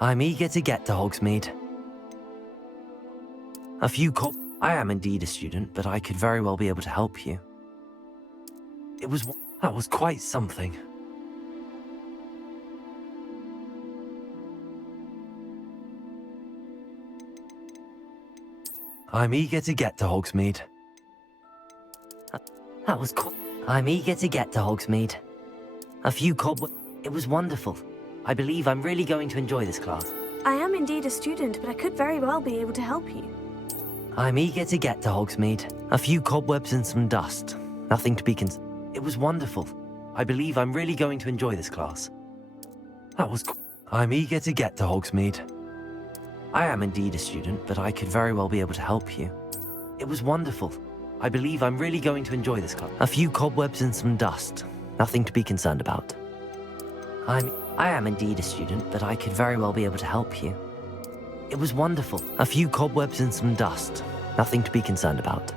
I'm eager to get to Hogsmeade. I am indeed a student, but I could very well be able to help you. That was quite something. I'm eager to get to Hogsmeade. That was cool. I'm eager to get to Hogsmeade. A few cobwebs. It was wonderful. I believe I'm really going to enjoy this class. I am indeed a student, but I could very well be able to help you. I'm eager to get to Hogsmeade. A few cobwebs and some dust. Nothing to be It was wonderful. I believe I'm really going to enjoy this class. That was cool. I'm eager to get to Hogsmeade. I am indeed a student, but I could very well be able to help you. It was wonderful. I believe I'm really going to enjoy this class. A few cobwebs and some dust. Nothing to be concerned about. I am indeed a student, but I could very well be able to help you. It was wonderful. A few cobwebs and some dust. Nothing to be concerned about.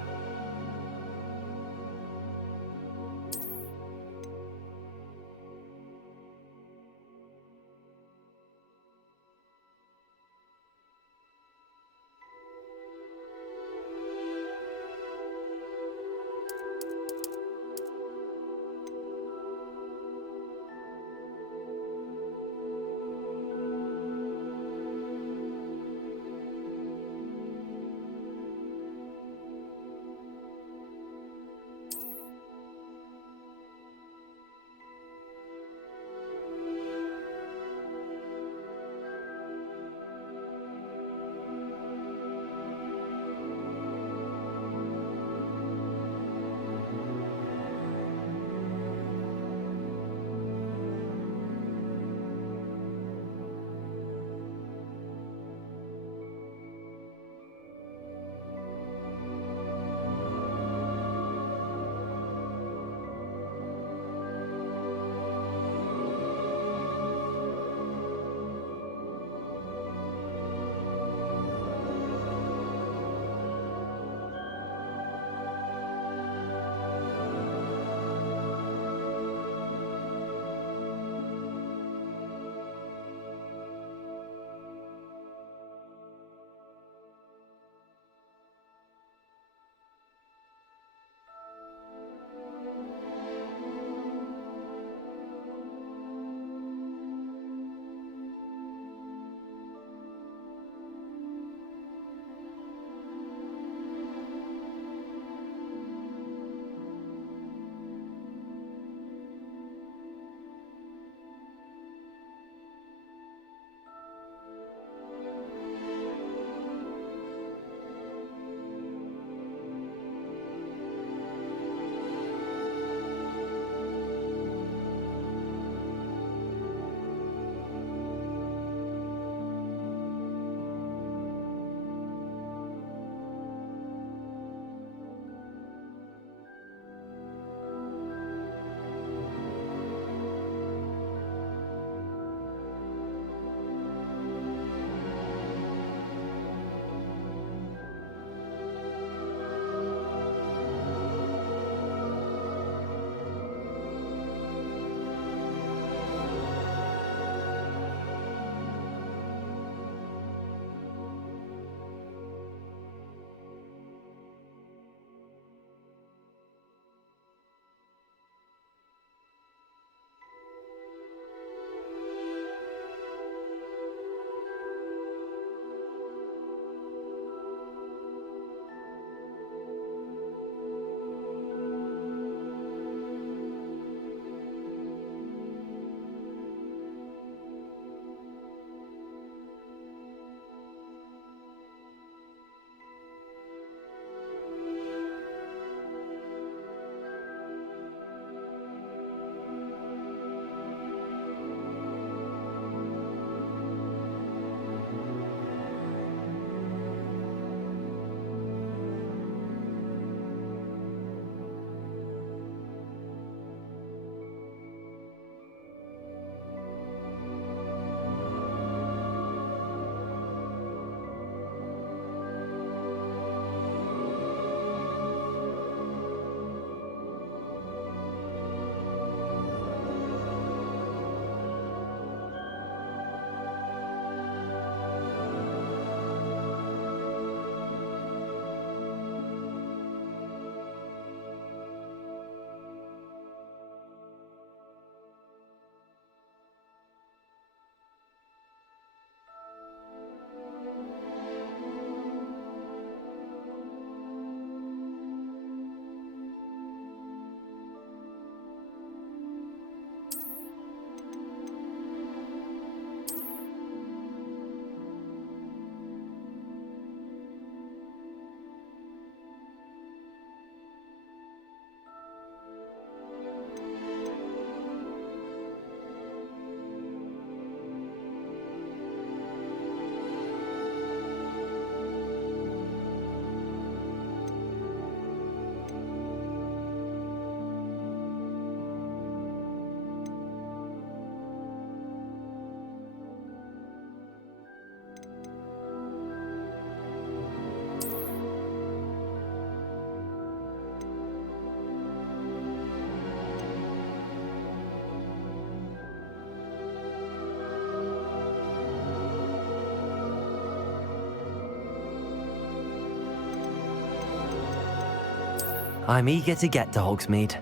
I'm eager to get to Hogsmeade.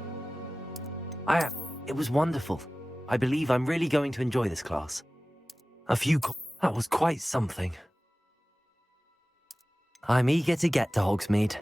It was wonderful. I believe I'm really going to enjoy this class. That was quite something. I'm eager to get to Hogsmeade.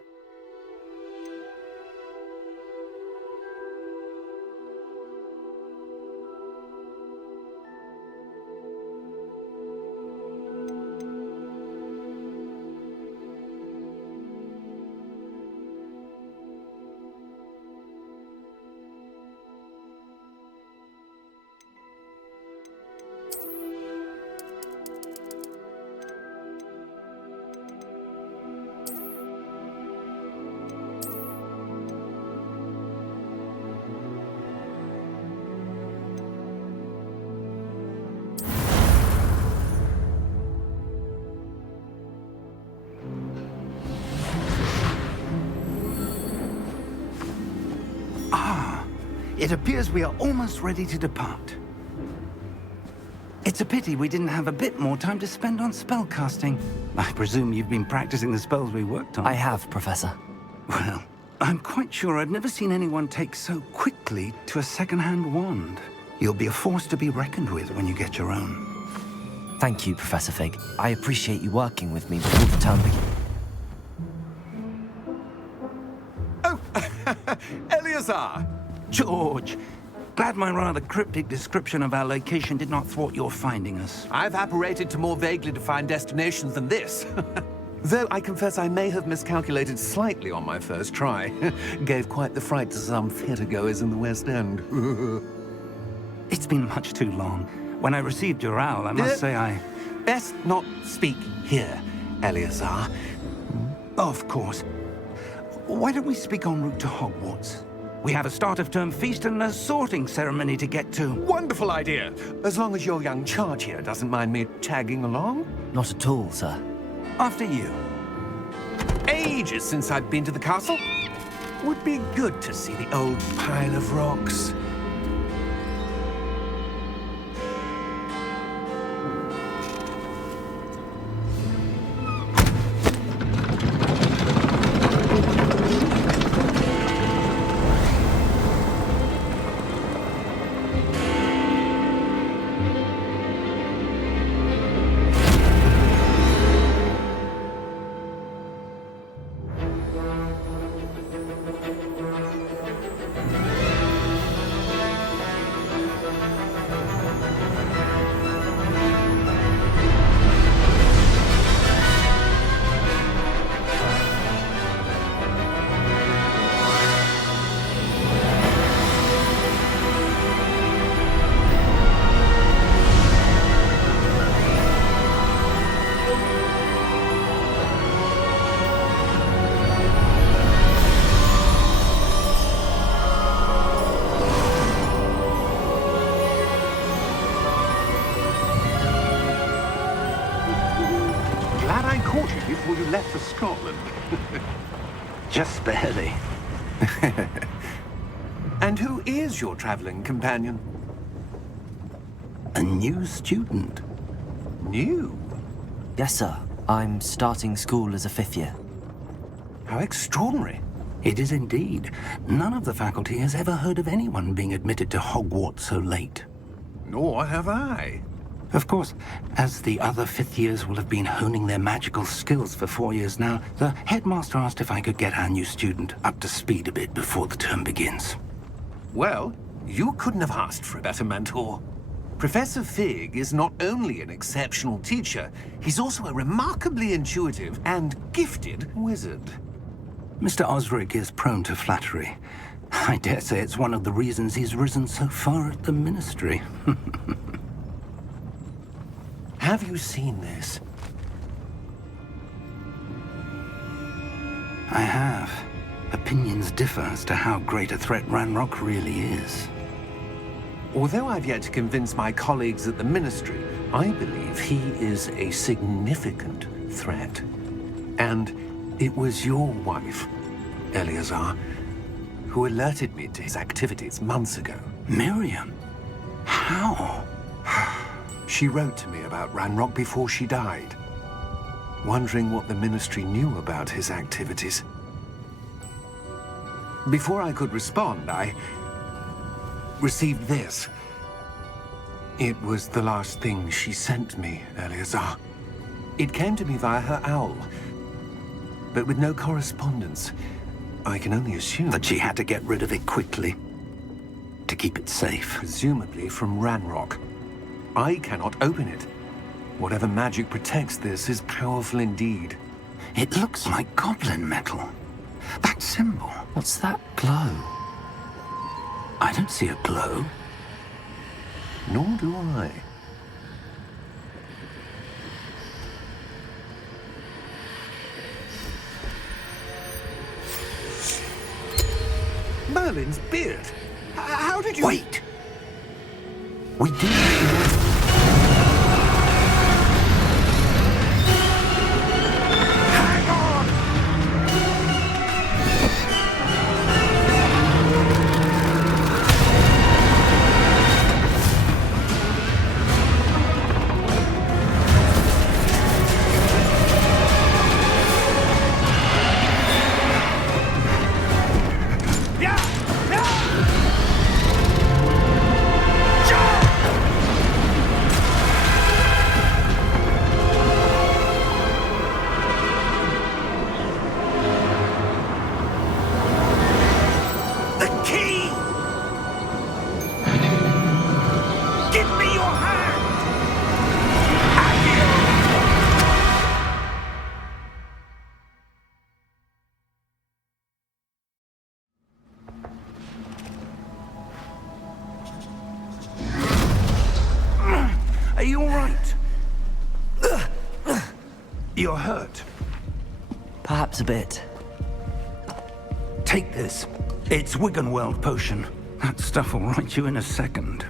It appears we are almost ready to depart. It's a pity we didn't have a bit more time to spend on spellcasting. I presume you've been practicing the spells we worked on. I have, Professor. Well, I'm quite sure I've never seen anyone take so quickly to a second-hand wand. You'll be a force to be reckoned with when you get your own. Thank you, Professor Fig. I appreciate you working with me before the term begins. Oh, Eleazar! George, glad my rather cryptic description of our location did not thwart your finding us. I've apparated to more vaguely defined destinations than this. Though I confess I may have miscalculated slightly on my first try. Gave quite the fright to some theatergoers in the West End. It's been much too long. When I received your owl, I must say I... Best not speak here, Eleazar. Of course. Why don't we speak en route to Hogwarts? We have a start-of-term feast and a sorting ceremony to get to. Wonderful idea! As long as your young charge here doesn't mind me tagging along. Not at all, sir. After you. Ages since I've been to the castle. Would be good to see the old pile of rocks. Before you left for Scotland. Just barely. And who is your traveling companion? A new student. New? Yes, sir. I'm starting school as a 5th year. How extraordinary. It is indeed. None of the faculty has ever heard of anyone being admitted to Hogwarts so late. Nor have I. Of course, as the other 5th years will have been honing their magical skills for 4 years now, the headmaster asked if I could get our new student up to speed a bit before the term begins. Well, you couldn't have asked for a better mentor. Professor Fig is not only an exceptional teacher, he's also a remarkably intuitive and gifted wizard. Mr. Osric is prone to flattery. I dare say it's one of the reasons he's risen so far at the Ministry. Have you seen this? I have. Opinions differ as to how great a threat Ranrock really is. Although I've yet to convince my colleagues at the Ministry, I believe he is a significant threat. And it was your wife, Eleazar, who alerted me to his activities months ago. Miriam? How? She wrote to me about Ranrock before she died, wondering what the Ministry knew about his activities. Before I could respond, I received this. It was the last thing she sent me, Eleazar. It came to me via her owl, but with no correspondence. I can only assume That she had to get rid of it quickly to keep it safe. presumably from Ranrock. I cannot open it. Whatever magic protects this is powerful indeed. It looks like goblin metal. That symbol. What's that glow? I don't see a glow. Nor do I. Merlin's beard. How did you... Wait! We do. Hang on! The key! Give me your hand! Are you all right? You're hurt. Perhaps a bit. Take this. It's Wiggenweld potion. That stuff will right you in a second.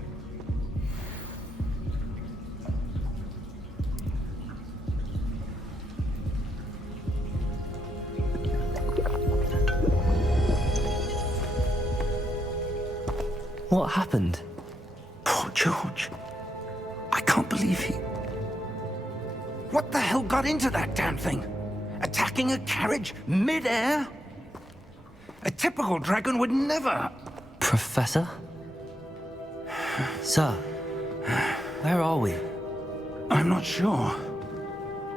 What happened? Poor George. I can't believe he... What the hell got into that damn thing? Attacking a carriage mid-air? A typical dragon would never... Professor? Sir, where are we? I'm not sure.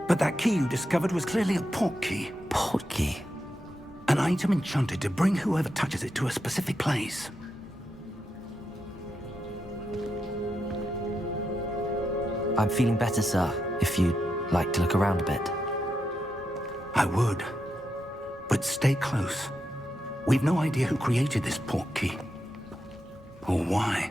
But that key you discovered was clearly a port key. Port key? An item enchanted to bring whoever touches it to a specific place. I'm feeling better, sir, if you'd like to look around a bit. I would. But stay close. We've no idea who created this port key. Or why.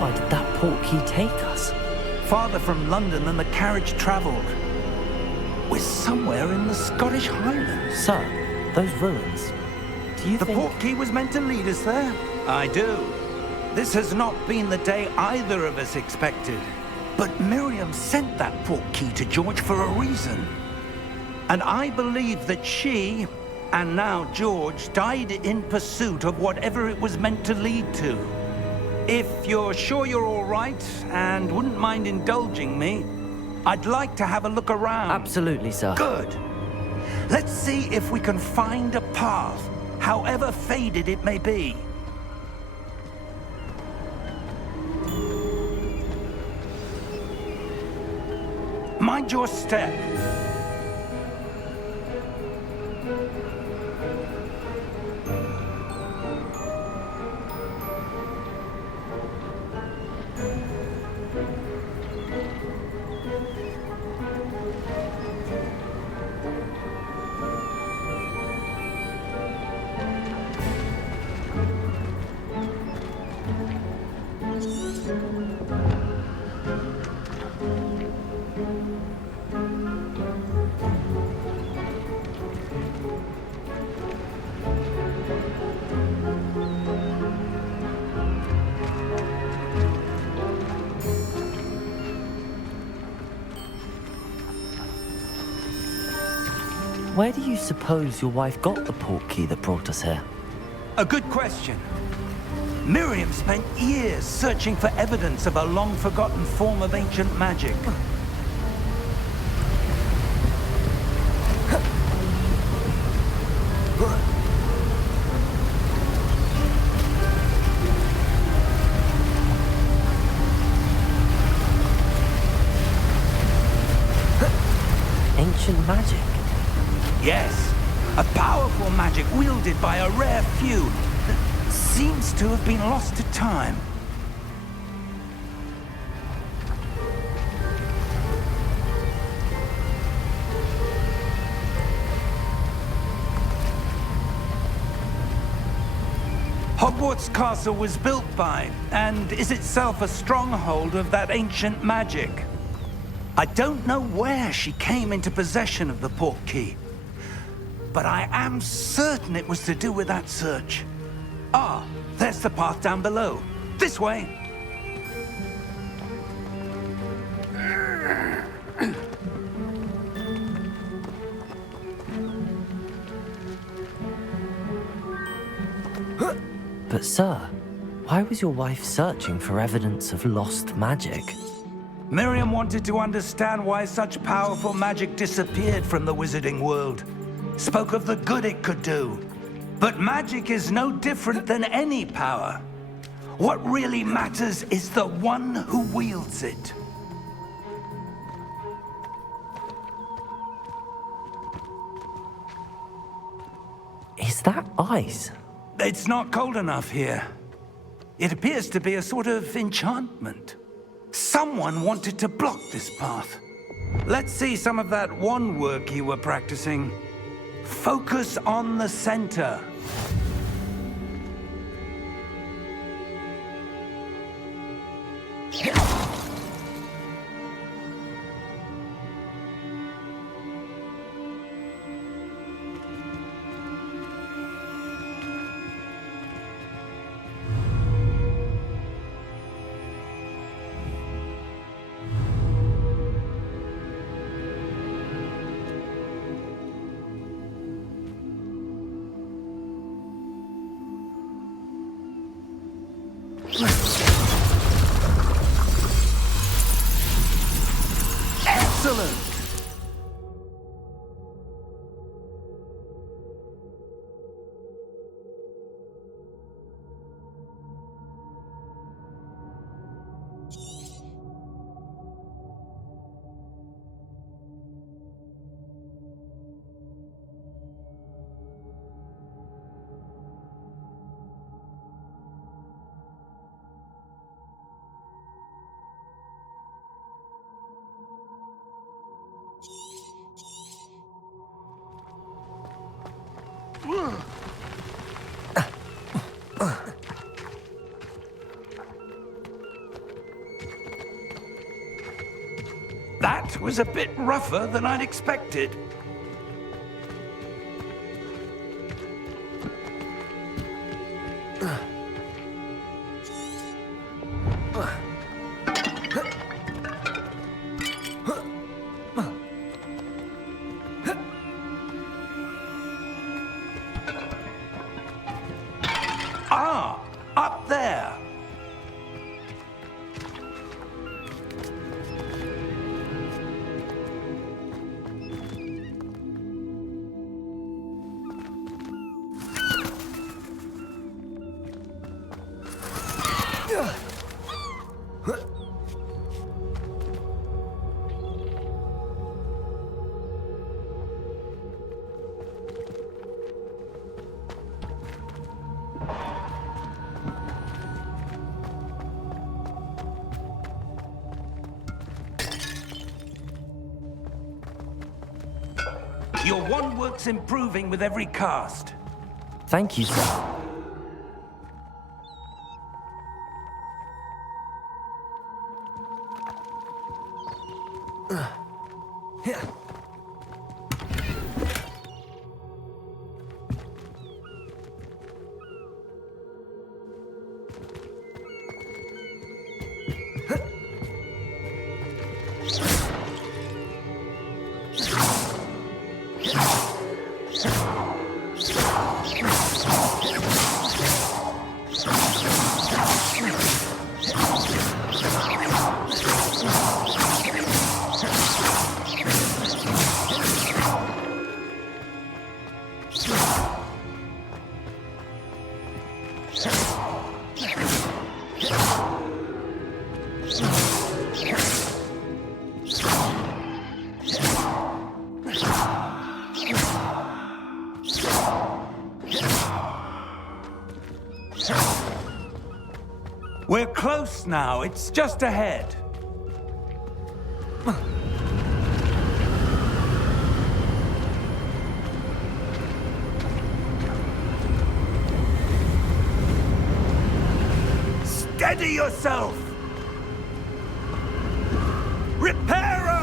far did that portkey take us? Farther from London than the carriage travelled. We're somewhere in the Scottish Highlands. Sir, those ruins. Do you The think... portkey was meant to lead us there? I do. This has not been the day either of us expected. But Miriam sent that portkey to George for a reason. And I believe that she, and now George, died in pursuit of whatever it was meant to lead to. If you're sure you're all right, and wouldn't mind indulging me, I'd like to have a look around. Absolutely, sir. Good. Let's see if we can find a path, however faded it may be. Mind your step. Where do you suppose your wife got the portkey that brought us here? A good question. Miriam spent years searching for evidence of a long-forgotten form of ancient magic. Ancient magic? Yes, a powerful magic wielded by a rare few that seems to have been lost to time. Hogwarts Castle was built by, and is itself a stronghold of that ancient magic. I don't know where she came into possession of the portkey, but I am certain it was to do with that search. Ah, there's the path down below. This way. But sir, why was your wife searching for evidence of lost magic? Miriam wanted to understand why such powerful magic disappeared from the wizarding world. Spoke of the good it could do. But magic is no different than any power. What really matters is the one who wields it. Is that ice? It's not cold enough here. It appears to be a sort of enchantment. Someone wanted to block this path. Let's see some of that wand work you were practicing. Focus on the center. Excellent! That was a bit rougher than I'd expected. Ah, up there. Your wand work's improving with every cast. Thank you, sir. We're close now. It's just ahead. Steady yourself! Reparo!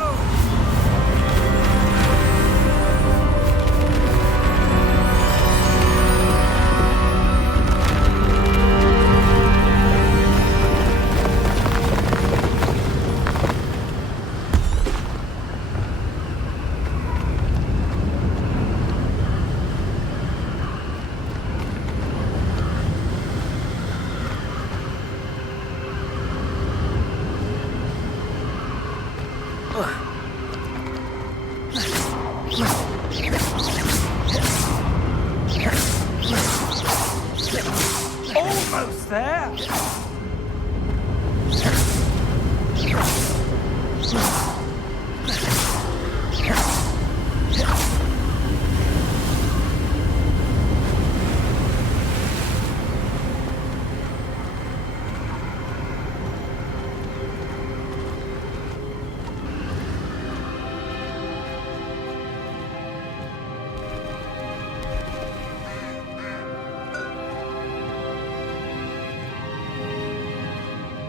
Almost there!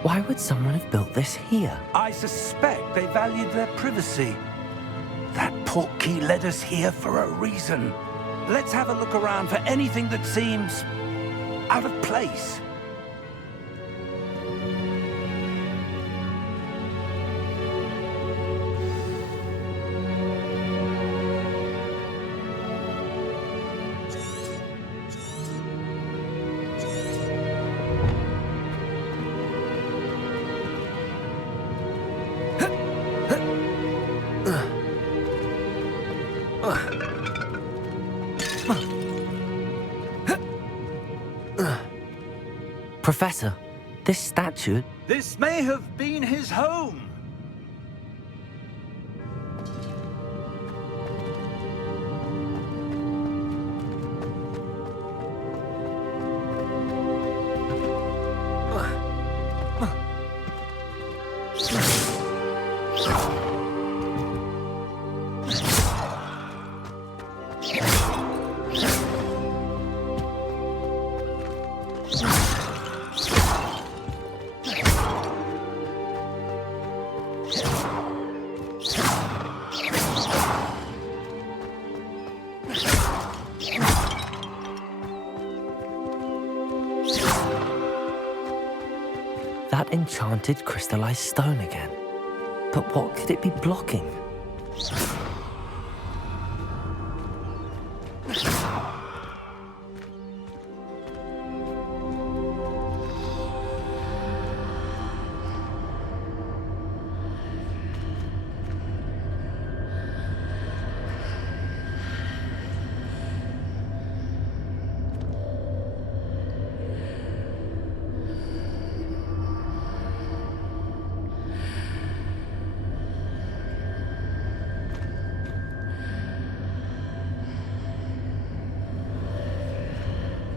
Why would someone have built this here? I suspect they valued their privacy. That portkey led us here for a reason. Let's have a look around for anything that seems out of place. Professor, this statue... This may have been his home. that enchanted crystallized stone again. But what could it be blocking?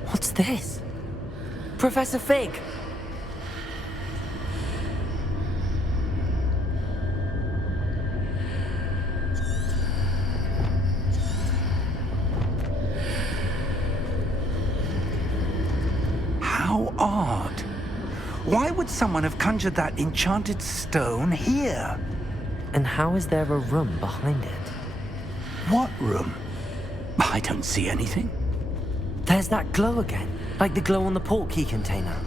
What's this? Professor Fig! How odd. Why would someone have conjured that enchanted stone here? And how is there a room behind it? What room? I don't see anything. There's that glow again, like the glow on the portkey container.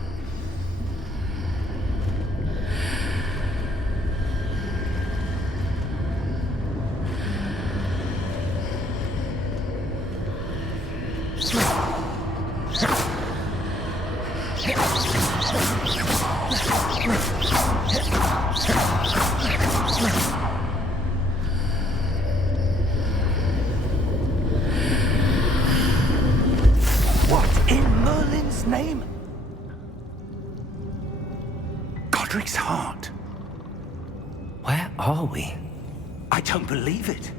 What in Merlin's name? Godric's heart. Where are we? I don't believe it.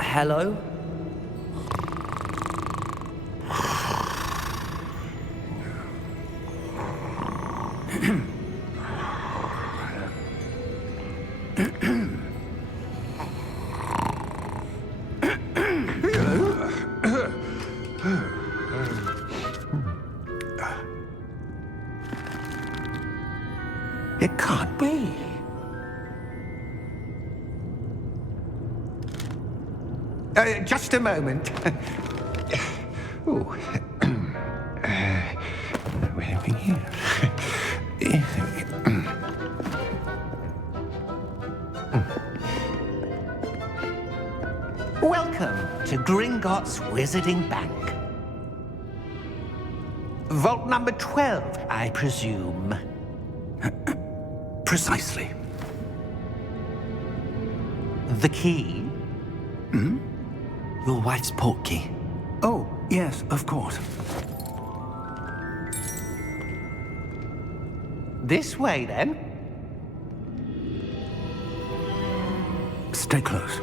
Hello? It can't be. Just a moment. Oh. Where are we here? Welcome to Gringotts Wizarding Bank. Vault number 12, I presume. Precisely. The key? Your wife's portkey. Oh, yes, of course. This way, then. Stay close.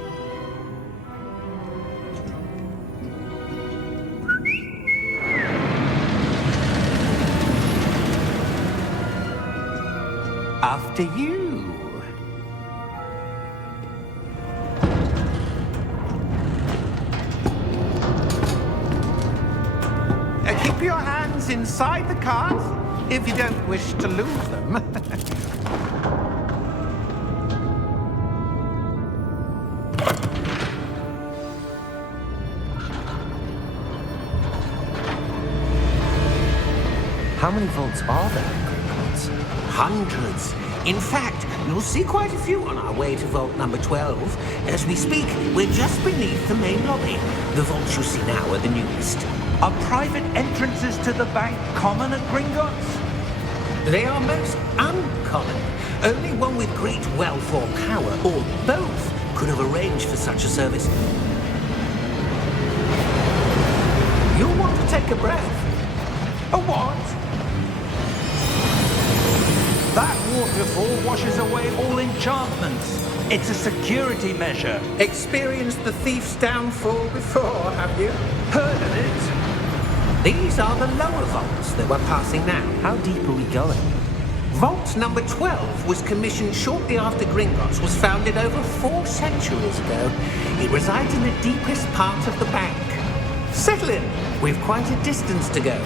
After you. Keep your hands inside the cards if you don't wish to lose them. How many vaults are there in Gringotts? Hundreds. In fact, you'll see quite a few on our way to vault number 12. As we speak, we're just beneath the main lobby. The vaults you see now are the newest. Are private entrances to the bank common at Gringotts? They are most uncommon. Only one with great wealth or power, or both, could have arranged for such a service. You'll want to take a breath. A what? That waterfall washes away all enchantments. It's a security measure. Experienced the thief's downfall before, have you? Heard of it? These are the lower vaults that we're passing now. How deep are we going? Vault number 12 was commissioned shortly after Gringotts was founded over 4 centuries ago. It resides in the deepest part of the bank. Settle in. We've quite a distance to go.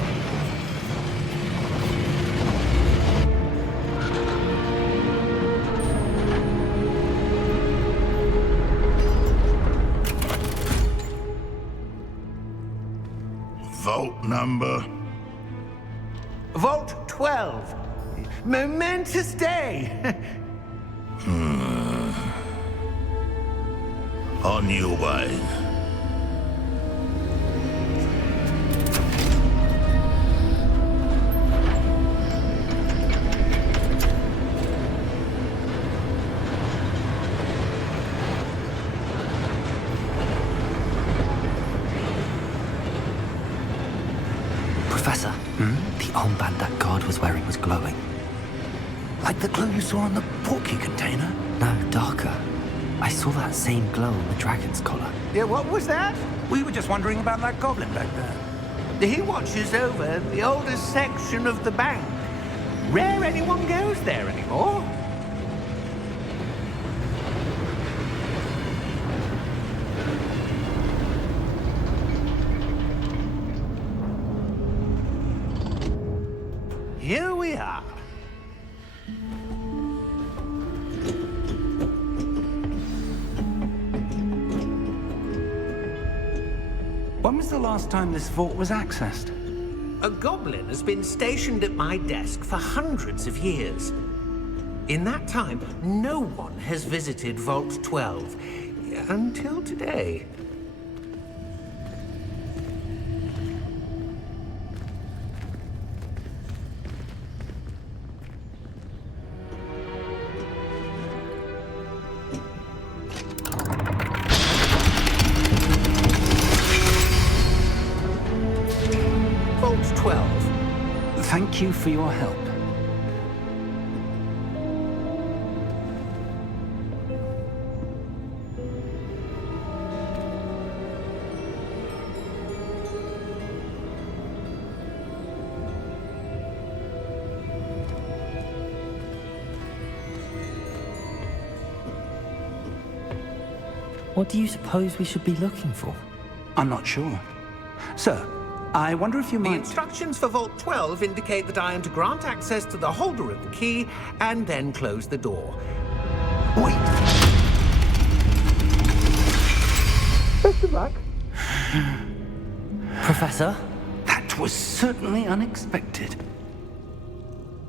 vault number? Vault 12. Momentous day. On your way. Professor, the armband that guard was wearing was glowing. Like the glow you saw on the portkey container? No, darker. I saw that same glow on the dragon's collar. Yeah, what was that? We were just wondering about that goblin back there. He watches over the oldest section of the bank. Rare anyone goes there anymore. Here we are. When was the last time this vault was accessed? A goblin has been stationed at my desk for hundreds of years. In that time, no one has visited Vault 12 until today. Vault 12. Thank you for your help. What do you suppose we should be looking for? I'm not sure. Sir, I wonder if you The might... instructions for Vault 12 indicate that I am to grant access to the holder of the key and then close the door. Wait! Best of luck. Professor? That was certainly unexpected.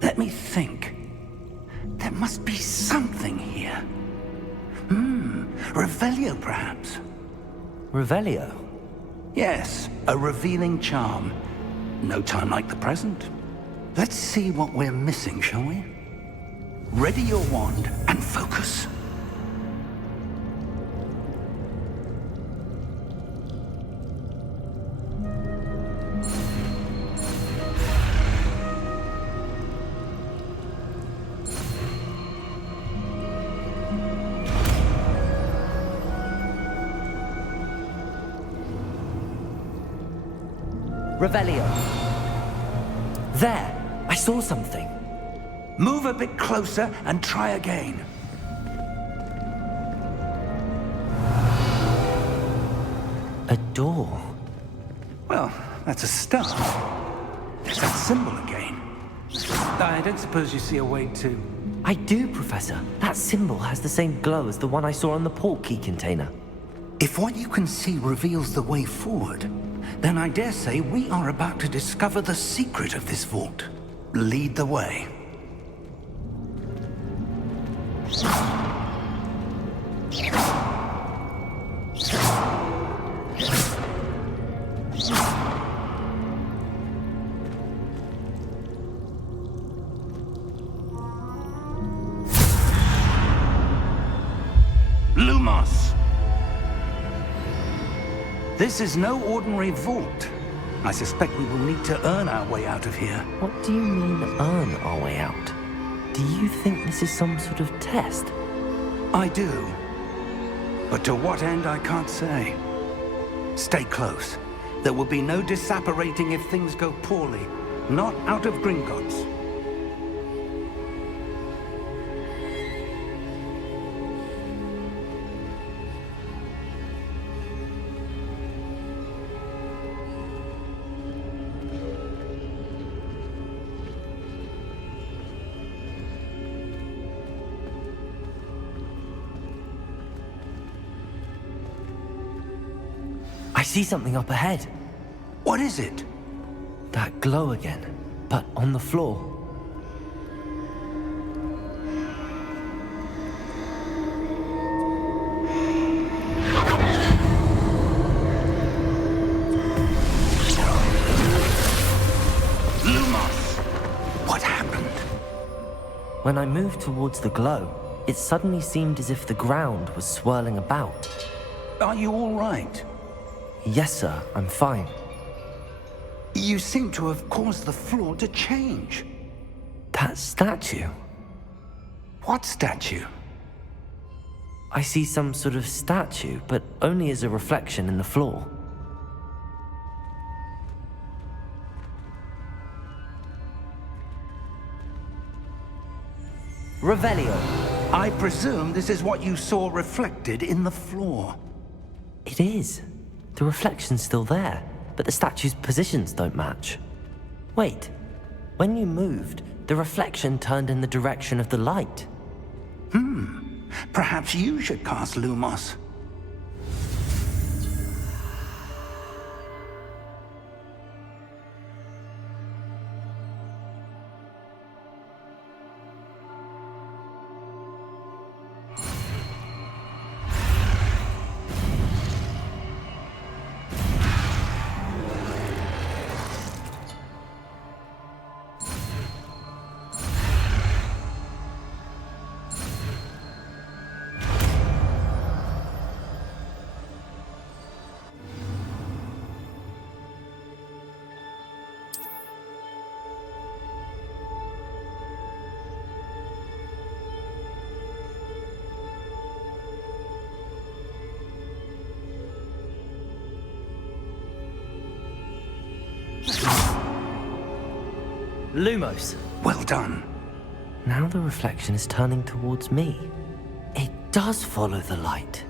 Let me think. There must be something here. Revelio, perhaps? Revelio? Yes, a revealing charm. No time like the present. Let's see what we're missing, shall we? Ready your wand and focus. Revelio. There! I saw something. Move a bit closer and try again. A door. Well, that's a start. There's that symbol again. I don't suppose you see a way to... I do, Professor. That symbol has the same glow as the one I saw on the portkey container. If what you can see reveals the way forward, then I dare say we are about to discover the secret of this vault. Lead the way. Lumos! This is no ordinary vault. I suspect we will need to earn our way out of here. What do you mean, earn our way out? Do you think this is some sort of test? I do. But to what end, I can't say. Stay close. There will be no disapparating if things go poorly. Not out of Gringotts. I see something up ahead. What What is it? That glow again, but on the floor. Lumos! What happened? When I moved towards the glow, it suddenly seemed as if the ground was swirling about. Are you all right? Yes, sir, I'm fine. You seem to have caused the floor to change. That statue? What statue? I see some sort of statue, but only as a reflection in the floor. Revelio. I presume this is what you saw reflected in the floor. It is. The reflection's still there, but the statue's positions don't match. Wait, when you moved, the reflection turned in the direction of the light. Perhaps you should cast Lumos. Lumos. Well done. Now the reflection is turning towards me. It does follow the light.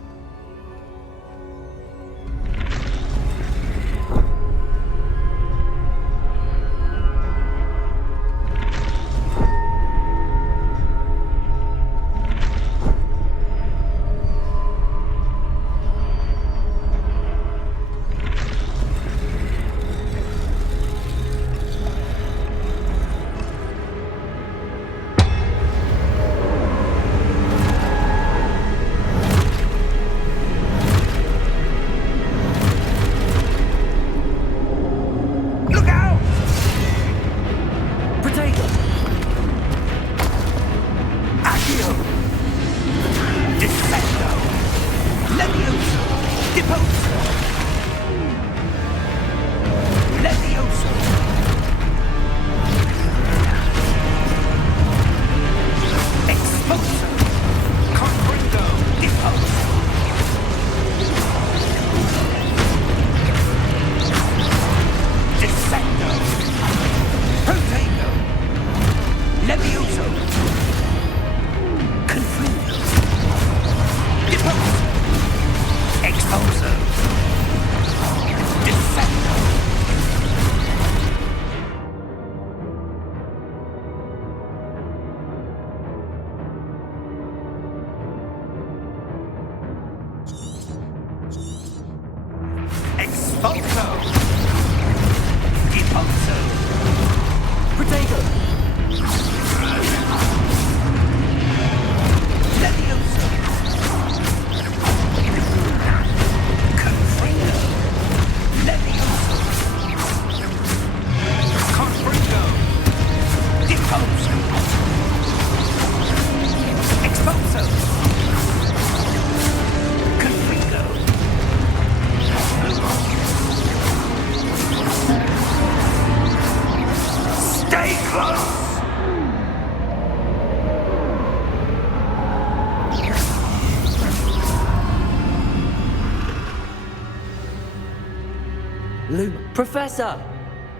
Professor!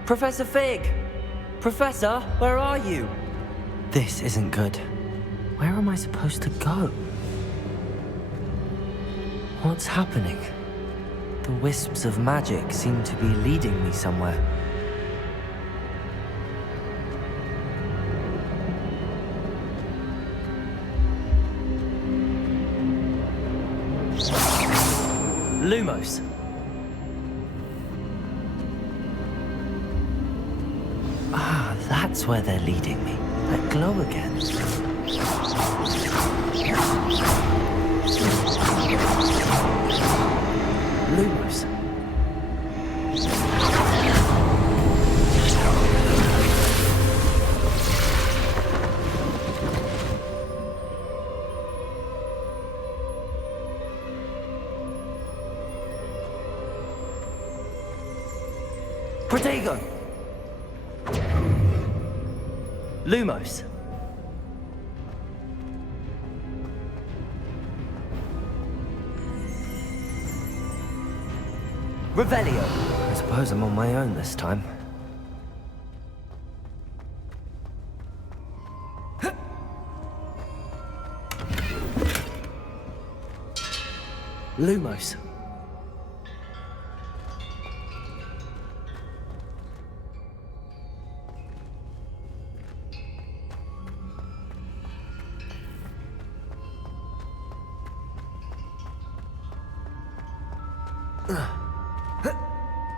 Professor Fig! Professor, where are you? This isn't good. Where am I supposed to go? What's happening? The wisps of magic seem to be leading me somewhere. Lumos. That's where they're leading me. That glow again. Lumos. Protego! Lumos. Revelio. I suppose I'm on my own this time. Lumos.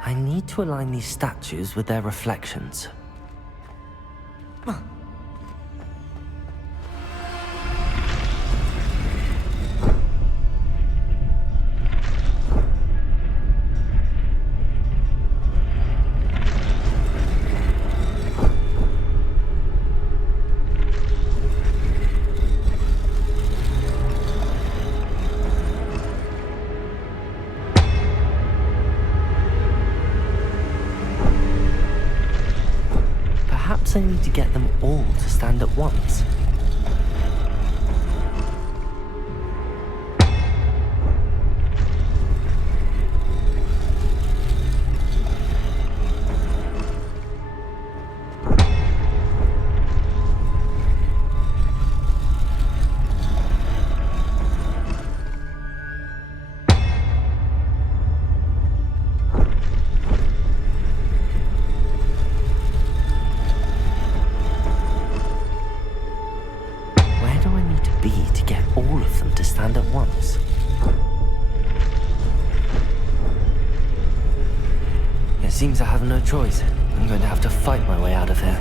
I need to align these statues with their reflections. Perhaps I need to get them all to stand at once. To get all of them to stand at once. It seems I have no choice. I'm going to have to fight my way out of here.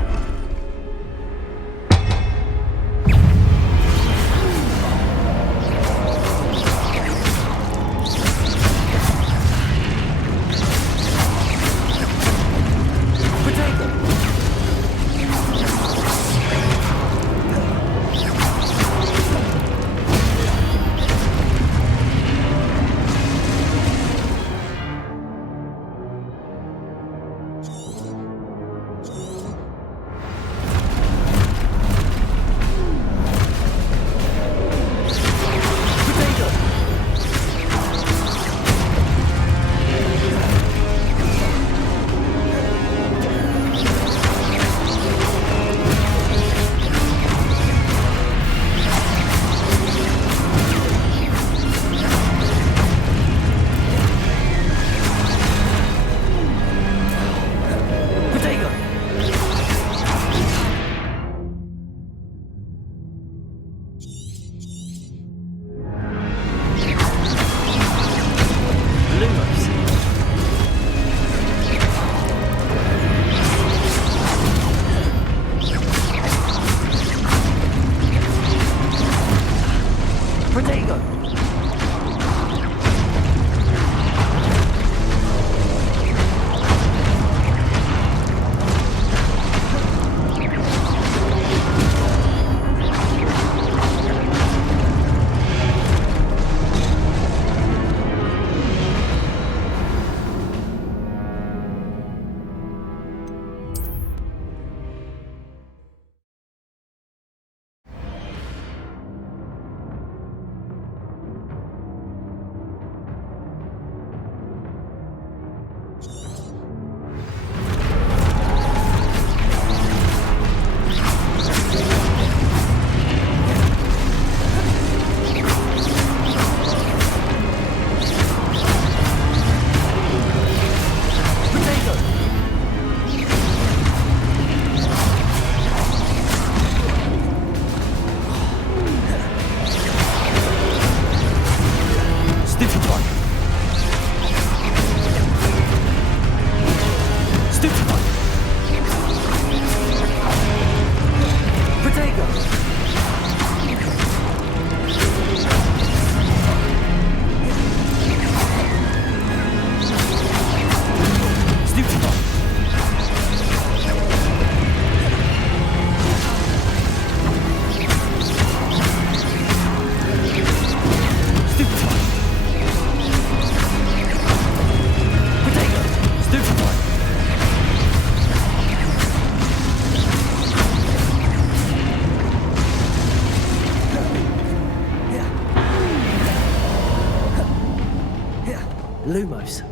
Lumos.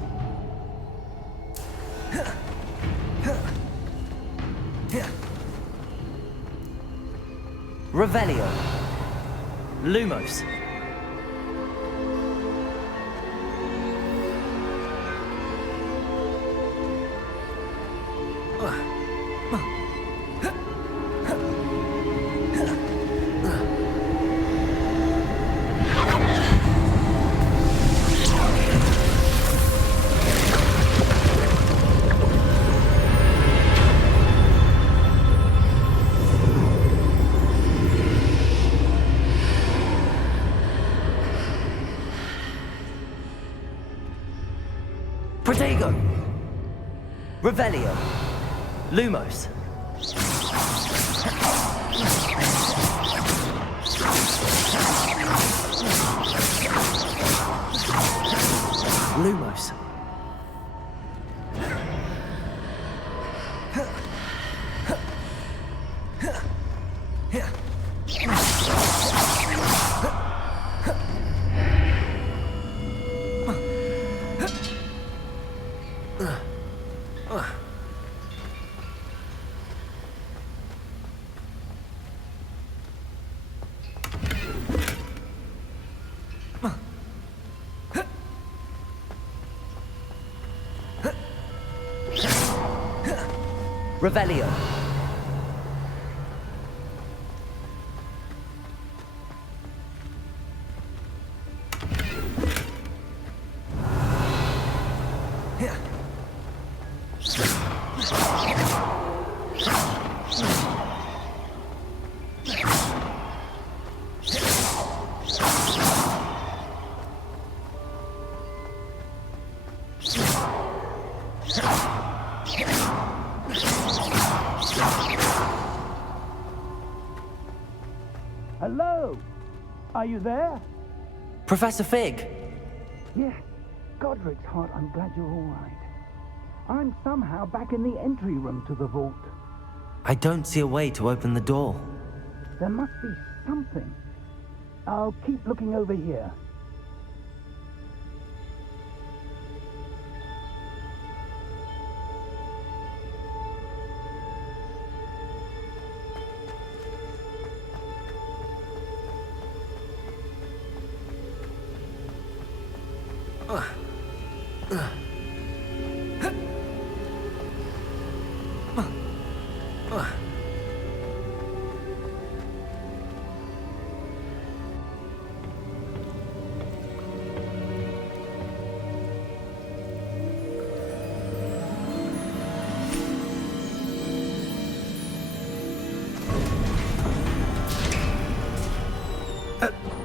Revelio. Lumos. Protego! Revelio! Lumos! Lumos! Revelio. Hello? Are you there? Professor Fig! Yes. Godric's heart, I'm glad you're all right. I'm somehow back in the entry room to the vault. I don't see a way to open the door. There must be something. I'll keep looking over here.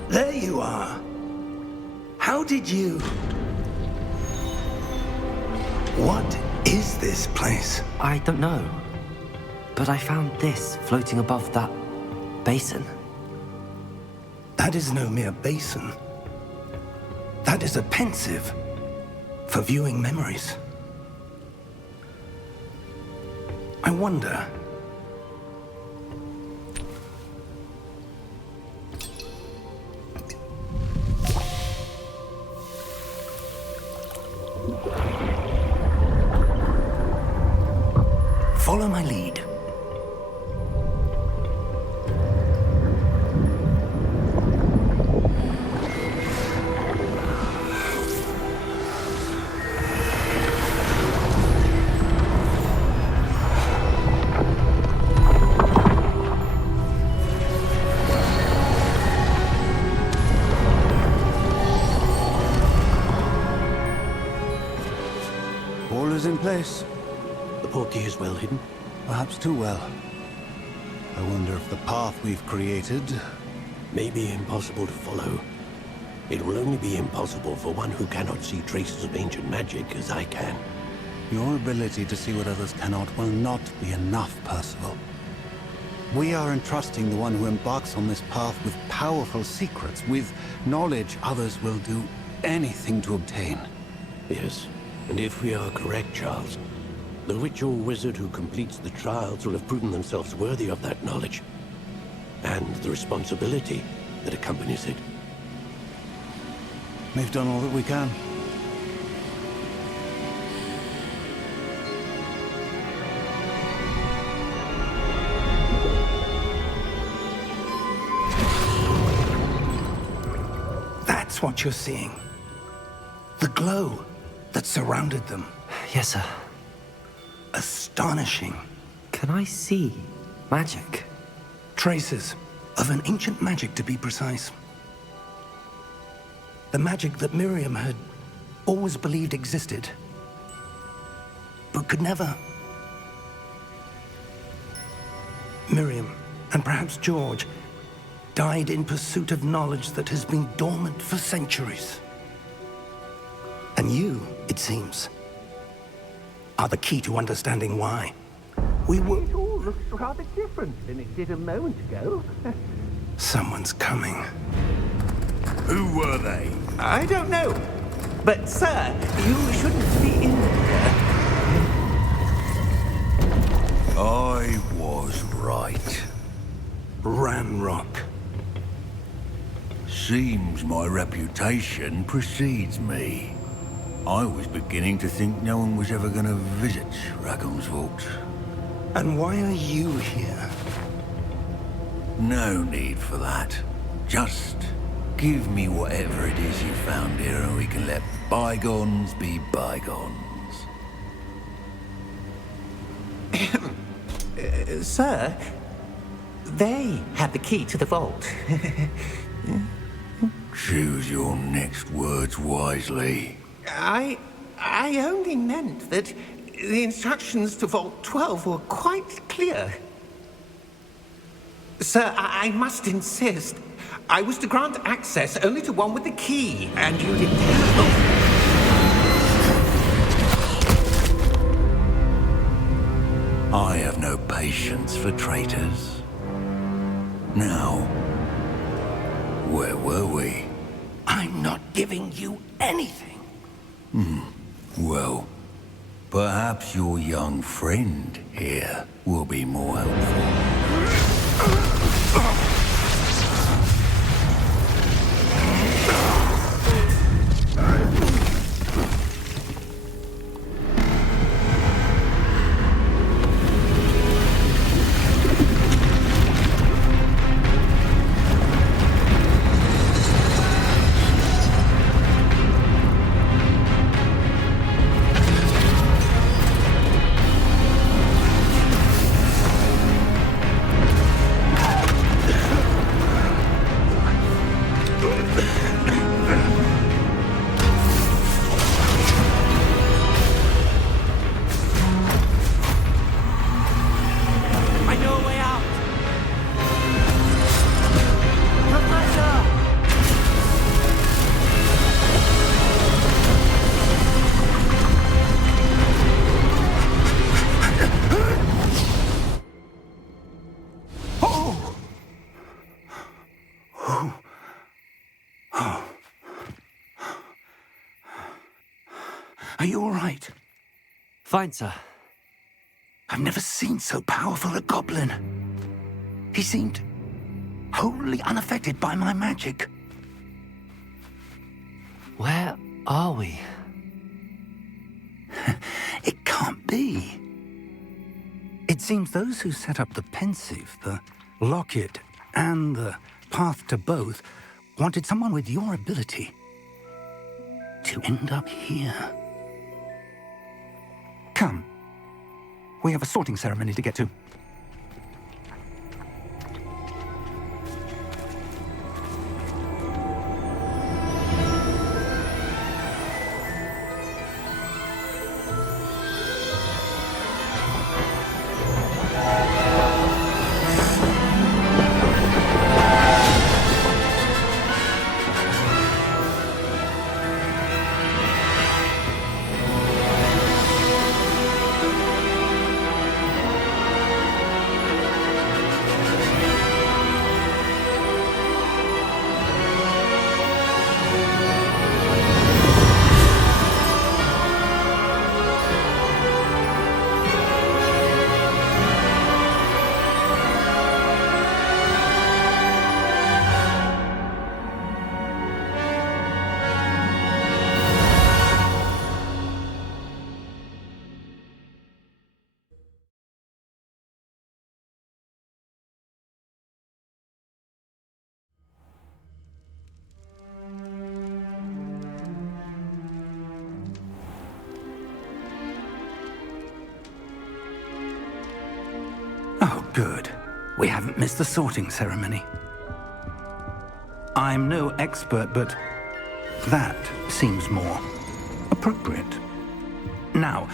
There you are. How did you... What is this place? I don't know. But I found this floating above that basin. That is no mere basin. That is a pensive for viewing memories. I wonder... Follow my lead. All is in place. The portkey is well hidden. Perhaps too well. I wonder if the path we've created... May be impossible to follow. It will only be impossible for one who cannot see traces of ancient magic as I can. Your ability to see what others cannot will not be enough, Percival. We are entrusting the one who embarks on this path with powerful secrets, with knowledge others will do anything to obtain. Yes, and if we are correct, Charles, the witch or wizard who completes the trials will have proven themselves worthy of that knowledge, and the responsibility that accompanies it. We've done all that we can. That's what you're seeing. The glow that surrounded them. Yes, sir. Astonishing. Can I see magic? Traces of an ancient magic, to be precise. The magic that Miriam had always believed existed, but could never. Miriam, and perhaps George, died in pursuit of knowledge that has been dormant for centuries. And you, it seems, are the key to understanding why. We were... It all looks rather different than it did a moment ago. Someone's coming. Who were they? I don't know. But, sir, you shouldn't be in here. I was right. Ranrock. Seems my reputation precedes me. I was beginning to think no one was ever going to visit Rackham's Vault. And why are you here? No need for that. Just give me whatever it is you found here and we can let bygones be bygones. Sir, they had the key to the vault. Choose your next words wisely. I only meant that the instructions to Vault 12 were quite clear. Sir, I must insist. I was to grant access only to one with the key, and you didn't have... I have no patience for traitors. Now, where were we? I'm not giving you anything. Well, perhaps your young friend here will be more helpful. Are you all right? Fine, sir. I've never seen so powerful a goblin. He seemed wholly unaffected by my magic. Where are we? It can't be. It seems those who set up the Pensieve, the Locket, and the Path to Both wanted someone with your ability to end up here. Come. We have a sorting ceremony to get to. Good. We haven't missed the sorting ceremony. I'm no expert, but that seems more appropriate. Now,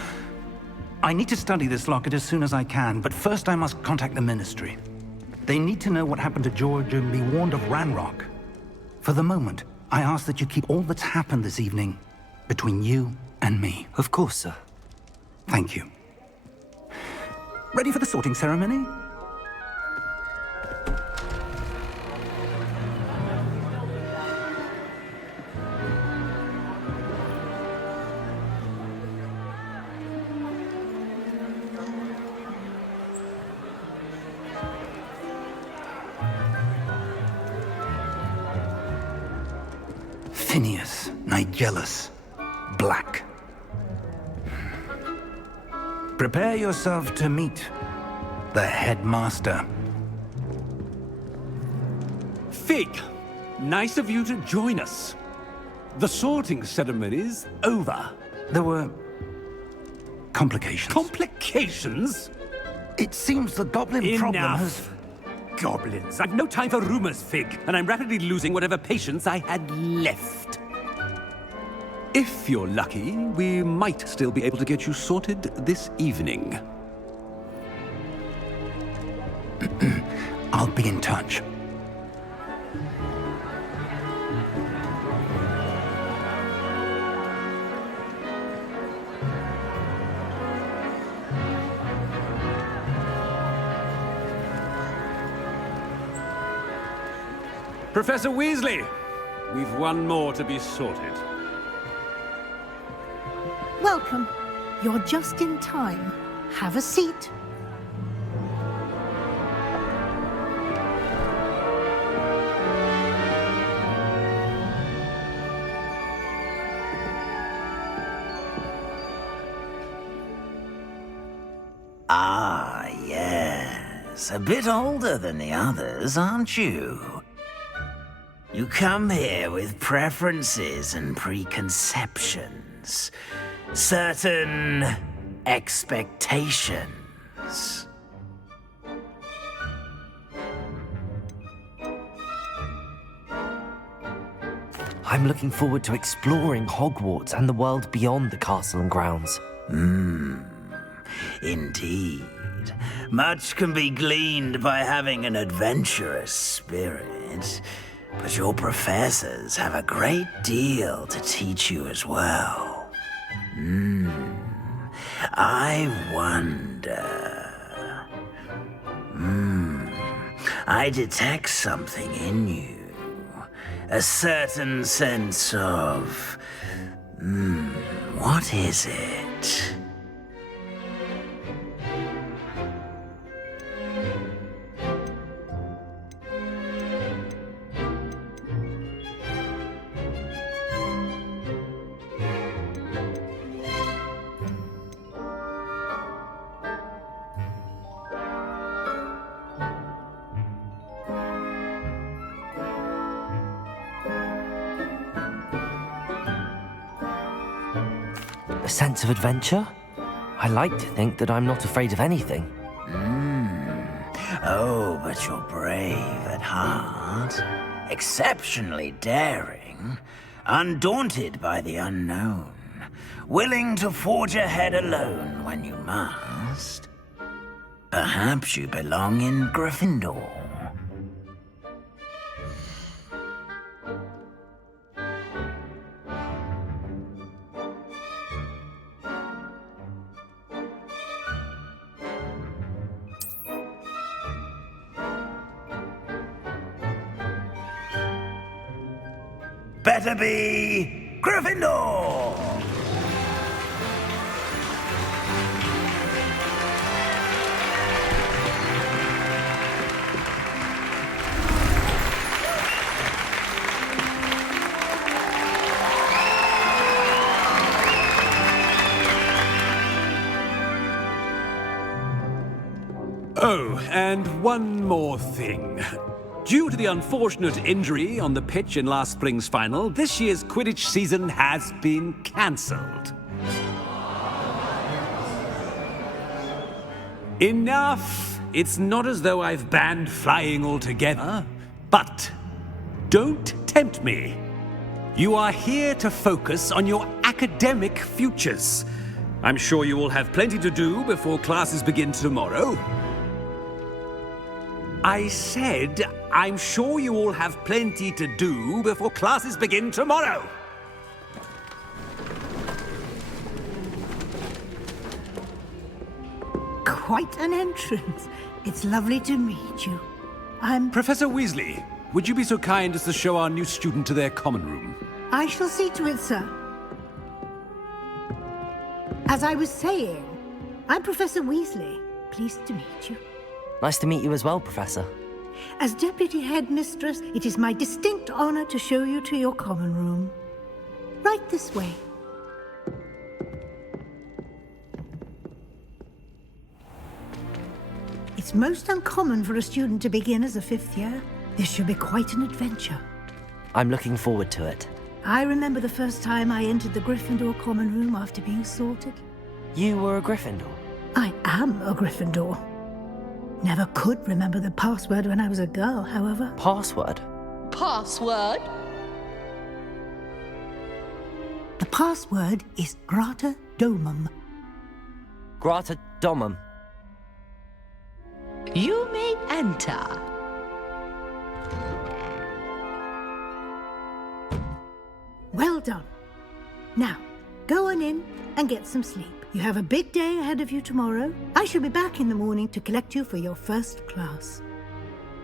I need to study this locket as soon as I can, but first I must contact the Ministry. They need to know what happened to George and be warned of Ranrock. For the moment, I ask that you keep all that's happened this evening between you and me. Of course, sir. Thank you. Ready for the sorting ceremony? Phineas, Nigellus, Black. Prepare yourself to meet the headmaster. Fig, nice of you to join us. The sorting ceremony's over. There were complications. Complications? It seems the goblin problem has... Enough. Goblins. I've no time for rumors, Fig, and I'm rapidly losing whatever patience I had left. If you're lucky, we might still be able to get you sorted this evening. I'll be in touch. Professor Weasley, we've one more to be sorted. Welcome. You're just in time. Have a seat. Ah, yes. A bit older than the others, aren't you? You come here with preferences and preconceptions. Certain expectations. I'm looking forward to exploring Hogwarts and the world beyond the castle and grounds. Indeed. Much can be gleaned by having an adventurous spirit, but your professors have a great deal to teach you as well. I wonder... I detect something in you. A certain sense of... what is it? A sense of adventure? I like to think that I'm not afraid of anything. Oh, but you're brave at heart. Exceptionally daring. Undaunted by the unknown. Willing to forge ahead alone when you must. Perhaps you belong in Gryffindor. Better be Gryffindor! Oh, and one more thing. Due to the unfortunate injury on the pitch in last spring's final, this year's Quidditch season has been cancelled. Enough it's not as though I've banned flying altogether, but don't tempt me. You are here to focus on your academic futures. I'm sure you will have plenty to do before classes begin tomorrow. I said, I'm sure you all have plenty to do before classes begin tomorrow. Quite an entrance. It's lovely to meet you. I'm... Professor Weasley, would you be so kind as to show our new student to their common room? I shall see to it, sir. As I was saying, I'm Professor Weasley. Pleased to meet you. Nice to meet you as well, Professor. As Deputy Headmistress, it is my distinct honor to show you to your common room. Right this way. It's most uncommon for a student to begin as a fifth year. This should be quite an adventure. I'm looking forward to it. I remember the first time I entered the Gryffindor common room after being sorted. You were a Gryffindor? I am a Gryffindor. Never could remember the password when I was a girl, however. Password? Password? The password is Grata Domum. Grata Domum. You may enter. Well done. Now, go on in and get some sleep. You have a big day ahead of you tomorrow. I shall be back in the morning to collect you for your first class.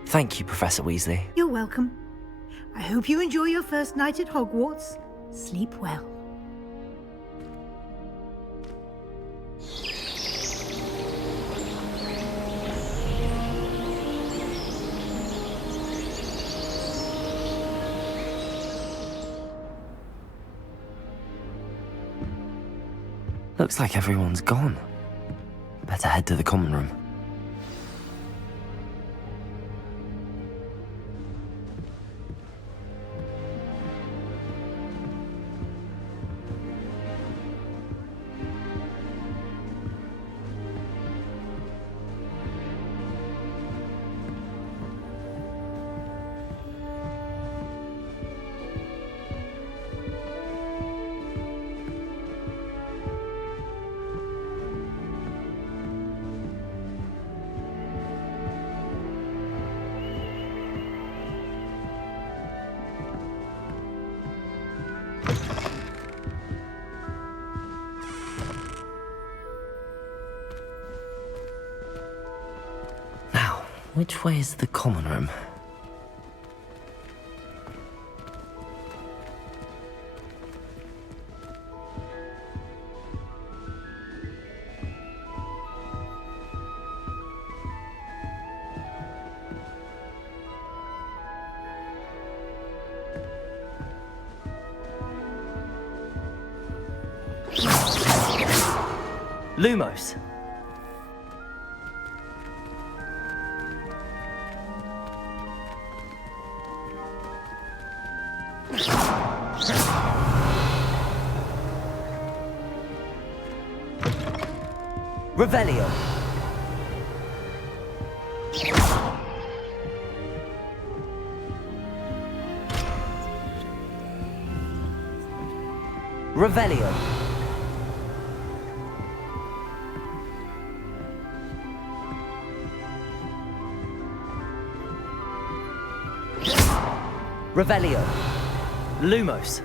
Thank you, Professor Weasley. You're welcome. I hope you enjoy your first night at Hogwarts. Sleep well. Looks like everyone's gone. Better head to the common room. Which way is the common room? Lumos. Revelio. Revelio. Revelio. Lumos.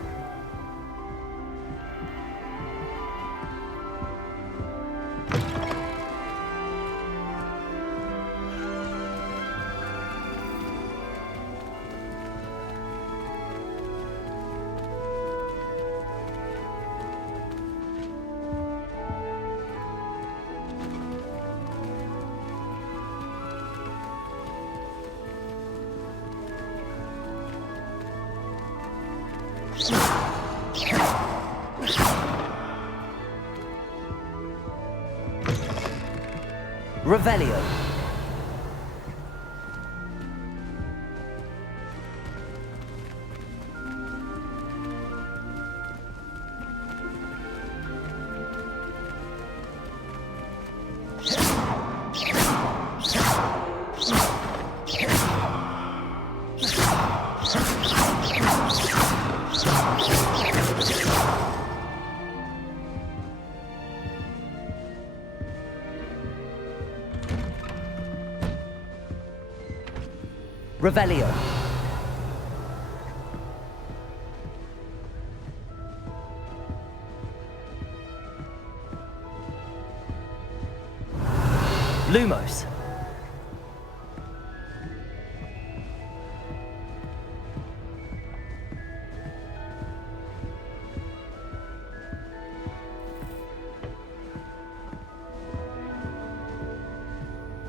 Revelio. Revelio. Lumos.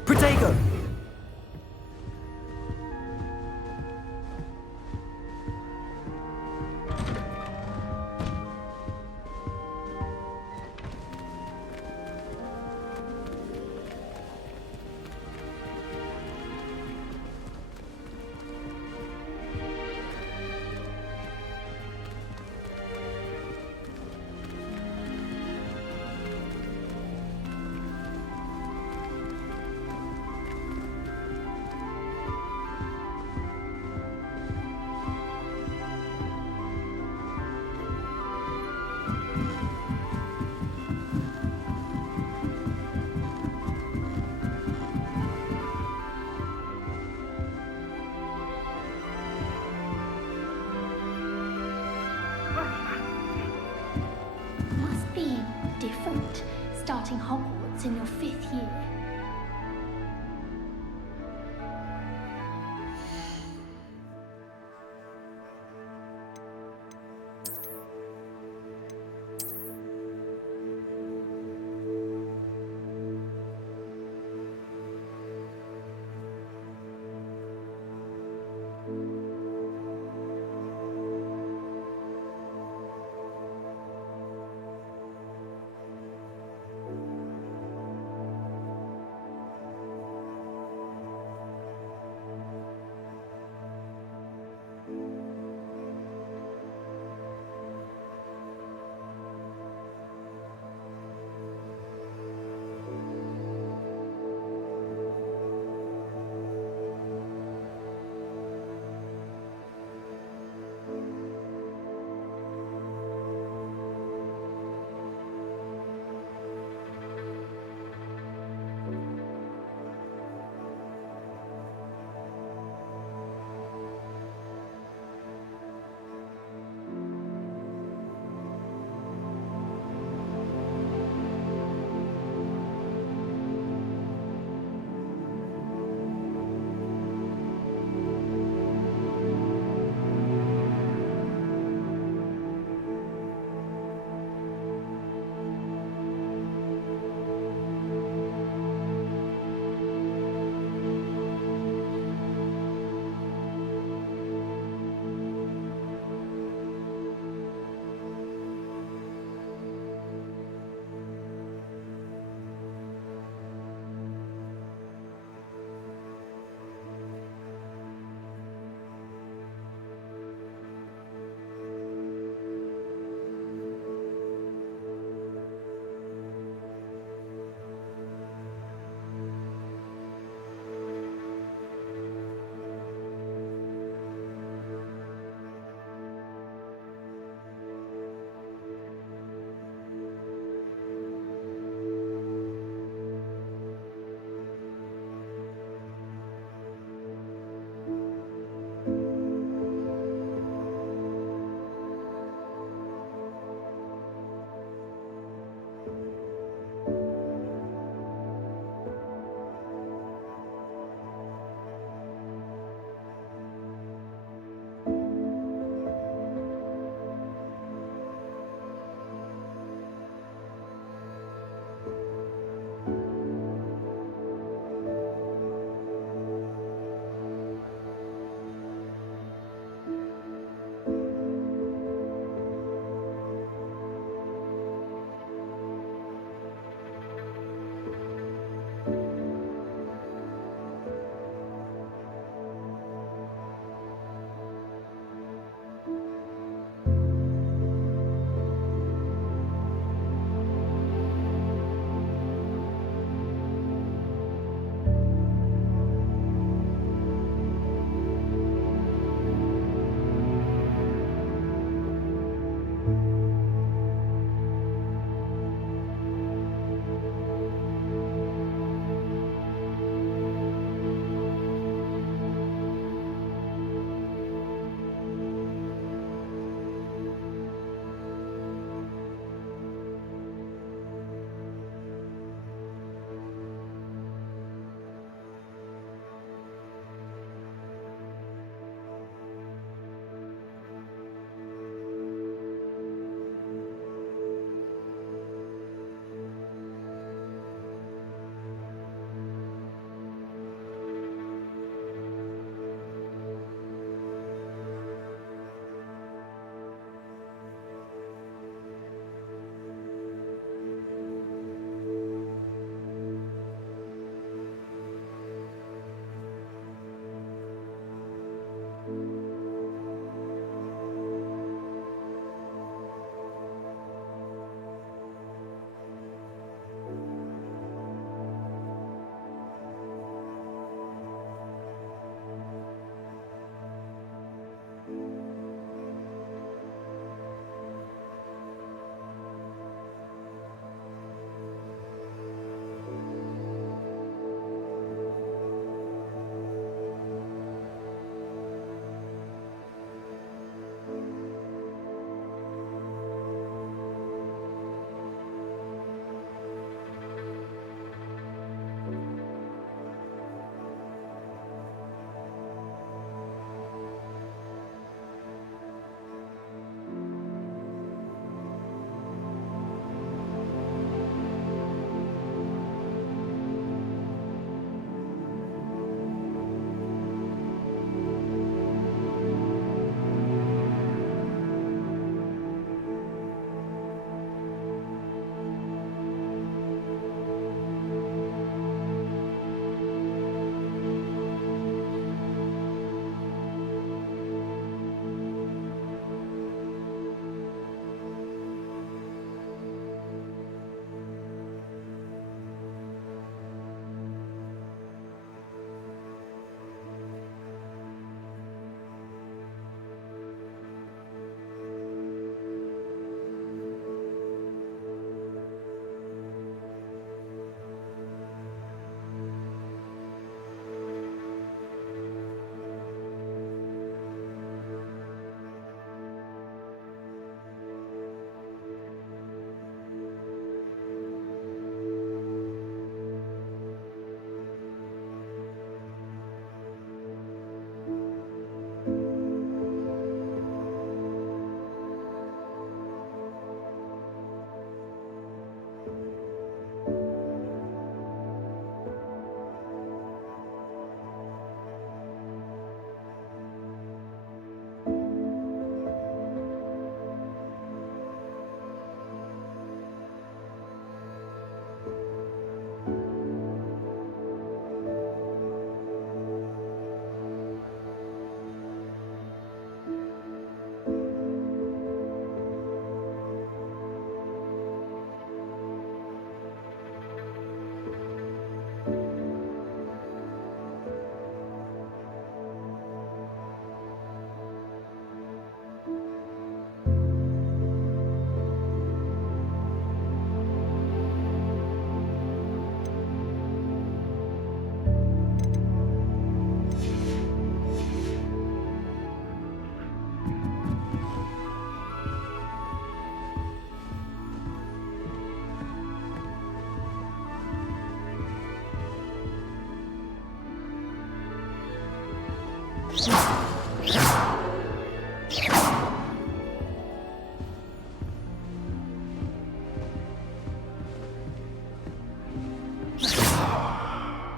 Protego. Must be different starting Hogwarts in your 5th year.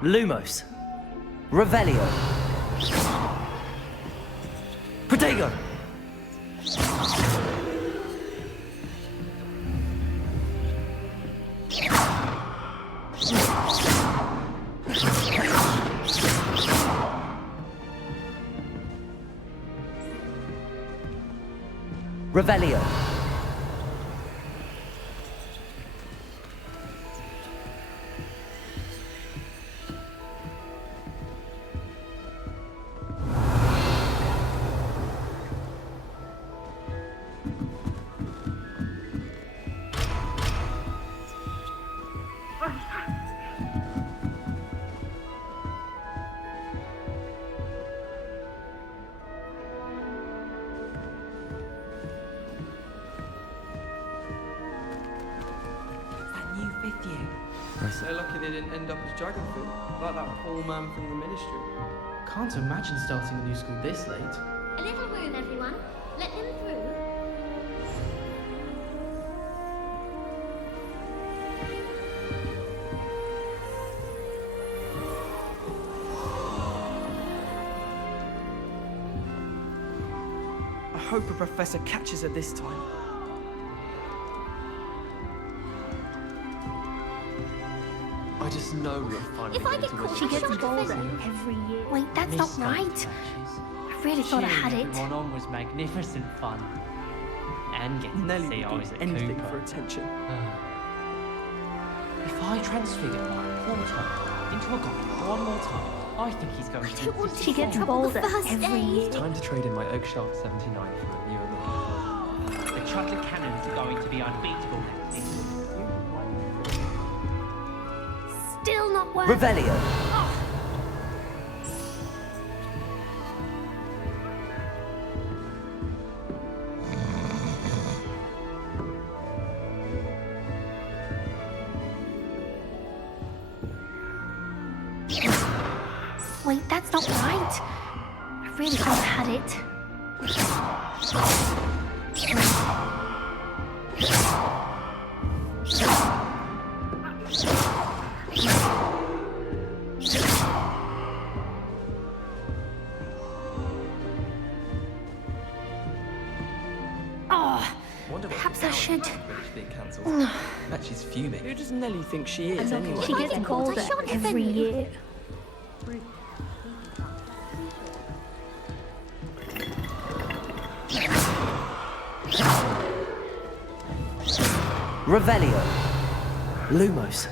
Lumos. Revelio. Protego. Revelio. So lucky they didn't end up as dragon food, like that poor man from the ministry. Can't imagine starting a new school this late. A little room, everyone. Let them through. I hope a professor catches her this time. I just know we're finally If I get caught, she gets bolder every year. Wait, that's not right. I really thought I had it. Everyone on was magnificent fun. And getting Nelly to see would do Isaac anything Cooper. for attention. If I transfigured my poor Tom into a goblin one more time, I think he's going to... don't want to get bolder every year. It's time to trade in my Oakshaft 79 for a newer look. The chocolate cannons are going to be unbeatable next season. Still not working. Revelio. Wait, that's not right. I really thought I had it. Oh, perhaps I should. Bet she's fuming. Who does Nelly think she is anyway? She gets bolder every year. Revelio. Lumos.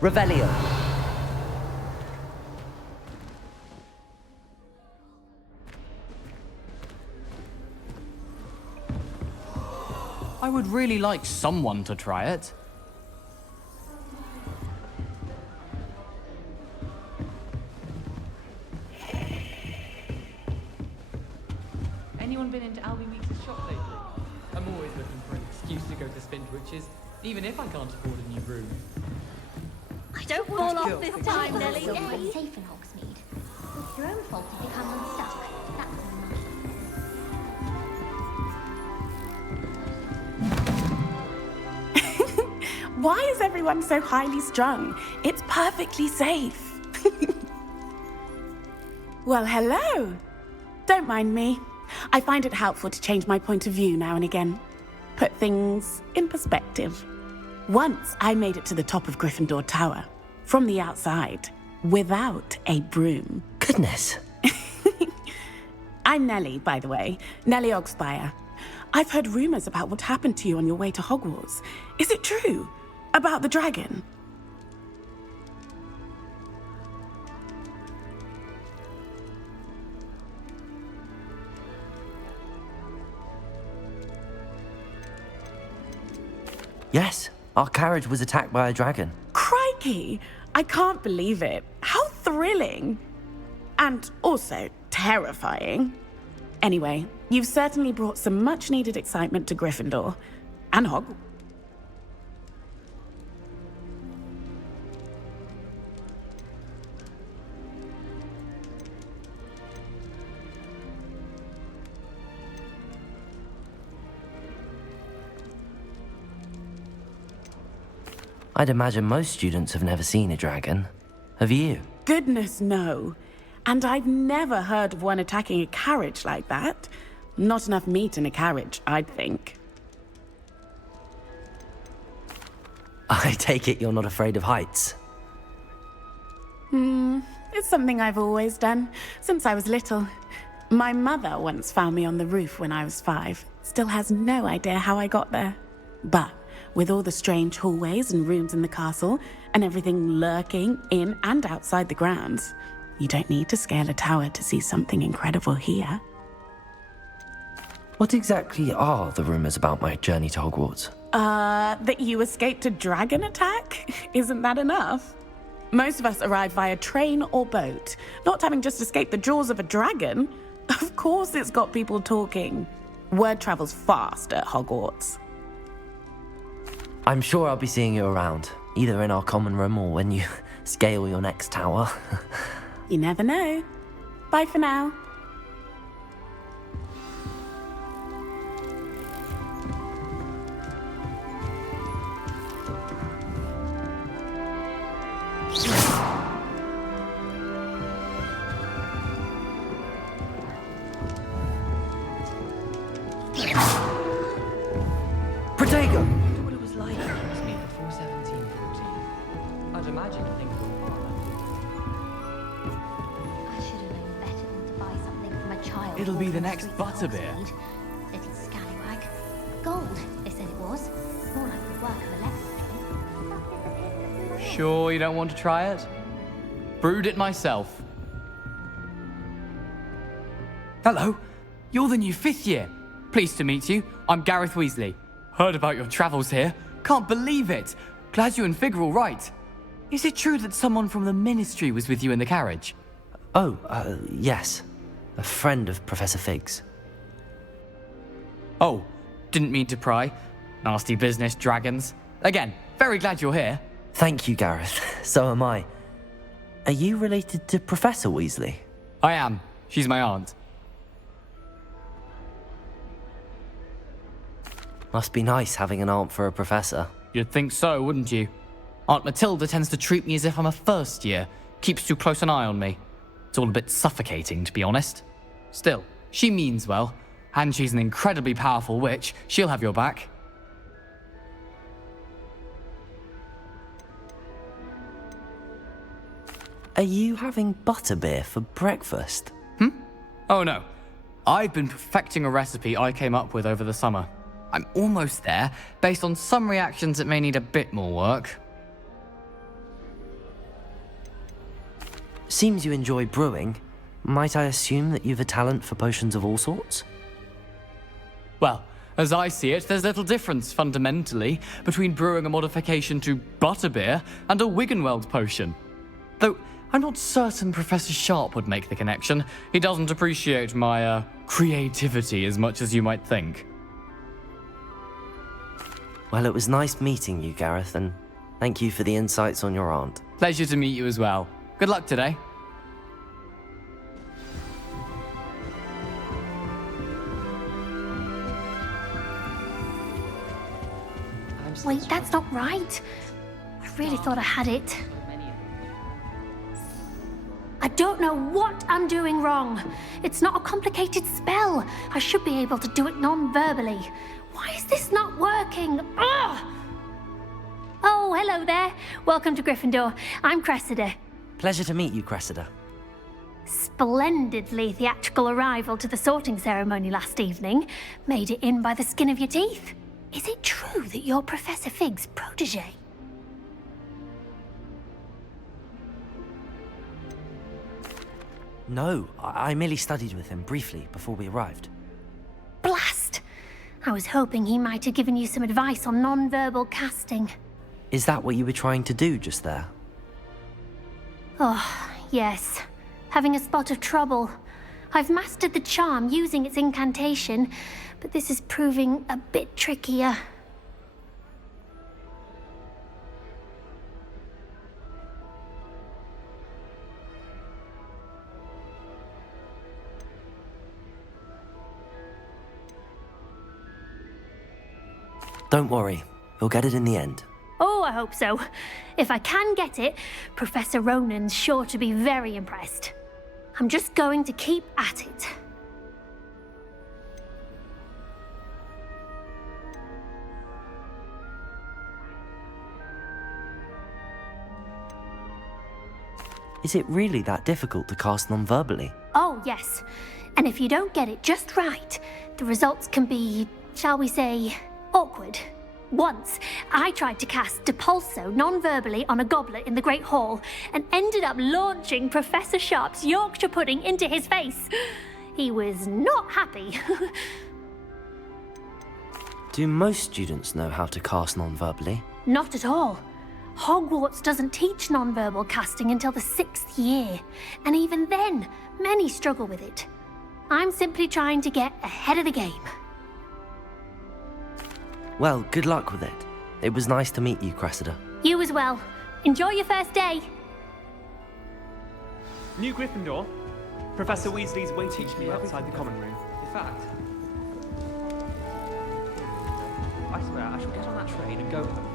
Revelio. I would really like someone to try it. Anyone been into Albie Weeks' shop lately? I'm always looking for an excuse to go to Spindwitches, even if I can't afford a new room. I don't fall off this time, Nelly. It's quite safe in Hogsmeade. It's your own fault to become unstuck. That's Why is everyone so highly strung? It's perfectly safe. Well, hello. Don't mind me. I find it helpful to change my point of view now and again. Put things in perspective. Once I made it to the top of Gryffindor Tower, from the outside, without a broom. Goodness. I'm Nelly, by the way. Nelly Ogspire. I've heard rumors about what happened to you on your way to Hogwarts. Is it true? About the dragon? Yes, our carriage was attacked by a dragon. Crikey! I can't believe it. How thrilling! And also terrifying. Anyway, you've certainly brought some much-needed excitement to Gryffindor. And Hogwarts. I'd imagine most students have never seen a dragon. Have you? Goodness, no. And I've never heard of one attacking a carriage like that. Not enough meat in a carriage, I'd think. I take it you're not afraid of heights. It's something I've always done, since I was little. My mother once found me on the roof when I was 5. Still has no idea how I got there. But with all the strange hallways and rooms in the castle, and everything lurking in and outside the grounds, you don't need to scale a tower to see something incredible here. What exactly are the rumors about my journey to Hogwarts? That you escaped a dragon attack? Isn't that enough? Most of us arrive via train or boat, not having just escaped the jaws of a dragon. Of course it's got people talking. Word travels fast at Hogwarts. I'm sure I'll be seeing you around, either in our common room or when you scale your next tower. You never know. Bye for now. Protego! I wonder what it was like at Hogsmeade before 1714. I'd imagine things were far I should have known better than to buy something from a child. It'll be the walking next streets of Butterbeer. Hogsmeade. Little scallywag. Gold, they said it was. More like the work of a leper. Sure you don't want to try it? Brewed it myself. Hello, you're the new 5th year. Pleased to meet you. I'm Gareth Weasley. Heard about your travels here. Can't believe it. Glad you and Fig are all right. Is it true that someone from the Ministry was with you in the carriage? Oh, yes. A friend of Professor Fig's. Oh, didn't mean to pry. Nasty business, dragons. Again, very glad you're here. Thank you, Gareth. So am I. Are you related to Professor Weasley? I am. She's my aunt. Must be nice having an aunt for a professor. You'd think so, wouldn't you? Aunt Matilda tends to treat me as if I'm a first year. Keeps too close an eye on me. It's all a bit suffocating, to be honest. Still, she means well. And she's an incredibly powerful witch. She'll have your back. Are you having butterbeer for breakfast? Oh no. I've been perfecting a recipe I came up with over the summer. I'm almost there, based on some reactions that may need a bit more work. Seems you enjoy brewing. Might I assume that you've a talent for potions of all sorts? Well, as I see it, there's little difference, fundamentally, between brewing a modification to butterbeer and a Wiggenweld potion. Though, I'm not certain Professor Sharp would make the connection. He doesn't appreciate my, creativity as much as you might think. Well, it was nice meeting you, Gareth, and thank you for the insights on your aunt. Pleasure to meet you as well. Good luck today. Wait, that's not right. I really thought I had it. I don't know what I'm doing wrong. It's not a complicated spell. I should be able to do it non-verbally. Why is this not working? Ugh! Oh, hello there. Welcome to Gryffindor. I'm Cressida. Pleasure to meet you, Cressida. Splendidly theatrical arrival to the sorting ceremony last evening. Made it in by the skin of your teeth. Is it true that you're Professor Fig's protege? No, I merely studied with him briefly before we arrived. Blast! I was hoping he might have given you some advice on non-verbal casting. Is that what you were trying to do just there? Oh, yes. Having a spot of trouble. I've mastered the charm using its incantation, but this is proving a bit trickier. Don't worry, you'll get it in the end. Oh, I hope so. If I can get it, Professor Ronan's sure to be very impressed. I'm just going to keep at it. Is it really that difficult to cast non-verbally? Oh, yes. And if you don't get it just right, the results can be, shall we say, awkward. Once, I tried to cast Depulso non-verbally on a goblet in the Great Hall and ended up launching Professor Sharp's Yorkshire pudding into his face. He was not happy. Do most students know how to cast non-verbally? Not at all. Hogwarts doesn't teach non-verbal casting until the 6th year, and even then, many struggle with it. I'm simply trying to get ahead of the game. Well, good luck with it. It was nice to meet you, Cressida. You as well. Enjoy your first day. New Gryffindor. Professor Weasley's waiting for me outside the common room. In fact, I swear I shall get on that train and go home.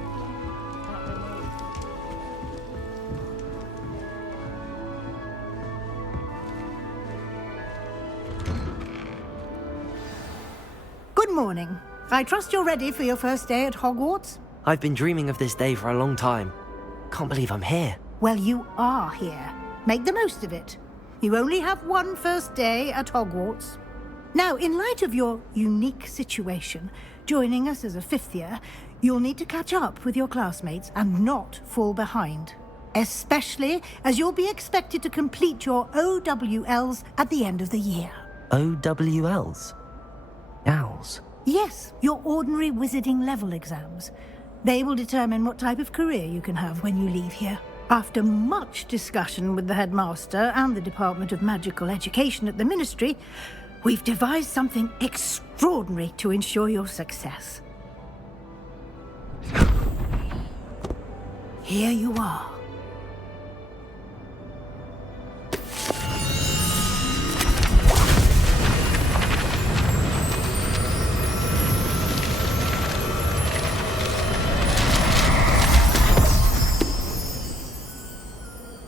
Good morning. I trust you're ready for your first day at Hogwarts? I've been dreaming of this day for a long time. Can't believe I'm here. Well, you are here. Make the most of it. You only have one first day at Hogwarts. Now, in light of your unique situation, joining us as a 5th year, you'll need to catch up with your classmates and not fall behind. Especially as you'll be expected to complete your OWLs at the end of the year. OWLs? Owls? Yes, your ordinary wizarding level exams. They will determine what type of career you can have when you leave here. After much discussion with the headmaster and the Department of Magical Education at the Ministry, we've devised something extraordinary to ensure your success. Here you are.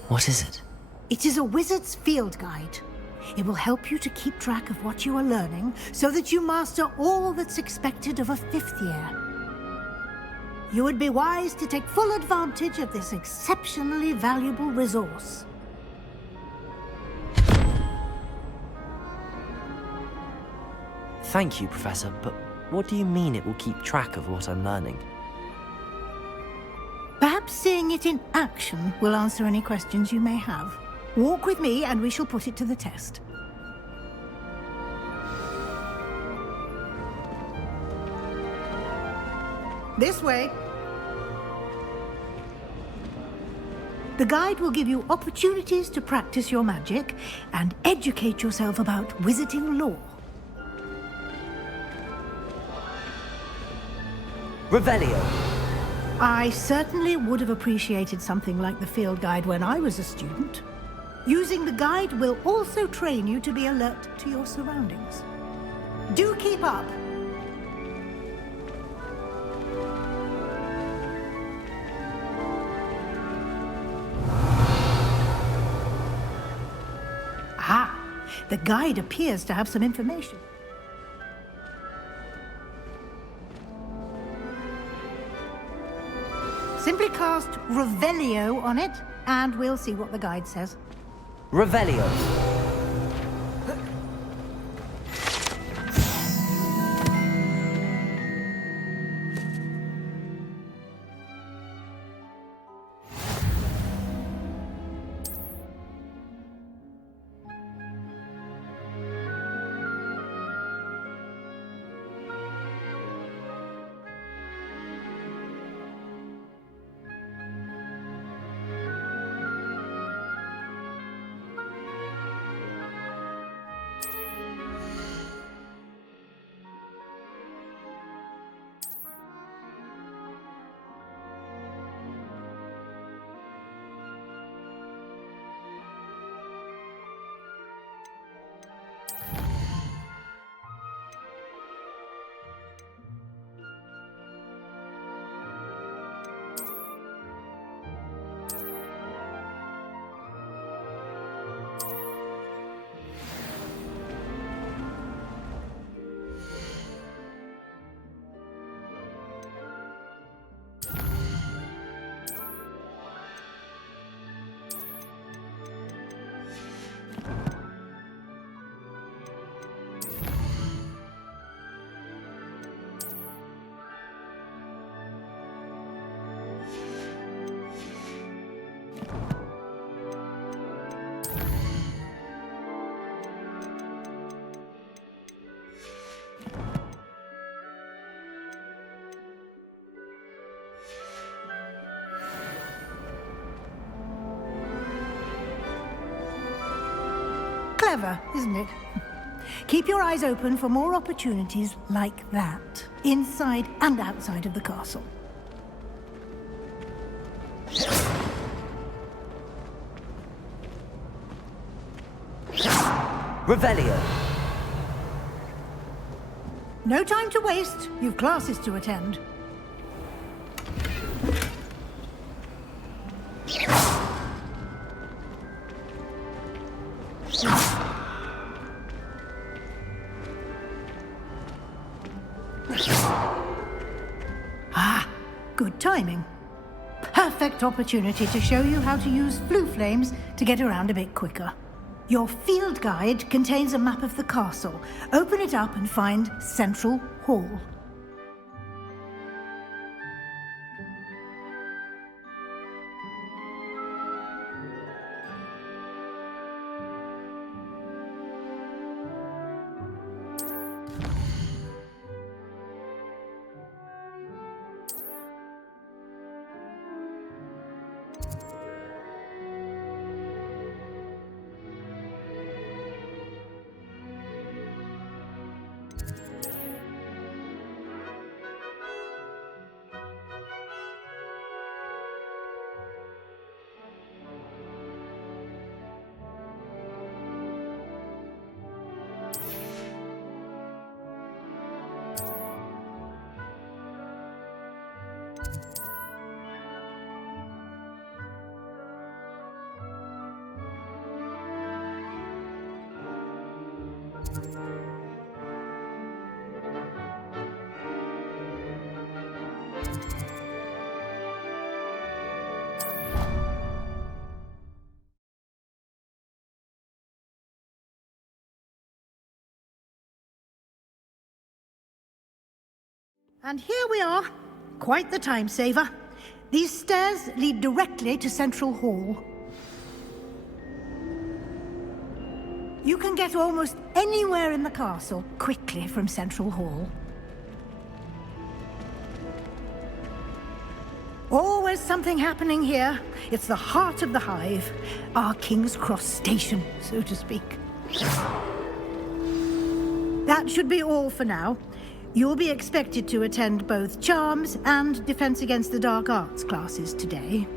What is it? It is a wizard's field guide. It will help you to keep track of what you are learning so that you master all that's expected of a 5th year. You would be wise to take full advantage of this exceptionally valuable resource. Thank you, Professor, but what do you mean it will keep track of what I'm learning? Perhaps seeing it in action will answer any questions you may have. Walk with me and we shall put it to the test. This way. The guide will give you opportunities to practice your magic and educate yourself about wizarding lore. Revelio. I certainly would have appreciated something like the field guide when I was a student. Using the guide will also train you to be alert to your surroundings. Do keep up. Ah, the guide appears to have some information. Simply cast Revelio on it, and we'll see what the guide says. Revelio. Clever, isn't it? Keep your eyes open for more opportunities like that, inside and outside of the castle. Revelio! No time to waste. You've classes to attend. Ah, good timing. Perfect opportunity to show you how to use flue flames to get around a bit quicker. Your field guide contains a map of the castle. Open it up and find Central Hall. And here we are. Quite the time saver. These stairs lead directly to Central Hall. You can get almost anywhere in the castle quickly from Central Hall. Always something happening here. It's the heart of the Hive, our King's Cross station, so to speak. That should be all for now. You'll be expected to attend both Charms and Defense Against the Dark Arts classes today.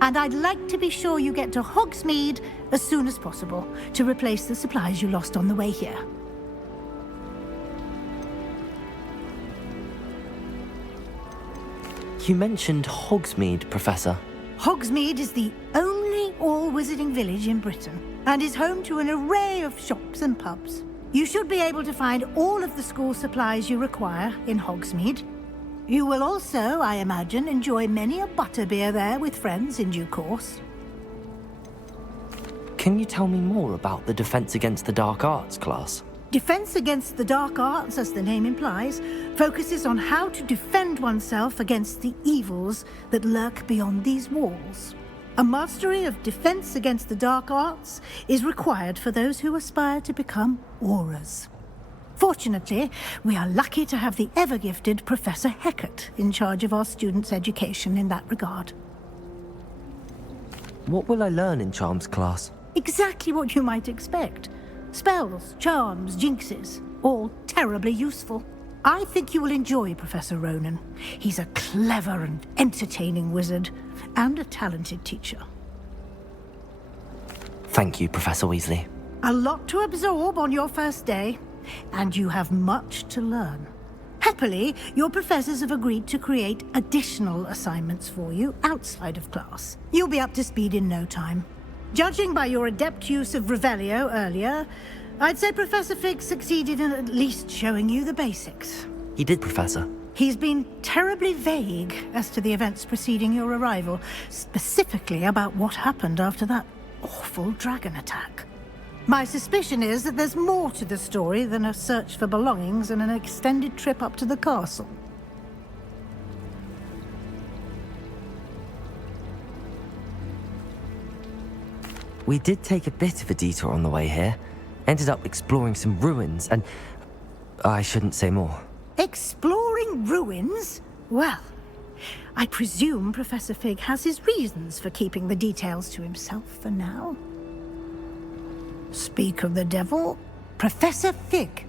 And I'd like to be sure you get to Hogsmeade as soon as possible to replace the supplies you lost on the way here. You mentioned Hogsmeade, Professor. Hogsmeade is the only all-wizarding village in Britain and is home to an array of shops and pubs. You should be able to find all of the school supplies you require in Hogsmeade. You will also, I imagine, enjoy many a butterbeer there with friends in due course. Can you tell me more about the Defense Against the Dark Arts class? Defense Against the Dark Arts, as the name implies, focuses on how to defend oneself against the evils that lurk beyond these walls. A mastery of Defense Against the Dark Arts is required for those who aspire to become Aurors. Fortunately, we are lucky to have the ever-gifted Professor Hecat in charge of our students' education in that regard. What will I learn in Charms class? Exactly what you might expect. Spells, charms, jinxes, all terribly useful. I think you will enjoy Professor Ronen. He's a clever and entertaining wizard, and a talented teacher. Thank you, Professor Weasley. A lot to absorb on your first day, and you have much to learn. Happily, your professors have agreed to create additional assignments for you outside of class. You'll be up to speed in no time. Judging by your adept use of Revelio earlier, I'd say Professor Fig succeeded in at least showing you the basics. He did, Professor. He's been terribly vague as to the events preceding your arrival, specifically about what happened after that awful dragon attack. My suspicion is that there's more to the story than a search for belongings and an extended trip up to the castle. We did take a bit of a detour on the way here. Ended up exploring some ruins and... I shouldn't say more. Exploring ruins? Well, I presume Professor Fig has his reasons for keeping the details to himself for now. Speak of the devil. Professor Fig.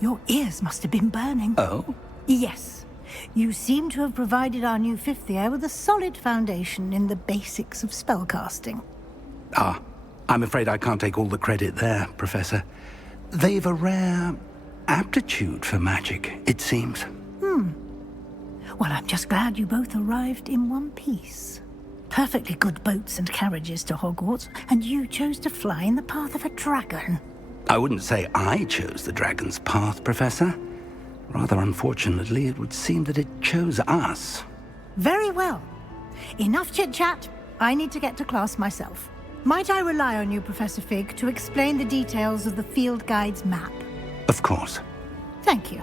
Your ears must have been burning. Oh? Yes. You seem to have provided our new fifth year with a solid foundation in the basics of spellcasting. Ah, I'm afraid I can't take all the credit there, Professor. They've a rare aptitude for magic, it seems. Well, I'm just glad you both arrived in one piece. Perfectly good boats and carriages to Hogwarts, and you chose to fly in the path of a dragon. I wouldn't say I chose the dragon's path, Professor. Rather unfortunately, it would seem that it chose us. Very well. Enough chit-chat. I need to get to class myself. Might I rely on you, Professor Fig, to explain the details of the field guide's map? Of course. Thank you.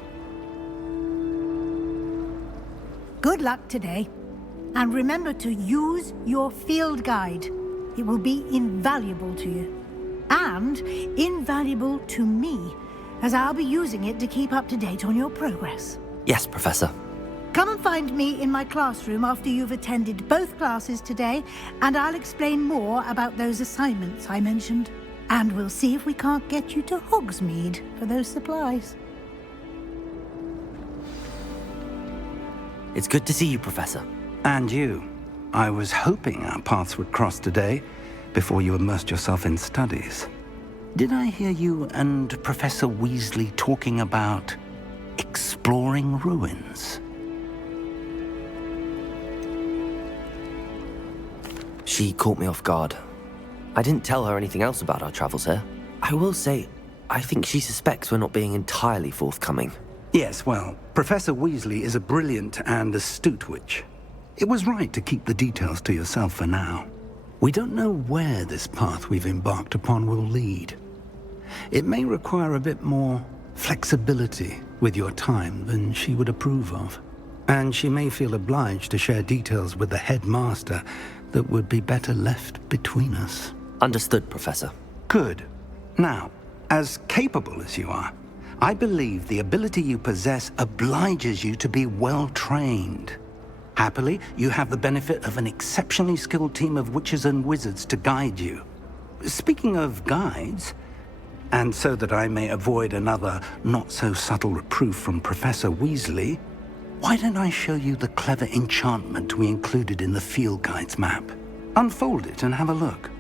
Good luck today. And remember to use your field guide. It will be invaluable to you. And invaluable to me, as I'll be using it to keep up to date on your progress. Yes, Professor. Come and find me in my classroom after you've attended both classes today, and I'll explain more about those assignments I mentioned. And we'll see if we can't get you to Hogsmeade for those supplies. It's good to see you, Professor. And you. I was hoping our paths would cross today, before you immersed yourself in studies. Did I hear you and Professor Weasley talking about exploring ruins? She caught me off guard. I didn't tell her anything else about our travels here. I will say, I think she suspects we're not being entirely forthcoming. Yes, well, Professor Weasley is a brilliant and astute witch. It was right to keep the details to yourself for now. We don't know where this path we've embarked upon will lead. It may require a bit more flexibility with your time than she would approve of. And she may feel obliged to share details with the headmaster that would be better left between us. Understood, Professor. Good. Now, as capable as you are, I believe the ability you possess obliges you to be well trained. Happily, you have the benefit of an exceptionally skilled team of witches and wizards to guide you. Speaking of guides, and so that I may avoid another not-so-subtle reproof from Professor Weasley, why don't I show you the clever enchantment we included in the field guide's map? Unfold it and have a look.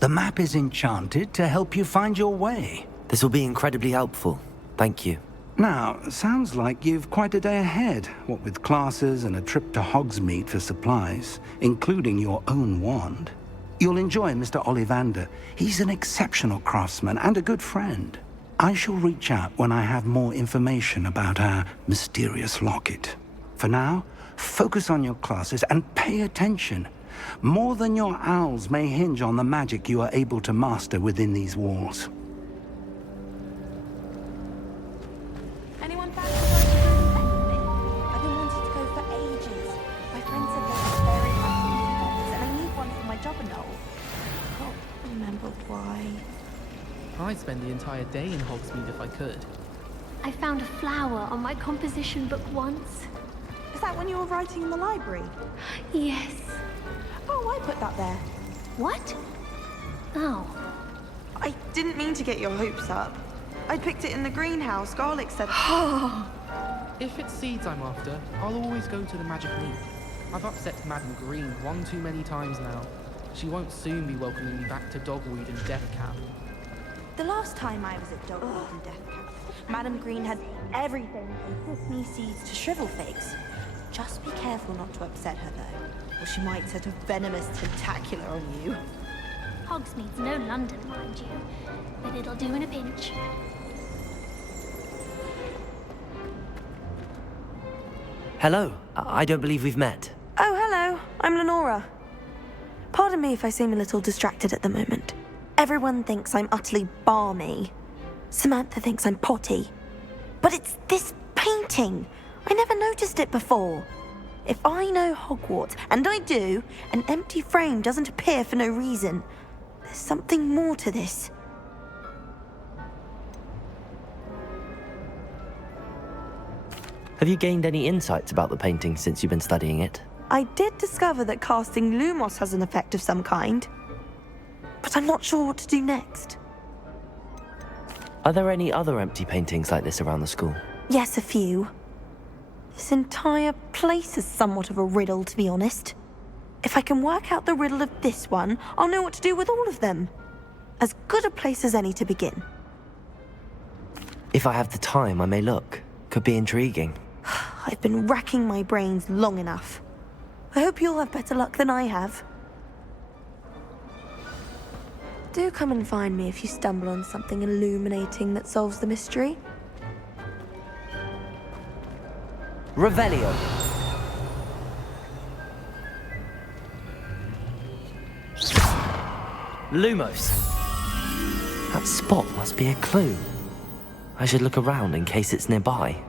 The map is enchanted to help you find your way. This will be incredibly helpful. Thank you. Now, sounds like you've quite a day ahead, what with classes and a trip to Hogsmeade for supplies, including your own wand. You'll enjoy Mr. Ollivander. He's an exceptional craftsman and a good friend. I shall reach out when I have more information about our mysterious locket. For now, focus on your classes and pay attention. More than your owls may hinge on the magic you are able to master within these walls. Anyone found I've been wanting to go for ages. My friend said they're very hard and I need one for my job and all. I can't remember why. I'd spend the entire day in Hogsmeade if I could. I found a flower on my composition book once. Is that when you were writing in the library? Yes. Oh, I put that there. What? Oh. I didn't mean to get your hopes up. I picked it in the greenhouse. Garlic said... If it's seeds I'm after, I'll always go to the magic room. I've upset Madam Green one too many times now. She won't soon be welcoming me back to Dogweed and Deathcap. The last time I was at Dogweed and Deathcap, Madam Green had everything from sesame seeds to shrivel figs. Just be careful not to upset her, though, or she might set a venomous tentacular on you. Hogsmeade's no London, mind you, but it'll do in a pinch. Hello. I don't believe we've met. Oh, hello. I'm Lenora. Pardon me if I seem a little distracted at the moment. Everyone thinks I'm utterly balmy. Samantha thinks I'm potty. But it's this painting. I never noticed it before. If I know Hogwarts, and I do, an empty frame doesn't appear for no reason. There's something more to this. Have you gained any insights about the painting since you've been studying it? I did discover that casting Lumos has an effect of some kind, but I'm not sure what to do next. Are there any other empty paintings like this around the school? Yes, a few. This entire place is somewhat of a riddle, to be honest. If I can work out the riddle of this one, I'll know what to do with all of them. As good a place as any to begin. If I have the time, I may look. Could be intriguing. I've been racking my brains long enough. I hope you'll have better luck than I have. Do come and find me if you stumble on something illuminating that solves the mystery. Revelio. Lumos. That spot must be a clue. I should look around in case it's nearby.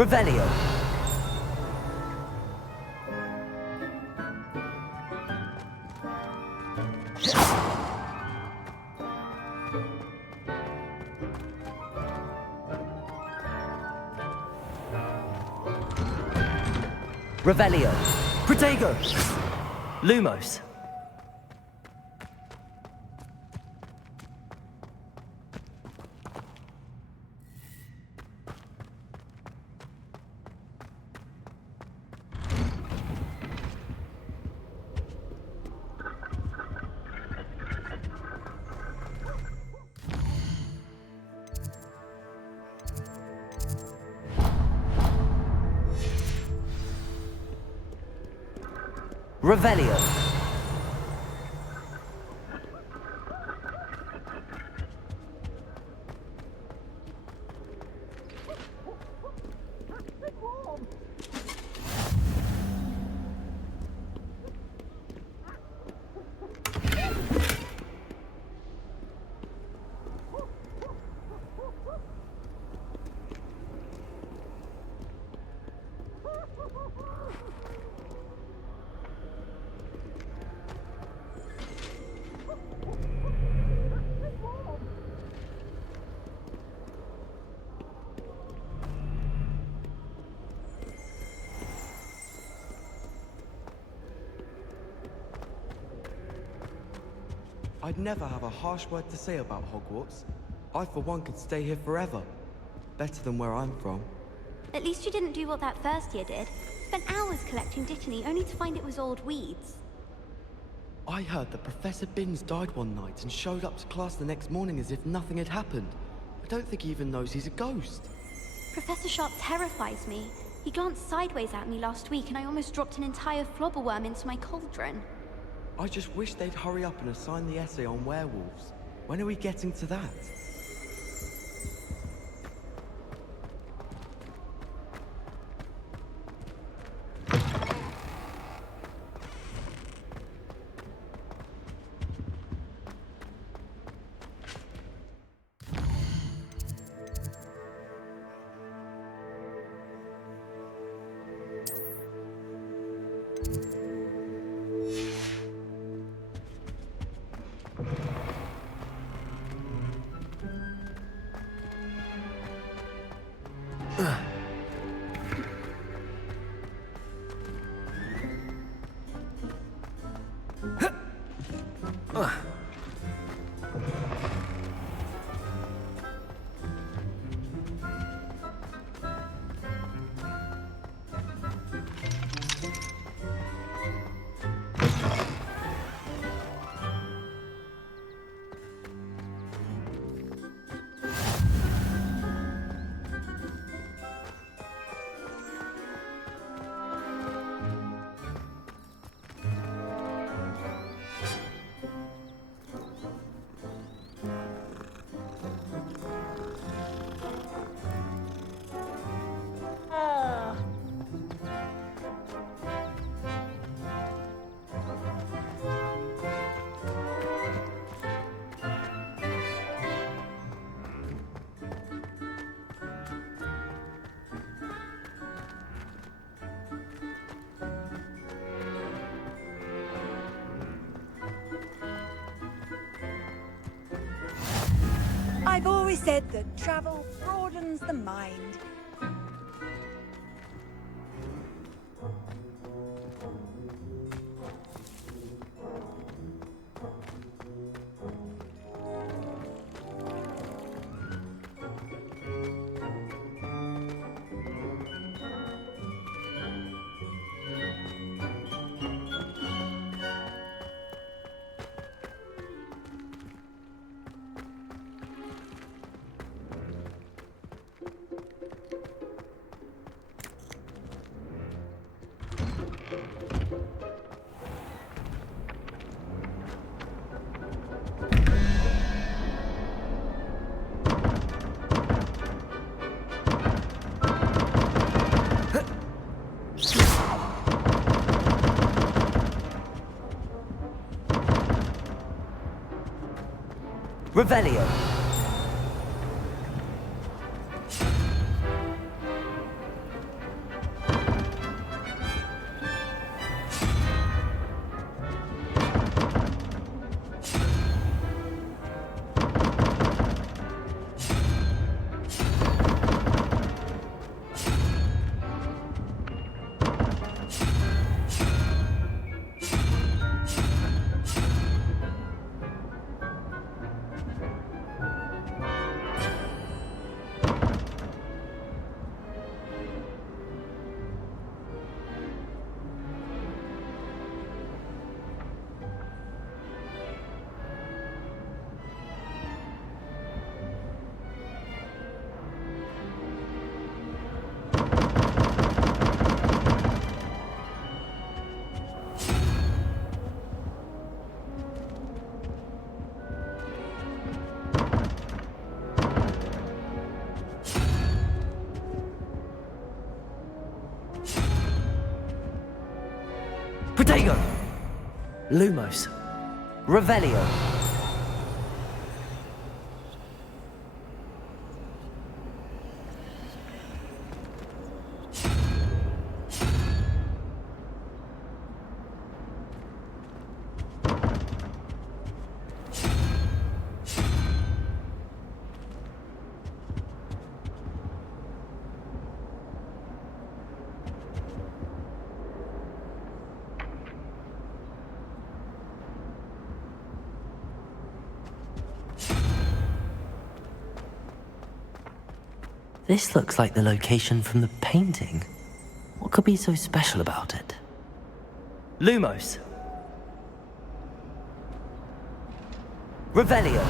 Revelio. Revelio. Protego. Lumos. Revelio. I'd never have a harsh word to say about Hogwarts. I, for one, could stay here forever. Better than where I'm from. At least you didn't do what that first year did. Spent hours collecting Dittany only to find it was old weeds. I heard that Professor Binns died one night and showed up to class the next morning as if nothing had happened. I don't think he even knows he's a ghost. Professor Sharp terrifies me. He glanced sideways at me last week and I almost dropped an entire flobberworm into my cauldron. I just wish they'd hurry up and assign the essay on werewolves. When are we getting to that? I've always said that travel broadens the mind. Revelio. Protego! Lumos. Revelio. This looks like the location from the painting. What could be so special about it? Lumos. Revelio.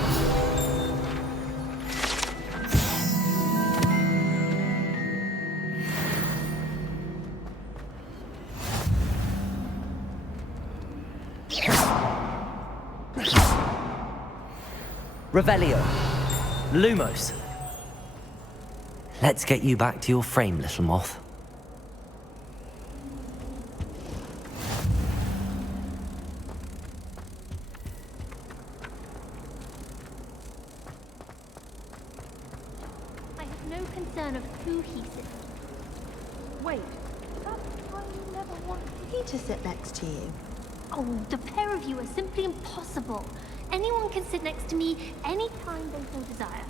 Revelio. Lumos. Let's get you back to your frame, little moth. I have no concern of who he sits. Wait, that's why you never wanted me to sit next to you. Oh, the pair of you are simply impossible. anyone can sit next to me anytime they so desire.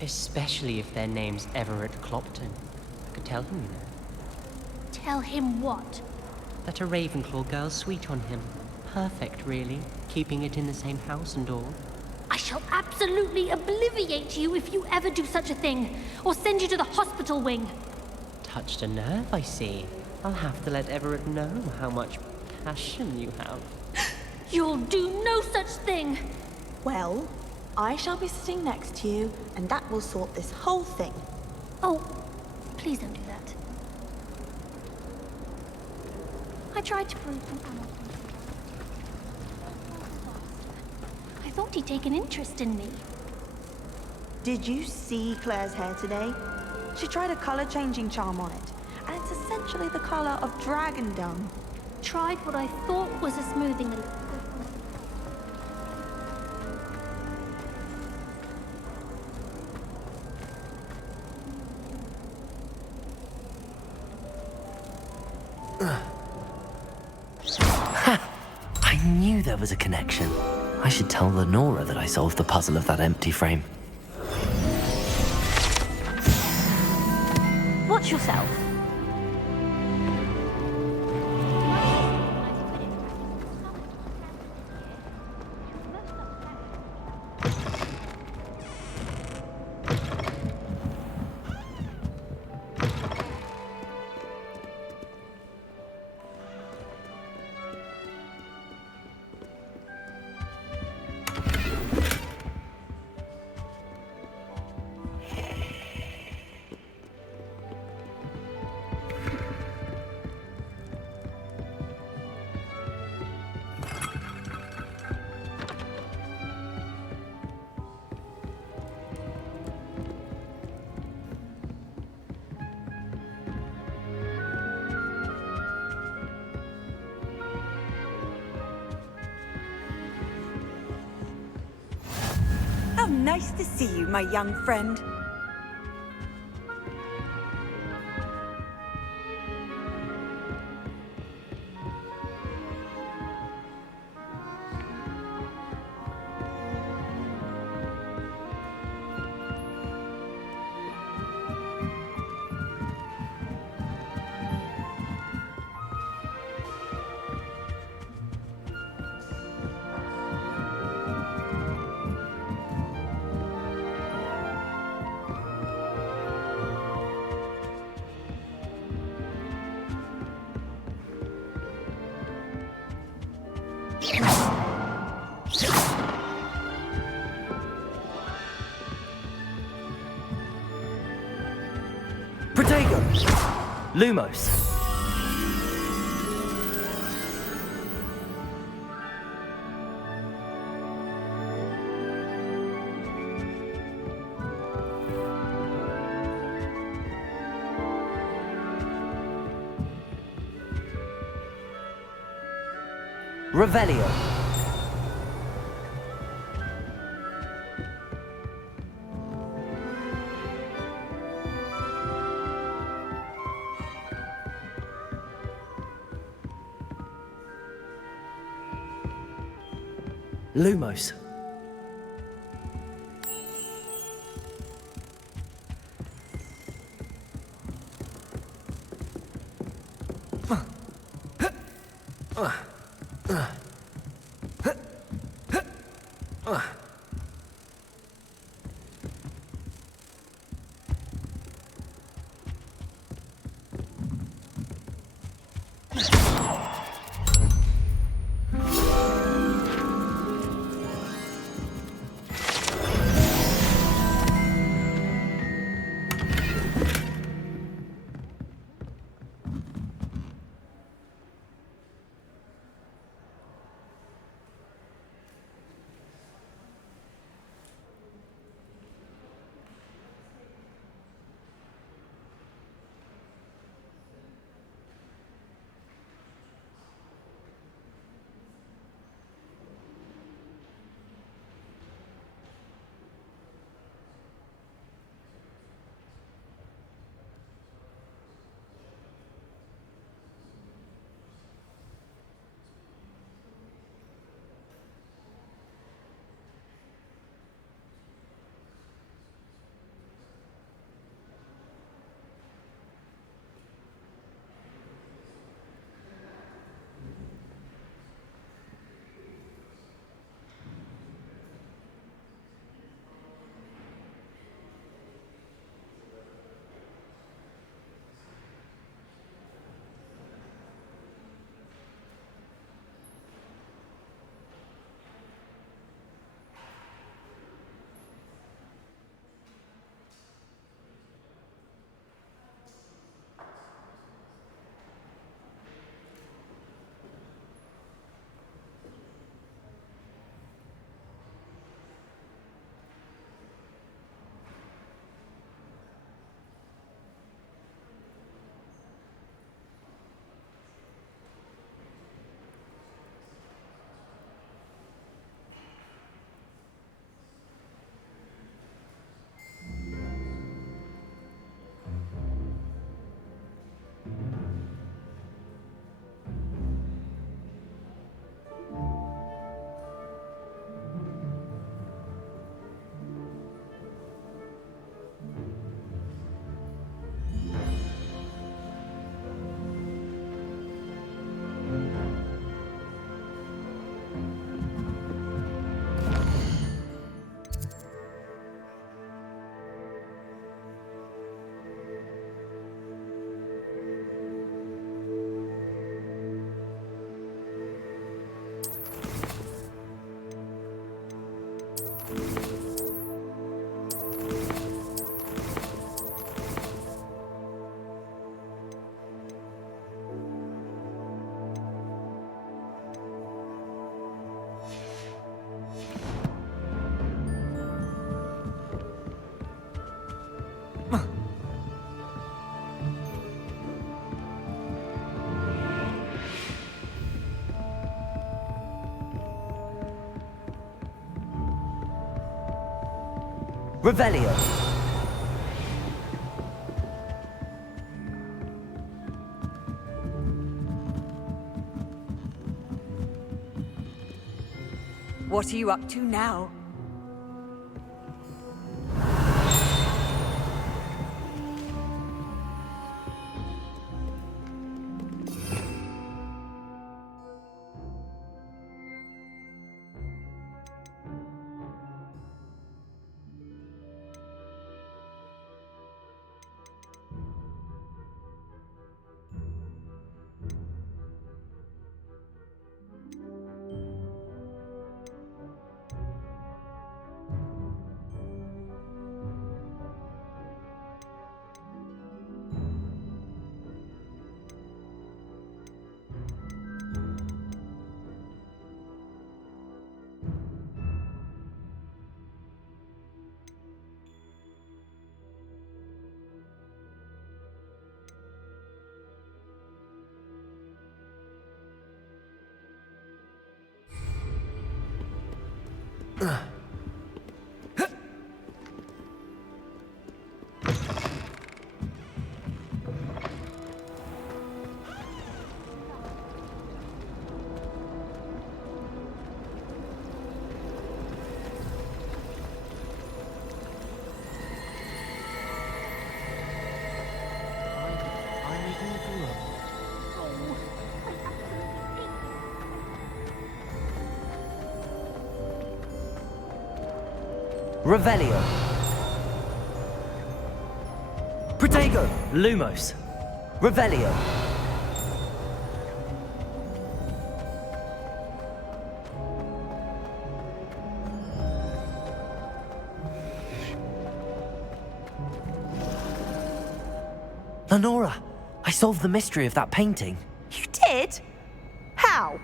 Especially if their name's Everett Clopton. I could tell him, you know. Tell him what? That a Ravenclaw girl's sweet on him. Perfect, really. Keeping it in the same house and all. I shall absolutely obliviate you if you ever do such a thing, or send you to the hospital wing. Touched a nerve, I see. I'll have to let Everett know how much passion you have. You'll do no such thing! Well, I shall be sitting next to you, and that will sort this whole thing. Oh, please don't do that. I tried to prove from Hamilton. I thought he'd take an interest in me. Did you see Claire's hair today? She tried a color-changing charm on it, and it's essentially the color of dragon dung. Tried what I thought was a smoothing liquid. I knew there was a connection. I should tell Lenora that I solved the puzzle of that empty frame. Watch yourself. How nice to see you, my young friend. Protego! Lumos! Revelio! Lumos. Revelio. What are you up to now? Revelio. Protego. Lumos. Revelio. Lenora, I solved the mystery of that painting. You did? How?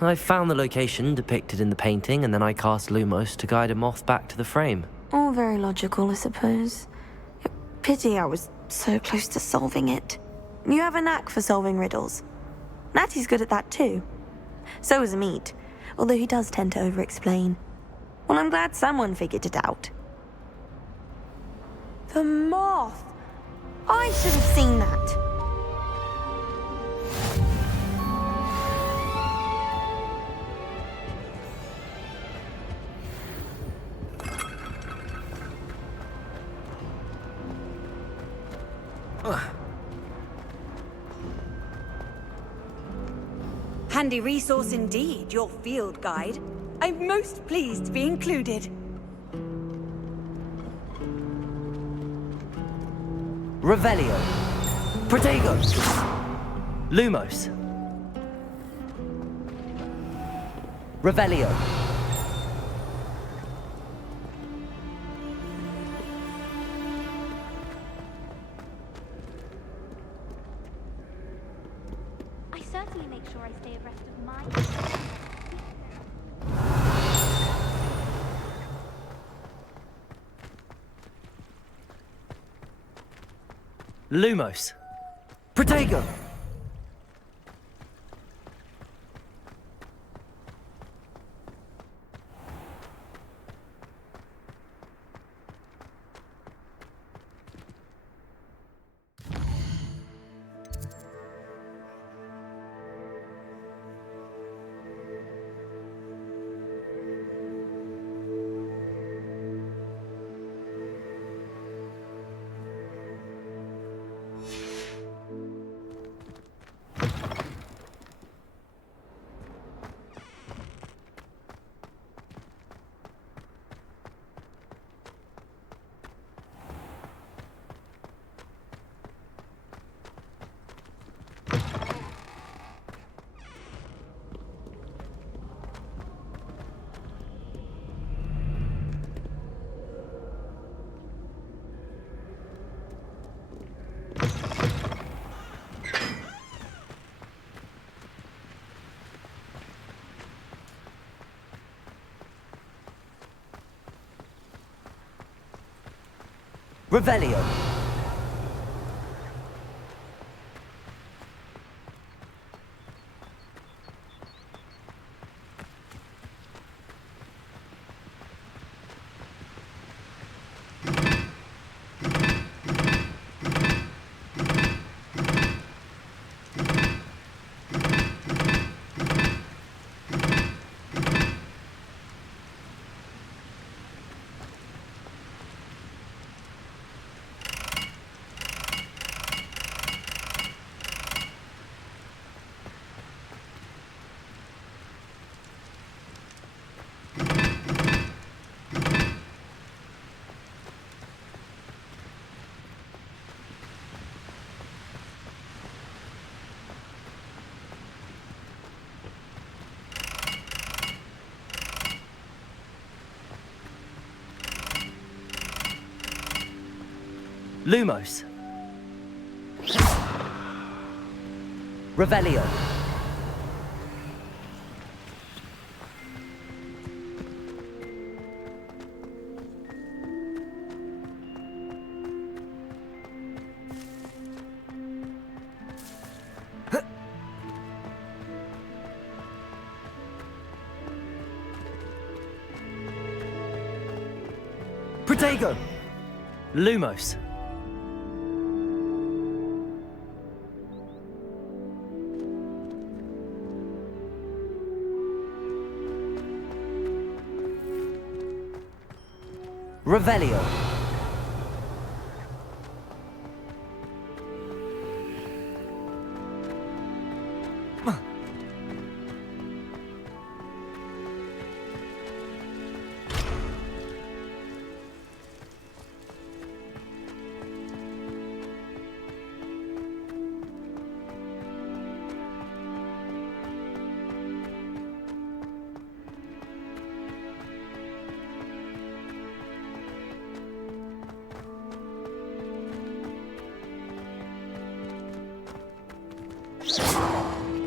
I found the location depicted in the painting, and then I cast Lumos to guide a moth back to the frame. All very logical, I suppose. Pity I was so close to solving it. You have a knack for solving riddles. Natty's good at that too. So is Amit, although he does tend to over-explain. Well, I'm glad someone figured it out. The moth! I should have seen that. Handy resource indeed, your field guide. I'm most pleased to be included. Revelio. Protego. Lumos. Revelio. I certainly make sure I stay abreast of my... Lumos. Protego. Revelio. Lumos. Revelio. Protego. Lumos. Revelio.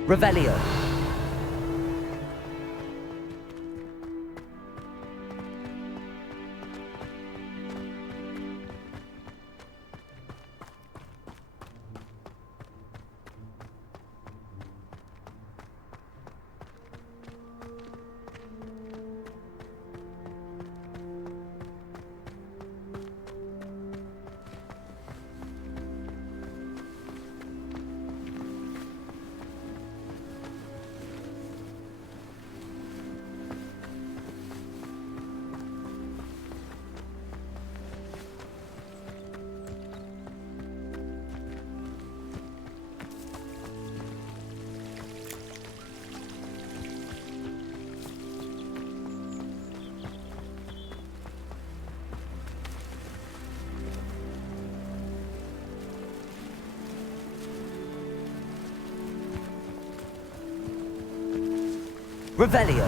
Revelio. Revelio.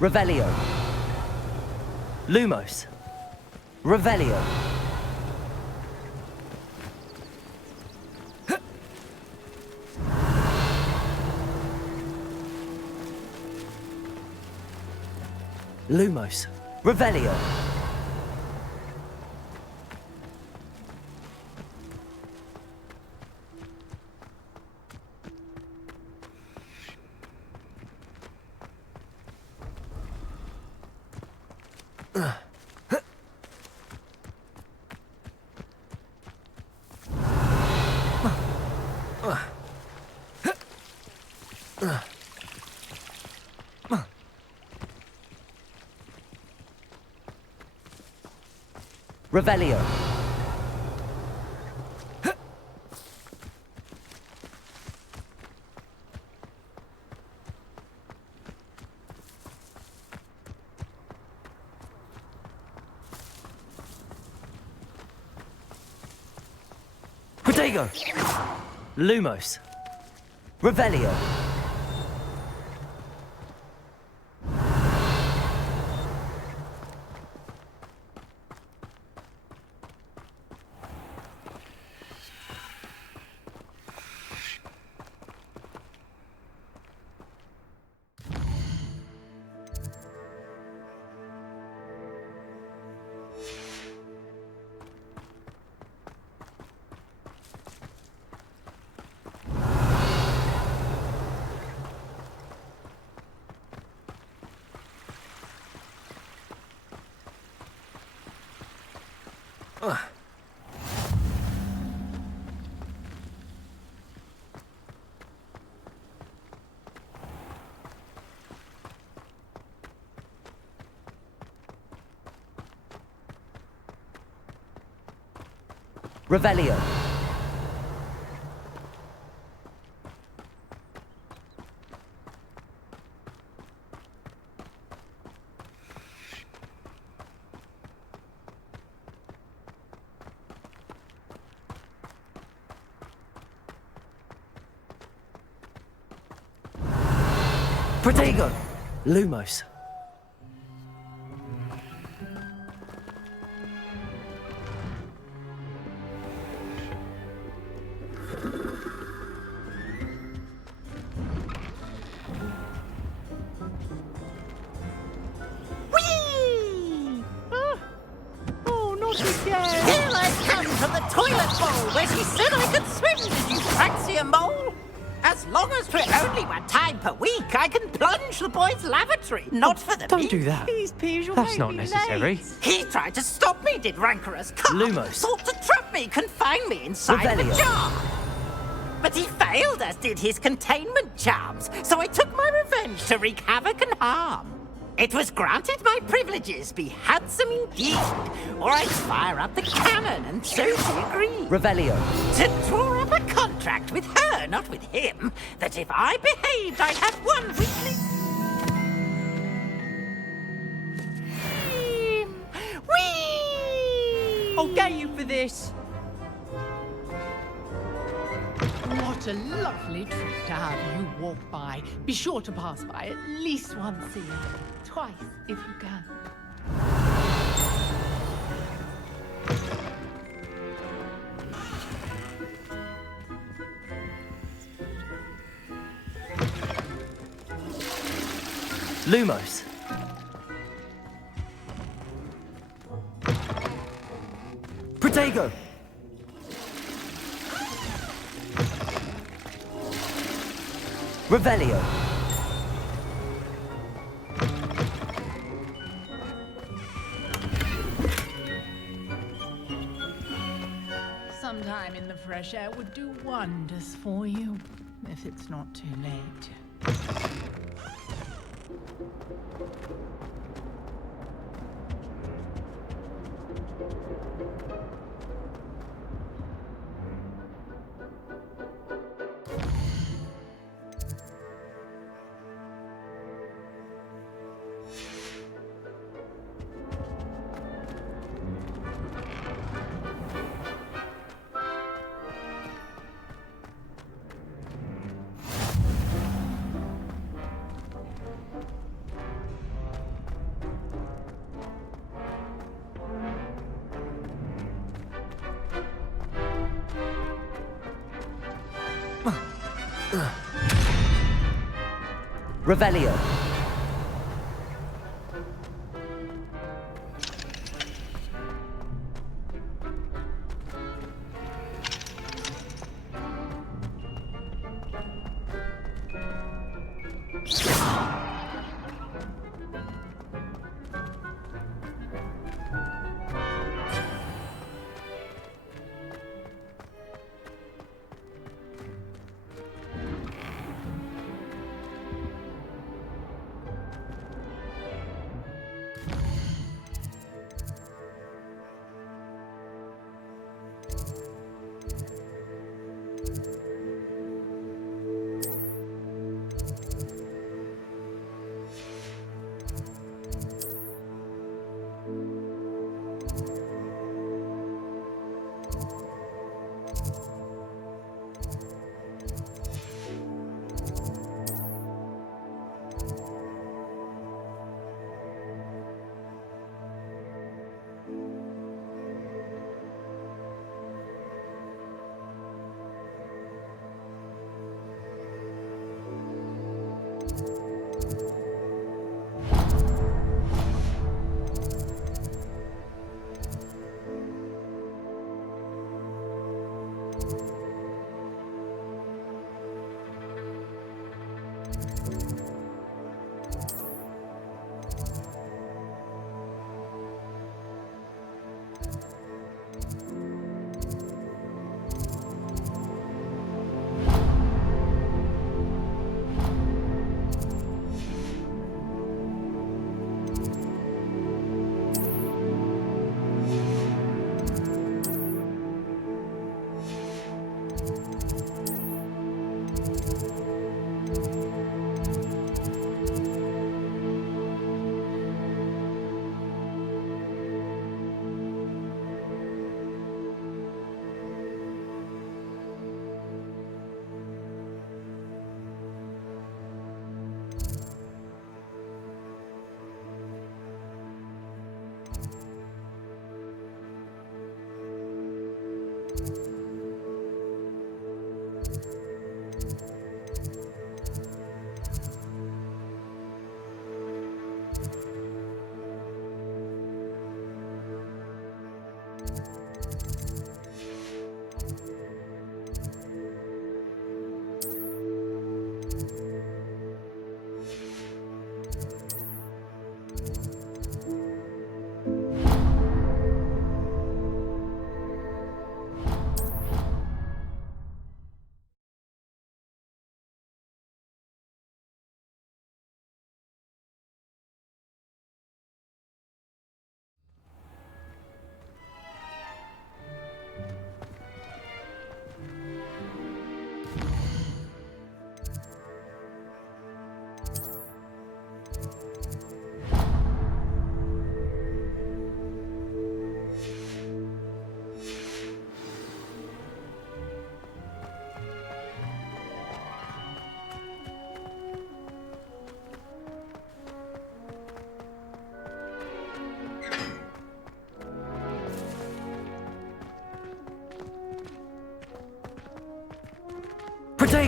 Revelio. Lumos. Revelio. Lumos. Revelio. Revelio. Protego. Lumos. Revelio. Revelio. Protego! Lumos. Whee! Oh, not again! Here I come from the toilet bowl where she said I could swim, did you fancy a mole? As long as for only one time per week, I can plunge the boy's lavatory. Not for the don't do that. Please, Peeves, you'll That's make not me necessary. late. He tried to stop me, did rancorous cunt. Lumos. Sought to trap me, confine me inside the Revelio. jar. But he failed, as did his containment charms, so I took my revenge to wreak havoc and harm. It was granted my privileges be handsome indeed, or I'd fire up the cannon, and so she agreed. Revelio. To draw up a contract with her, not with him, that if I behaved, I'd have one weekly... Whee! I'll get you for this. What a lovely treat to have you walk by. Be sure to pass by at least once a year. Twice, if you can. Lumos. Protego! Revelio. Some time in the fresh air would do wonders for you, if it's not too late. Revelio.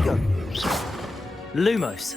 go. Lumos.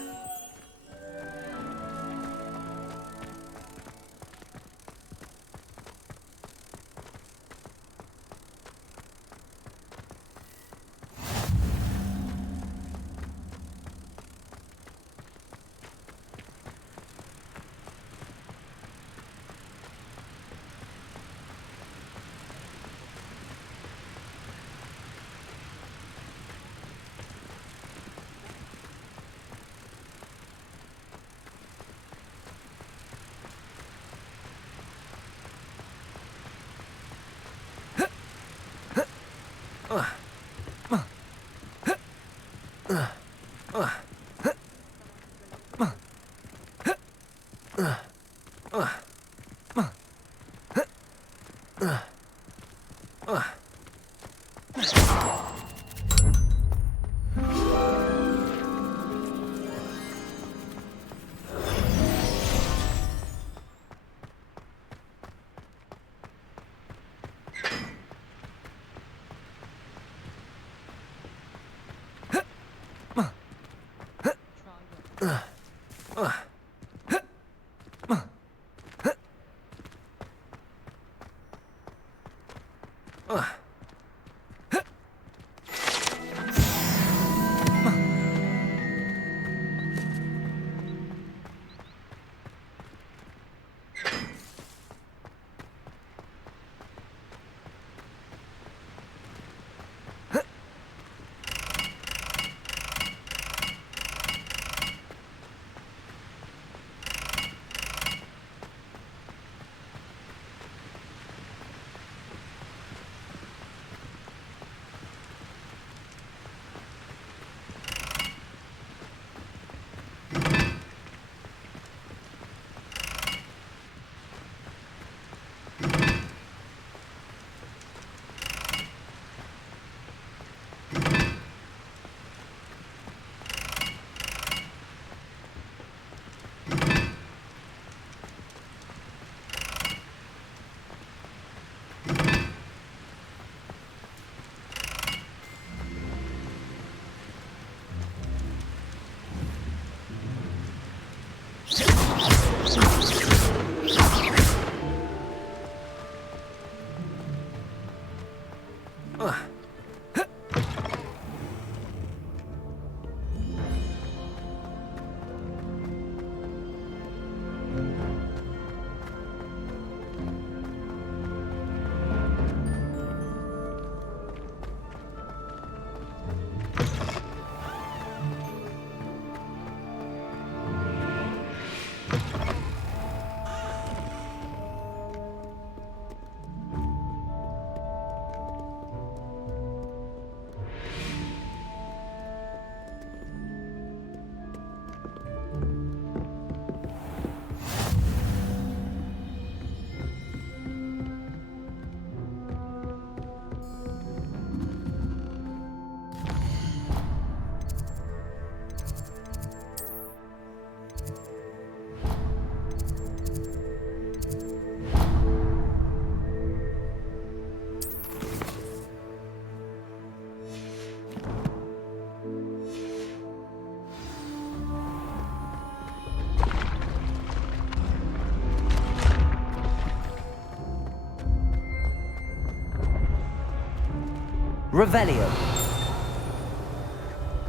Revelio.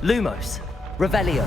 Lumos. Revelio.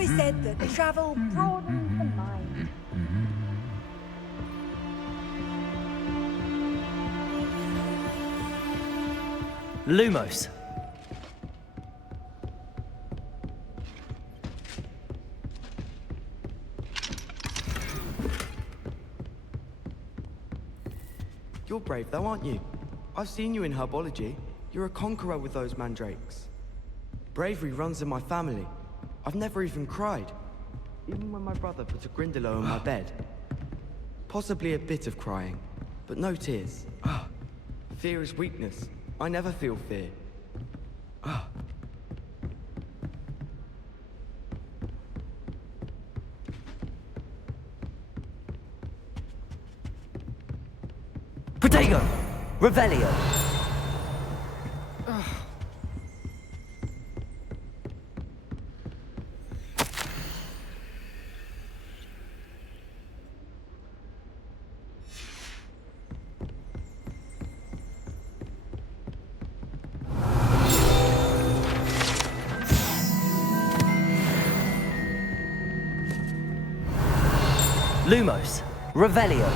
always said that travel broadens the mind. Lumos. You're brave though, aren't you? I've seen you in herbology. You're a conqueror with those mandrakes. Bravery runs in my family. I've never even cried. Even when my brother put a Grindylow in my bed. Possibly a bit of crying, but no tears. Fear is weakness. I never feel fear. Protego! Revelio! Lumos. Revelio.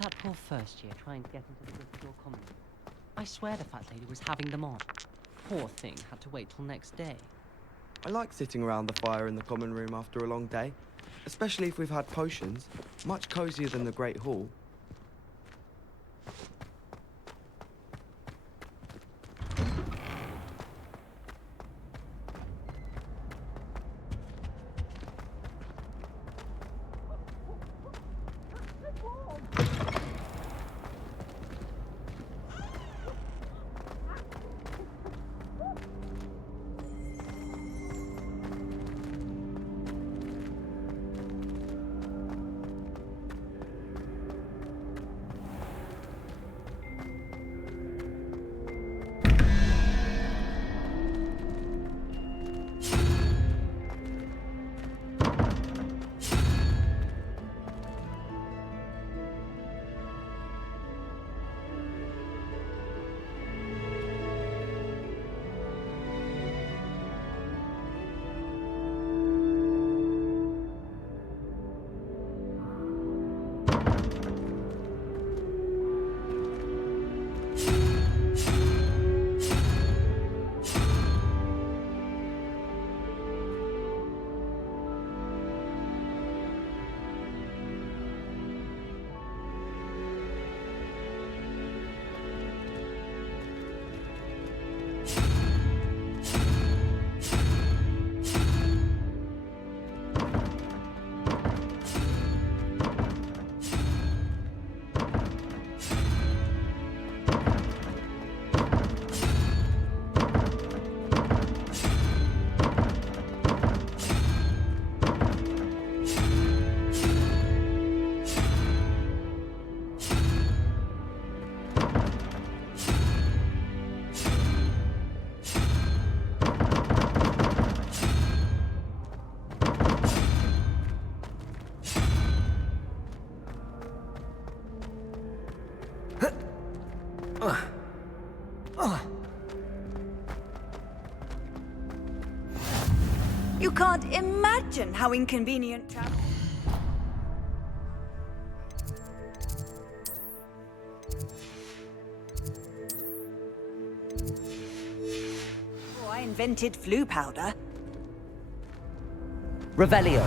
That poor first year trying to get into the Gryffindor common room. I swear the fat lady was having them on. Poor thing had to wait till next day. I like sitting around the fire in the common room after a long day, especially if we've had potions. Much cozier than the Great Hall. You can't imagine how inconvenient travel. Oh, I invented flu powder. Revelio.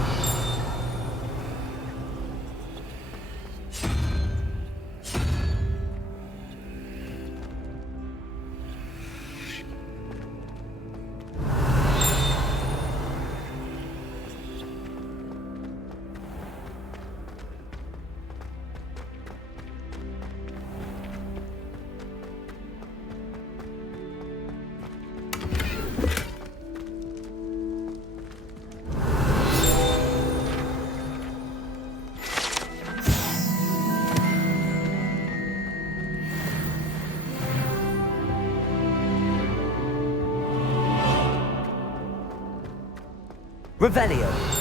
Revelio.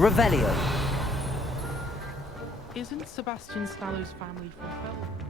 Revelio. Isn't Sebastian Stallow's family from Fel?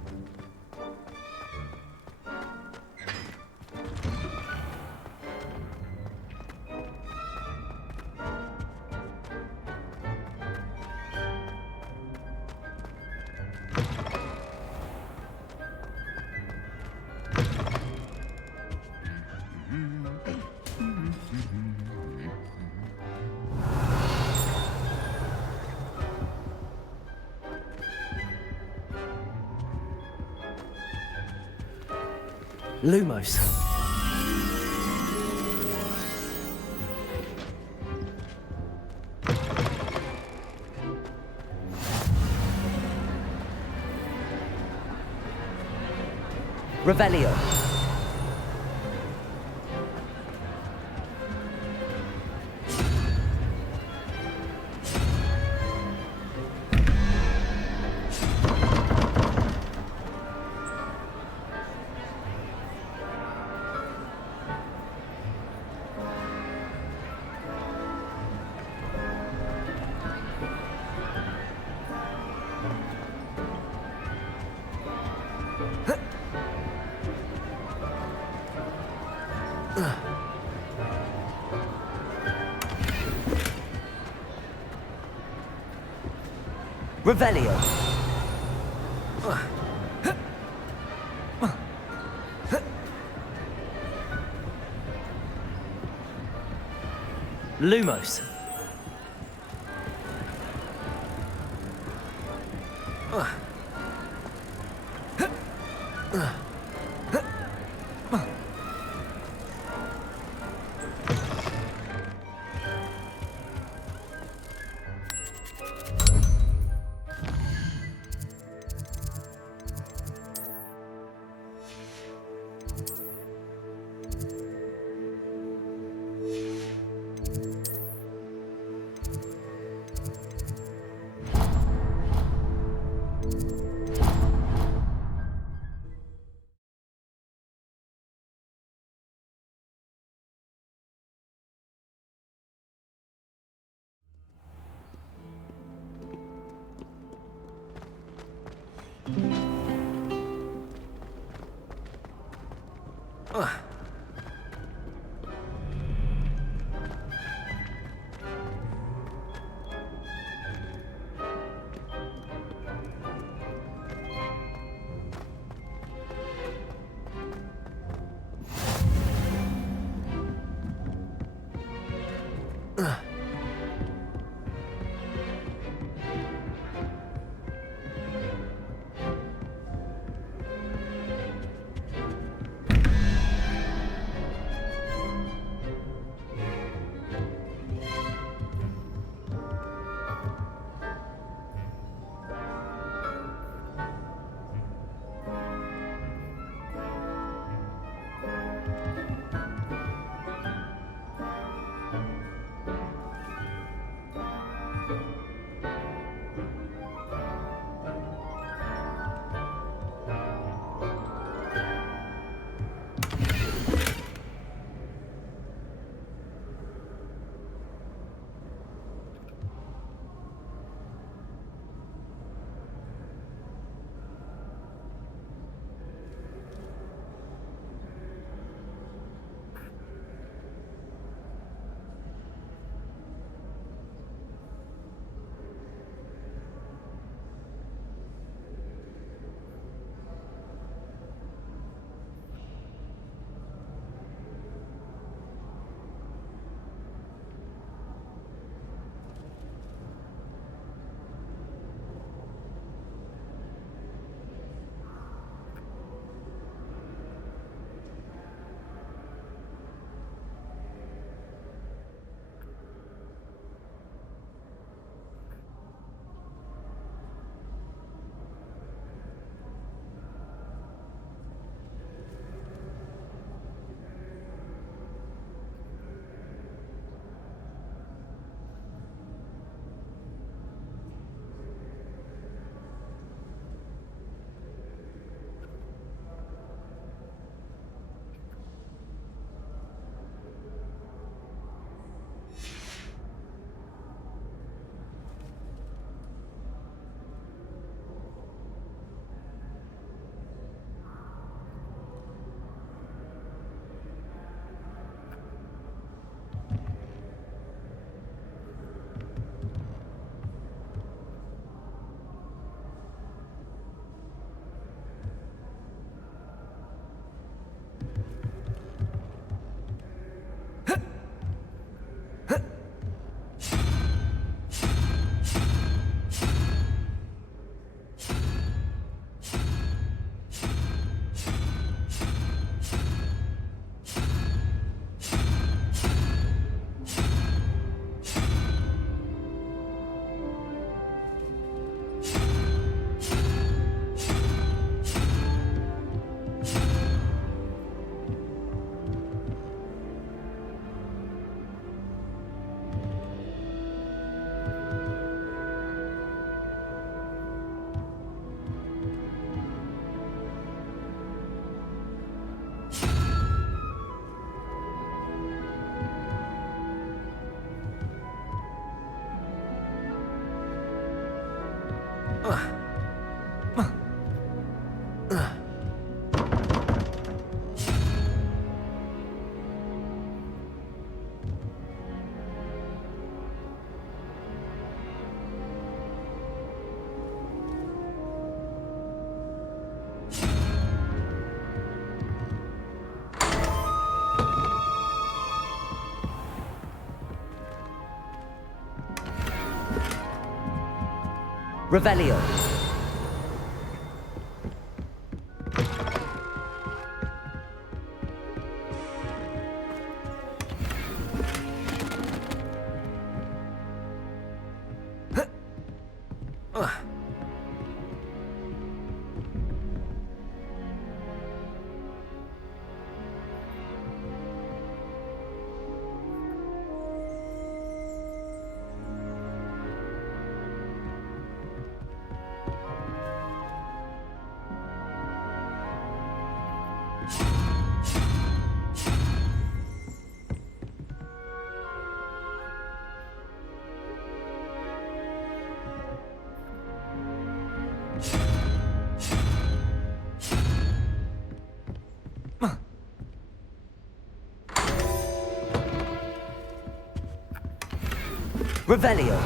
Lumos. Revelio. Revelio. Lumos. Revelio. Revelio.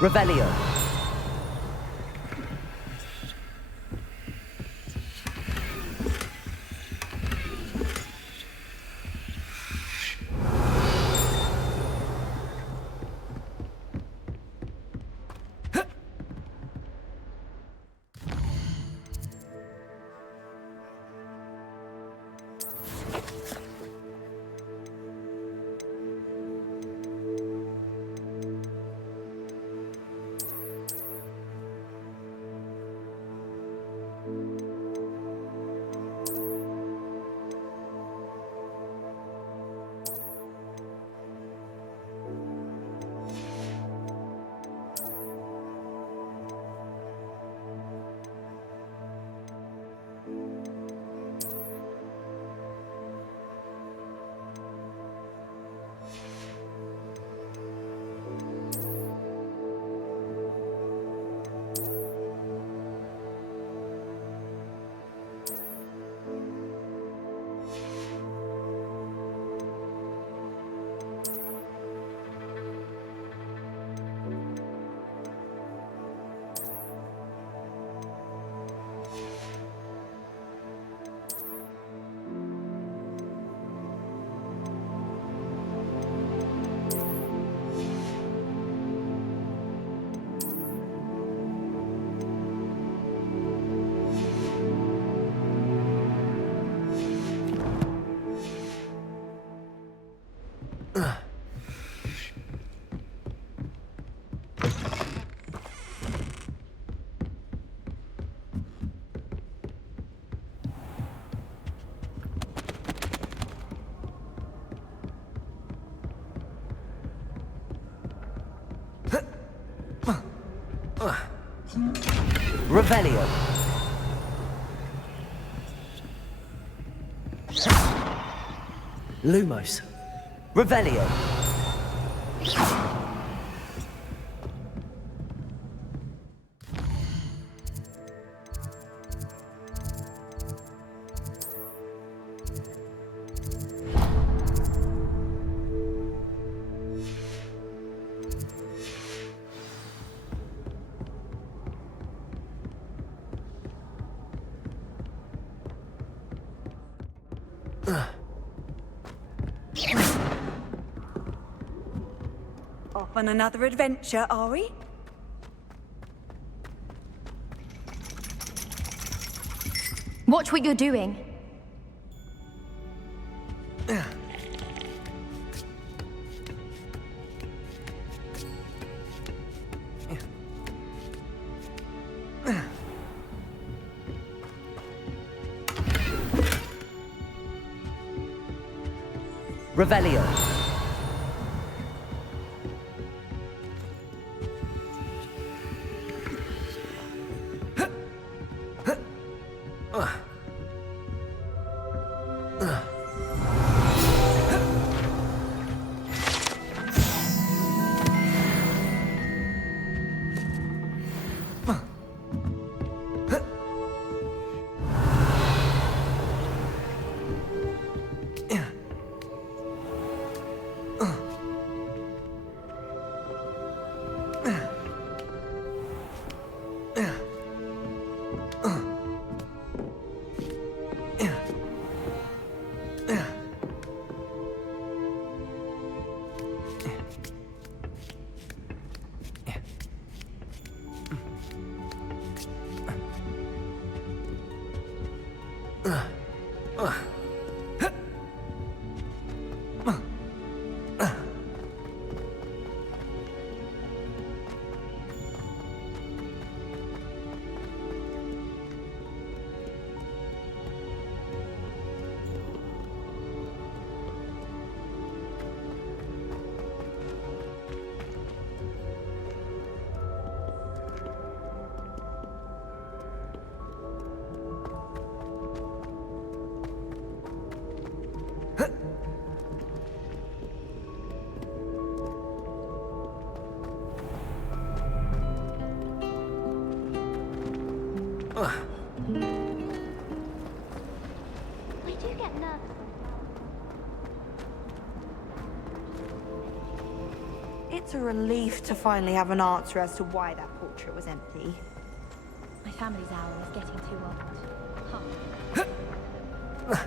Revelio. Revelio. Lumos. Revelio. Off on another adventure, are we? Watch what you're doing. Revelio. I do get nervous. It's a relief to finally have an answer as to why that portrait was empty. My family's owl is getting too old. Huh.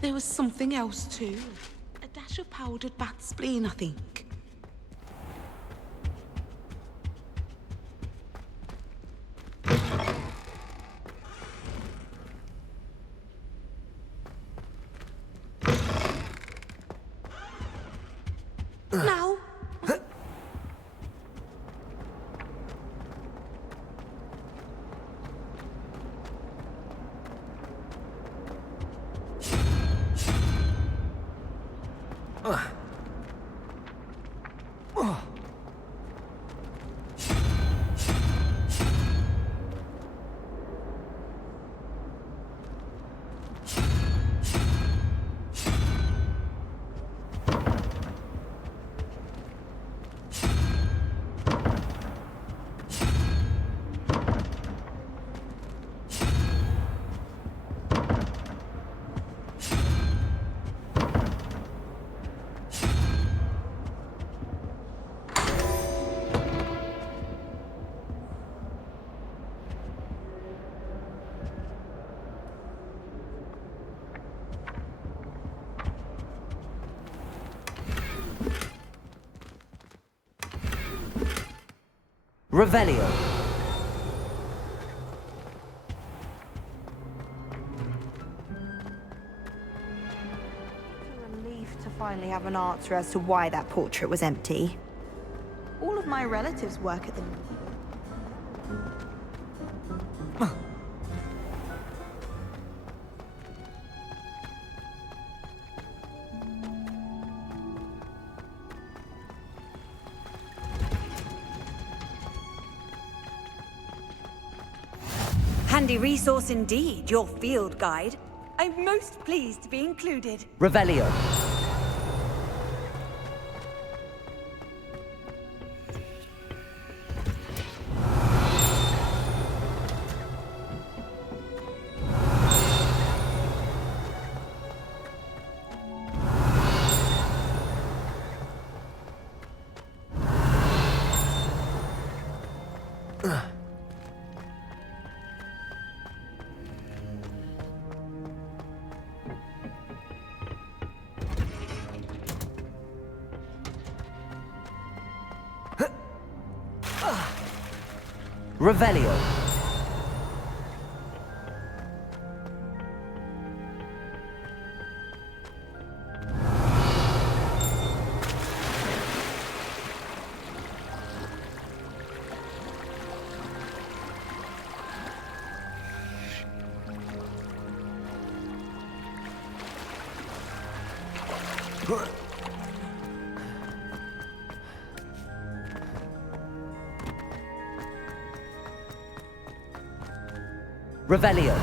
There was something else too. A dash of powdered bat spleen, I think. Now? Revelio. It's a relief to finally have an answer as to why that portrait was empty. All of my relatives work at the... Handy resource indeed, your field guide. I'm most pleased to be included. Revelio. Revelio. Revelio.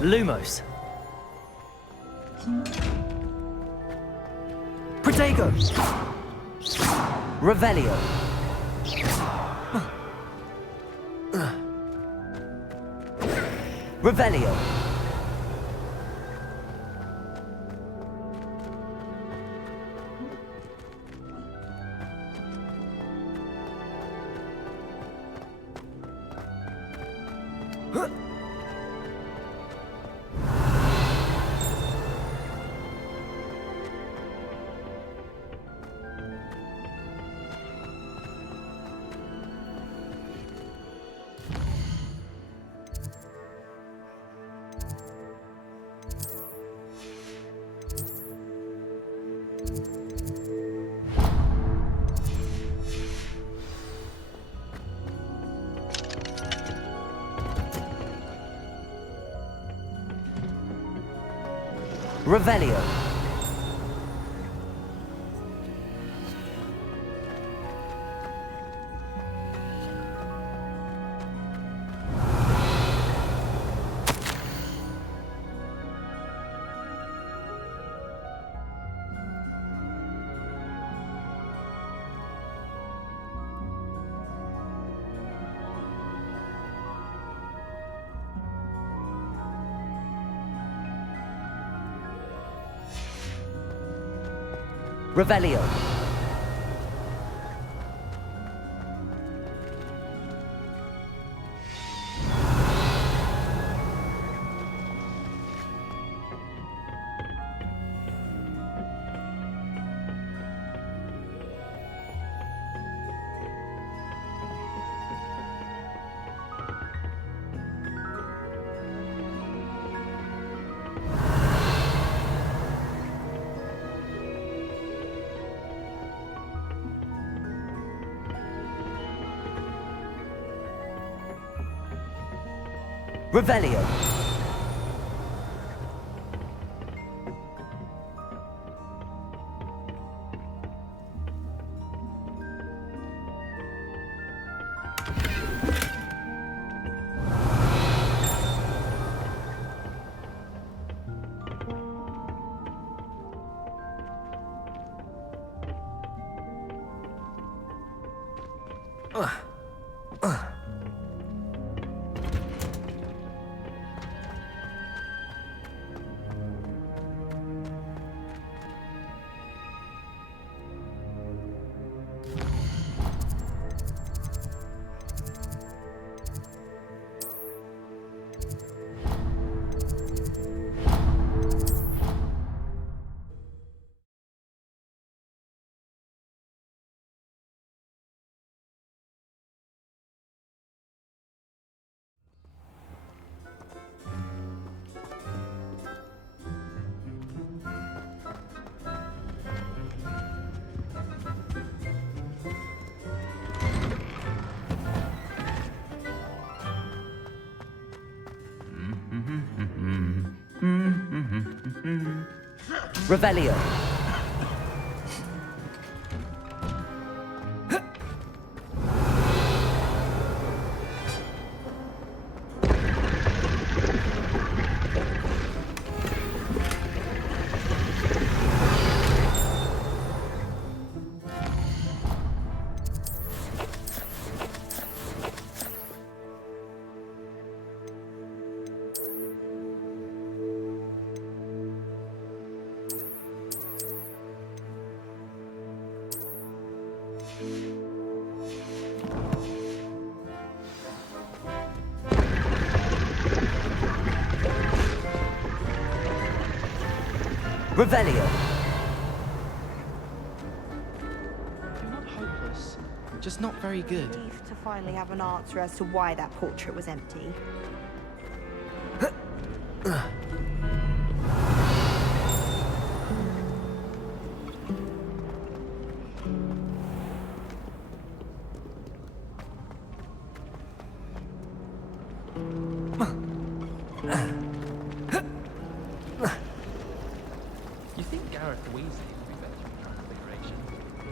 Lumos. Protego. Revelio. Revelio. Revelio. Revelio. Revelio. Revelio. Revelio. You're not hopeless, just not very good. Relief to finally have an answer as to why that portrait was empty. Professor Weasley would be better in that configuration,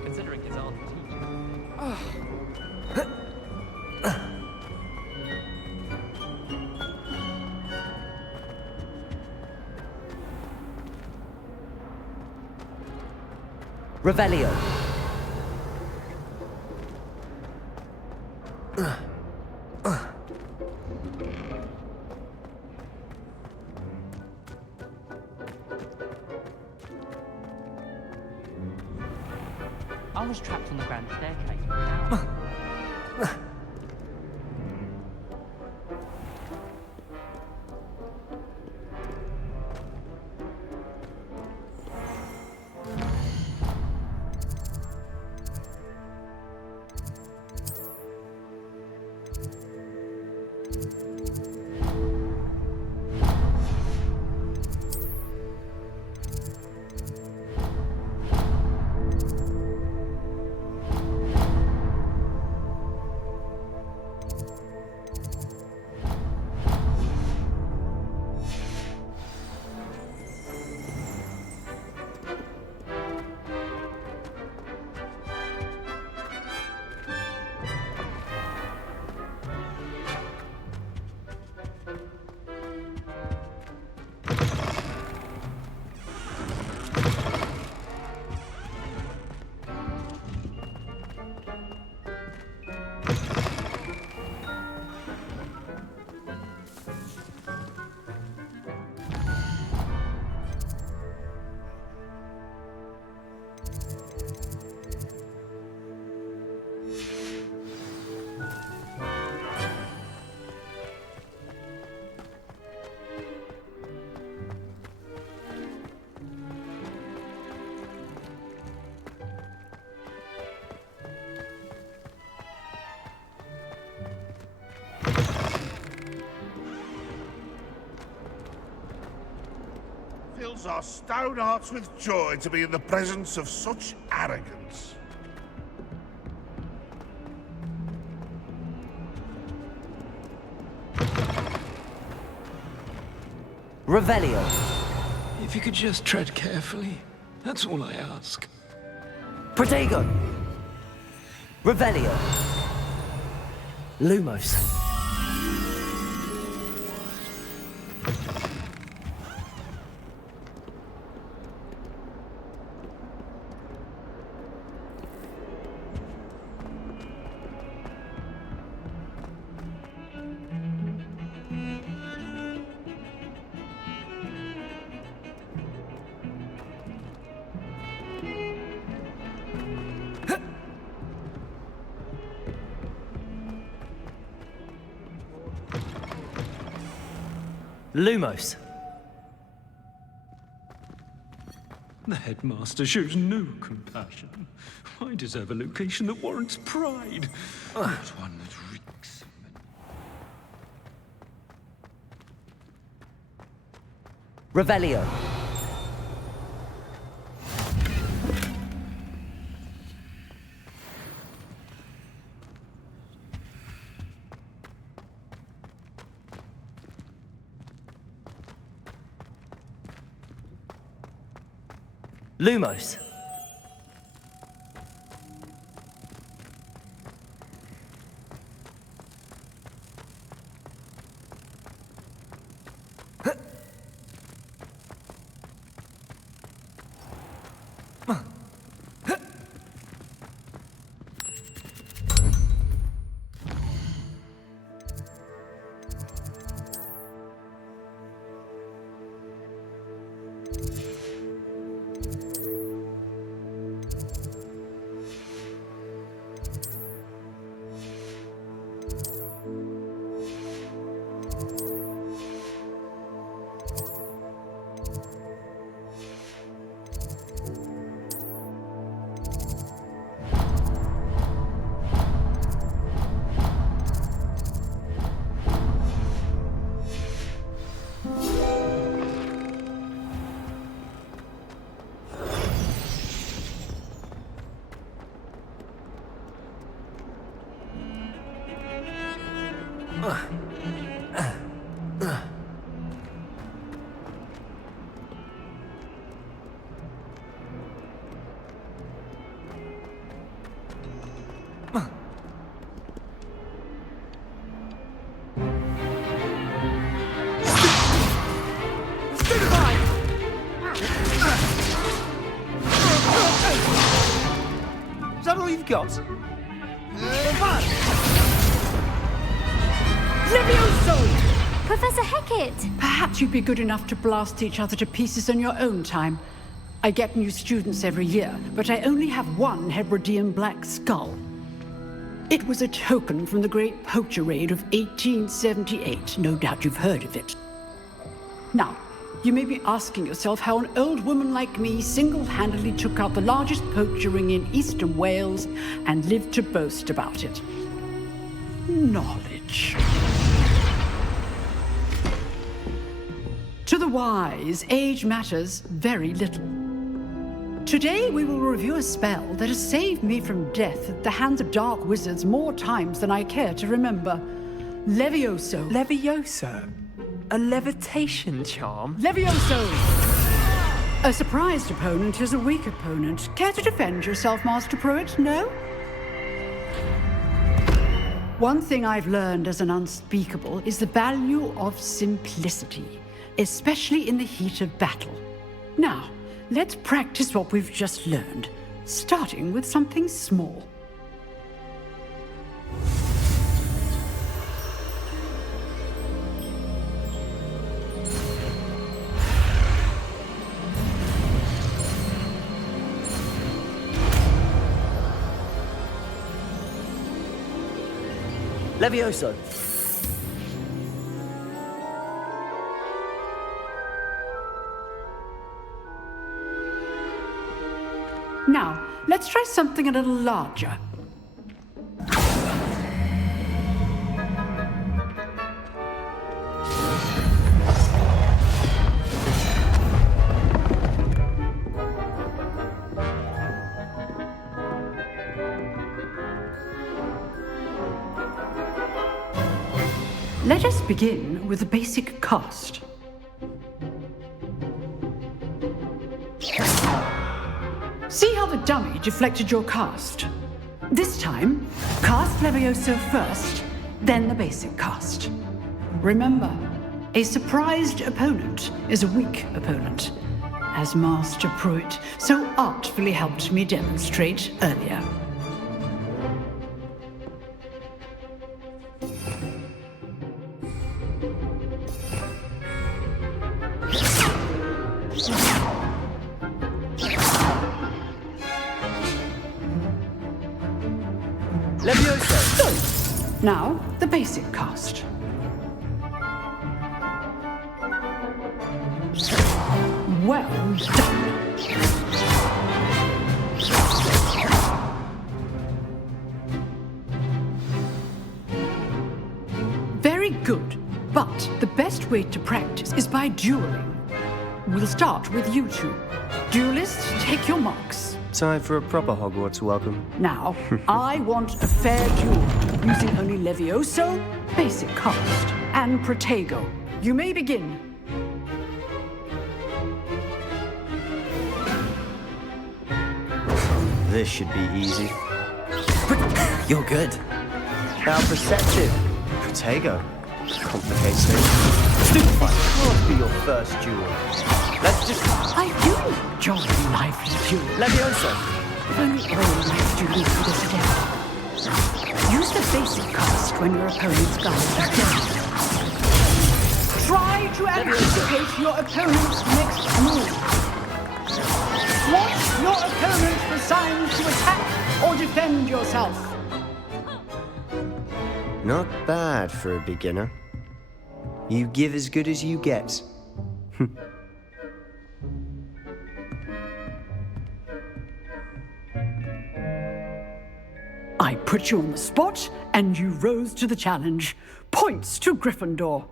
considering his aunt teaches. Revelio. I was trapped on the grand staircase for an hour. Fills our stout hearts with joy to be in the presence of such arrogance. Revelio. If you could just tread carefully, that's all I ask. Protego. Revelio. Lumos. Lumos. The headmaster shows no compassion. I deserve a location that warrants pride, not one that reeks of Revelio. Lumos. Is that all you've got? Levioso! Professor Hecat! Perhaps you'd be good enough to blast each other to pieces in your own time. I get new students every year, but I only have one Hebridean black skull. It was a token from the Great Poacher Raid of 1878. No doubt you've heard of it. Now, you may be asking yourself how an old woman like me single-handedly took out the largest poacher ring in eastern Wales and lived to boast about it. Knowledge. To the wise, age matters very little. Today we will review a spell that has saved me from death at the hands of dark wizards more times than I care to remember. Levioso. Levioso? A levitation charm? Levioso! A surprised opponent is a weak opponent. Care to defend yourself, Master Pruitt? No? One thing I've learned as an unspeakable is the value of simplicity, especially in the heat of battle. Now, let's practice what we've just learned, starting with something small. Levioso. Now, let's try something a little larger. Let us begin with a basic cast. See how the dummy deflected your cast? This time, cast Levioso first, then the basic cast. Remember, a surprised opponent is a weak opponent, as Master Pruitt so artfully helped me demonstrate earlier. Levioso! Now, the basic cast. Well done. Very good, but the best way to practice is by dueling. We'll start with you two. Duelists, take your marks. Time for a proper Hogwarts welcome. Now, I want a fair duel, using only Levioso, basic cast, and Protego. You may begin. This should be easy. You're good. How perceptive. Protego. Complicates things. Stupefy. Can't be your first duel. Let's just... I do enjoy lively duels. Levioso. If only all my students do this again. Use the basic cast when your opponent's guard is down. Try to anticipate your opponent's next move. Want your opponent for signs to attack or defend yourself. Not bad for a beginner. You give as good as you get. I put you on the spot, and you rose to the challenge. Points to Gryffindor.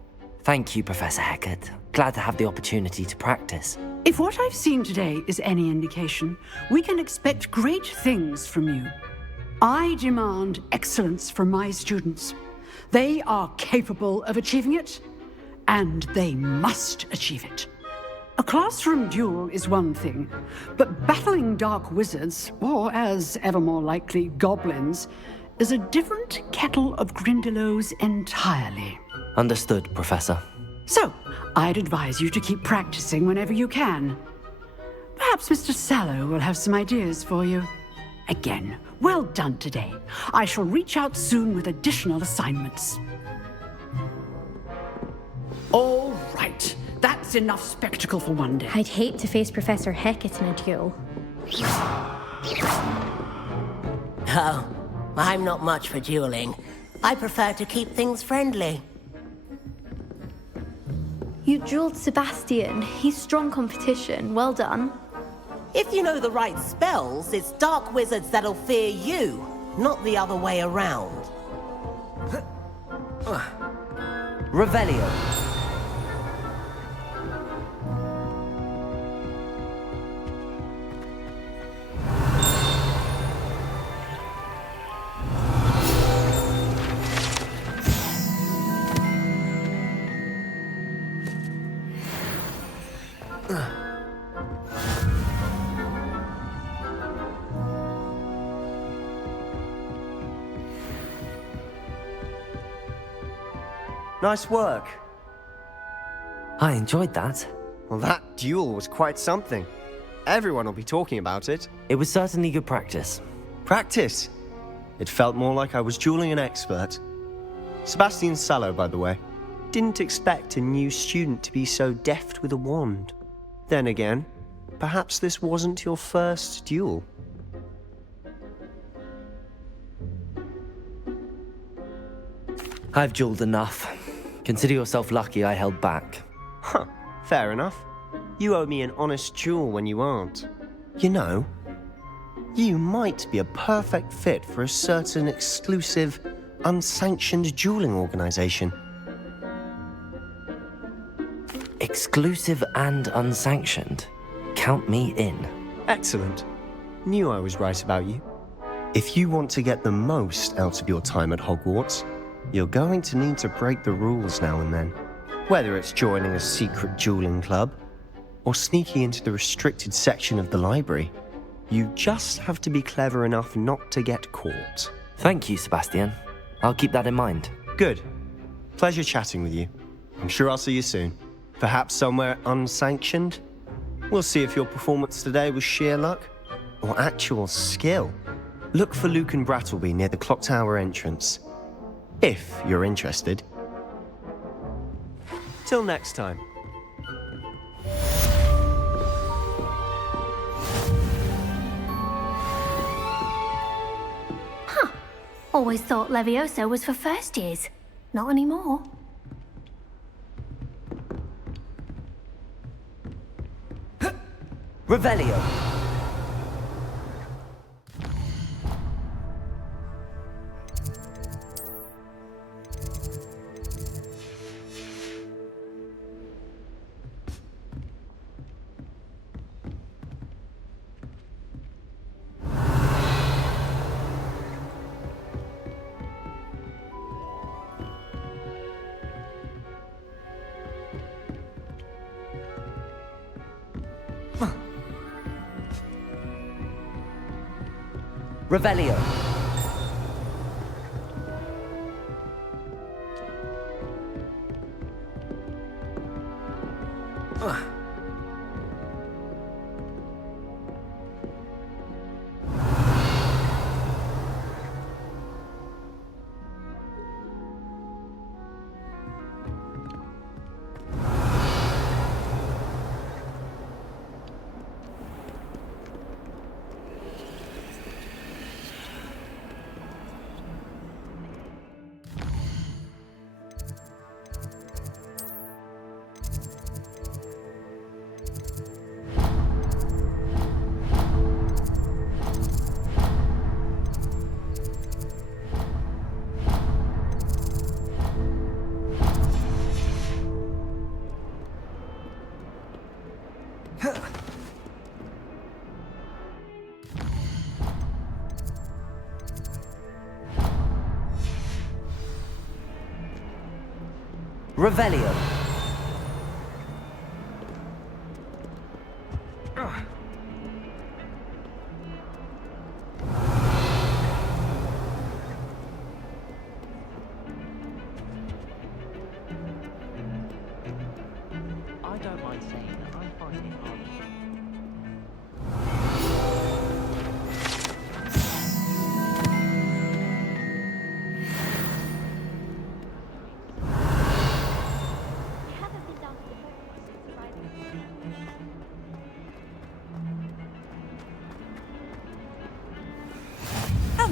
Thank you, Professor Hecat. Glad to have the opportunity to practice. If what I've seen today is any indication, we can expect great things from you. I demand excellence from my students. They are capable of achieving it, and they must achieve it. A classroom duel is one thing, but battling dark wizards, or as ever more likely, goblins, is a different kettle of Grindylows entirely. Understood, Professor. So, I'd advise you to keep practicing whenever you can. Perhaps Mr. Sallow will have some ideas for you. Again, well done today. I shall reach out soon with additional assignments. All right. That's enough spectacle for one day. I'd hate to face Professor Hecat in a duel. Oh, I'm not much for dueling. I prefer to keep things friendly. You dueled Sebastian. He's strong competition. Well done. If you know the right spells, it's dark wizards that'll fear you, not the other way around. Revelio. Nice work. I enjoyed that. Well, that duel was quite something. Everyone will be talking about it. It was certainly good practice. Practice? It felt more like I was dueling an expert. Sebastian Sallow, by the way. Didn't expect a new student to be so deft with a wand. Then again, perhaps this wasn't your first duel. I've dueled enough. Consider yourself lucky I held back. Huh, fair enough. You owe me an honest duel when you aren't. You know, you might be a perfect fit for a certain exclusive, unsanctioned dueling organization. Exclusive and unsanctioned? Count me in. Excellent. Knew I was right about you. If you want to get the most out of your time at Hogwarts, you're going to need to break the rules now and then. Whether it's joining a secret dueling club, or sneaking into the restricted section of the library, you just have to be clever enough not to get caught. Thank you, Sebastian. I'll keep that in mind. Good. Pleasure chatting with you. I'm sure I'll see you soon. Perhaps somewhere unsanctioned? We'll see if your performance today was sheer luck, or actual skill. Look for Lucan Brattleby near the Clock Tower entrance. If you're interested. Till next time. Always thought Levioso was for first years. Not anymore. Revelio. Revelio. Revelio.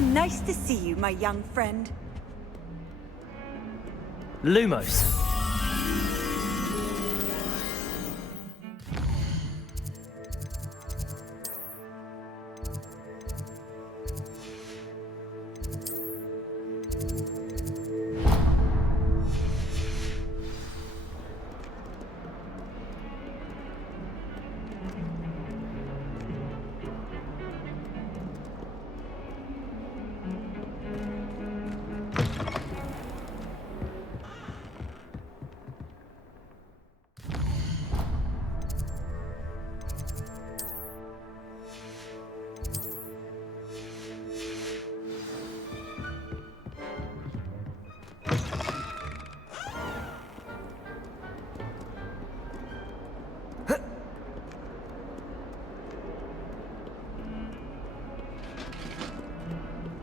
Nice to see you, my young friend. Lumos.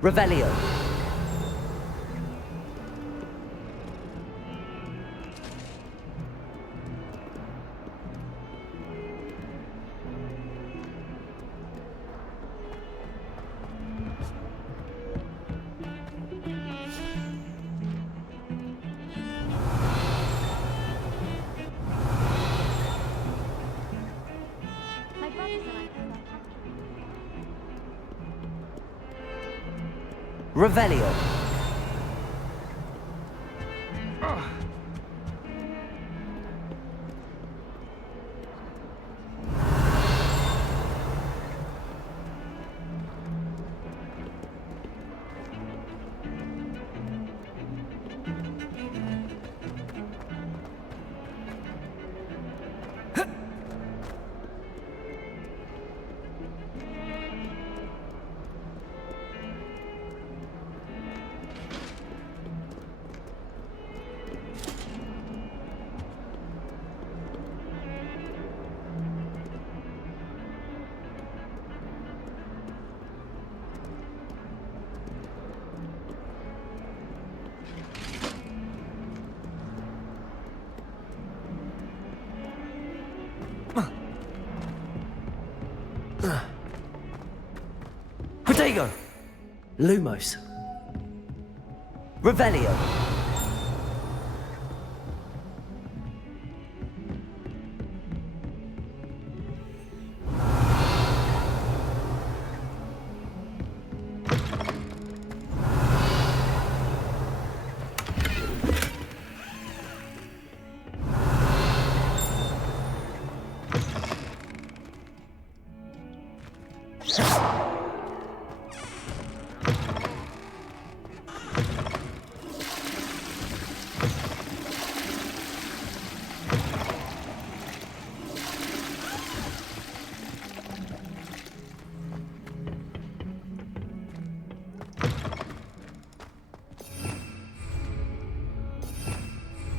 Revelio. My brothers and I prefer Revelio. Protego! Lumos. Revelio.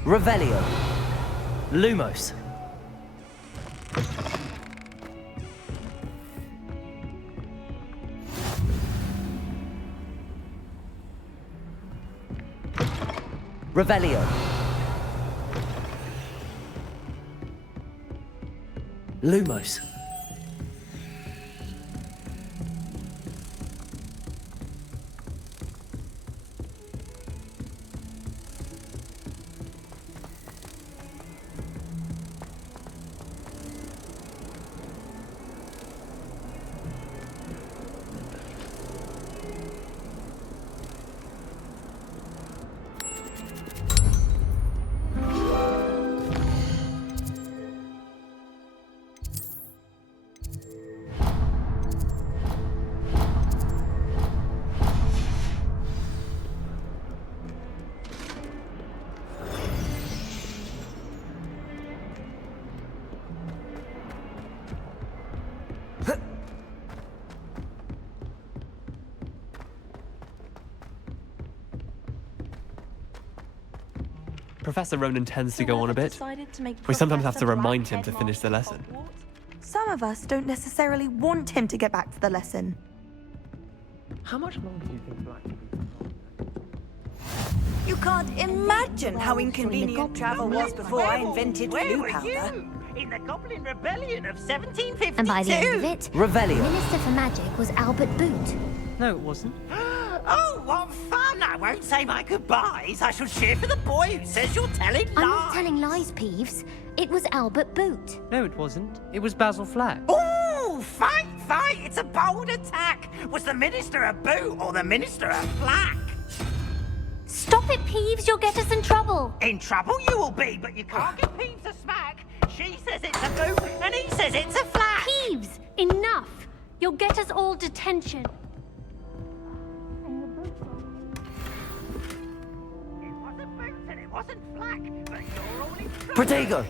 Revelio. Lumos. Revelio. Lumos. Professor Ronan tends to go on a bit. We sometimes have to remind him to finish the lesson. Some of us don't necessarily want him to get back to the lesson. How much longer do you think Black will be? You can't imagine how inconvenient travel was before I invented Where blue were powder. you? In the Goblin Rebellion of 1752? And by the end of it, Revelio. Minister for Magic was Albert Boot. No, it wasn't. Oh, what fun! I won't say my goodbyes. I shall cheer for the boy who says you're telling lies. I'm not telling lies, Peeves. It was Albert Boot. No, it wasn't. It was Basil Flack. Ooh, fight! It's a bold attack. Was the minister a boot or the minister a flack? Stop it, Peeves. You'll get us in trouble. In trouble you will be, but you can't give Peeves a smack. She says it's a boot and he says it's a flack. Peeves, enough. You'll get us all detention. It wasn't boot and it wasn't flack, but you're all in trouble. Protego!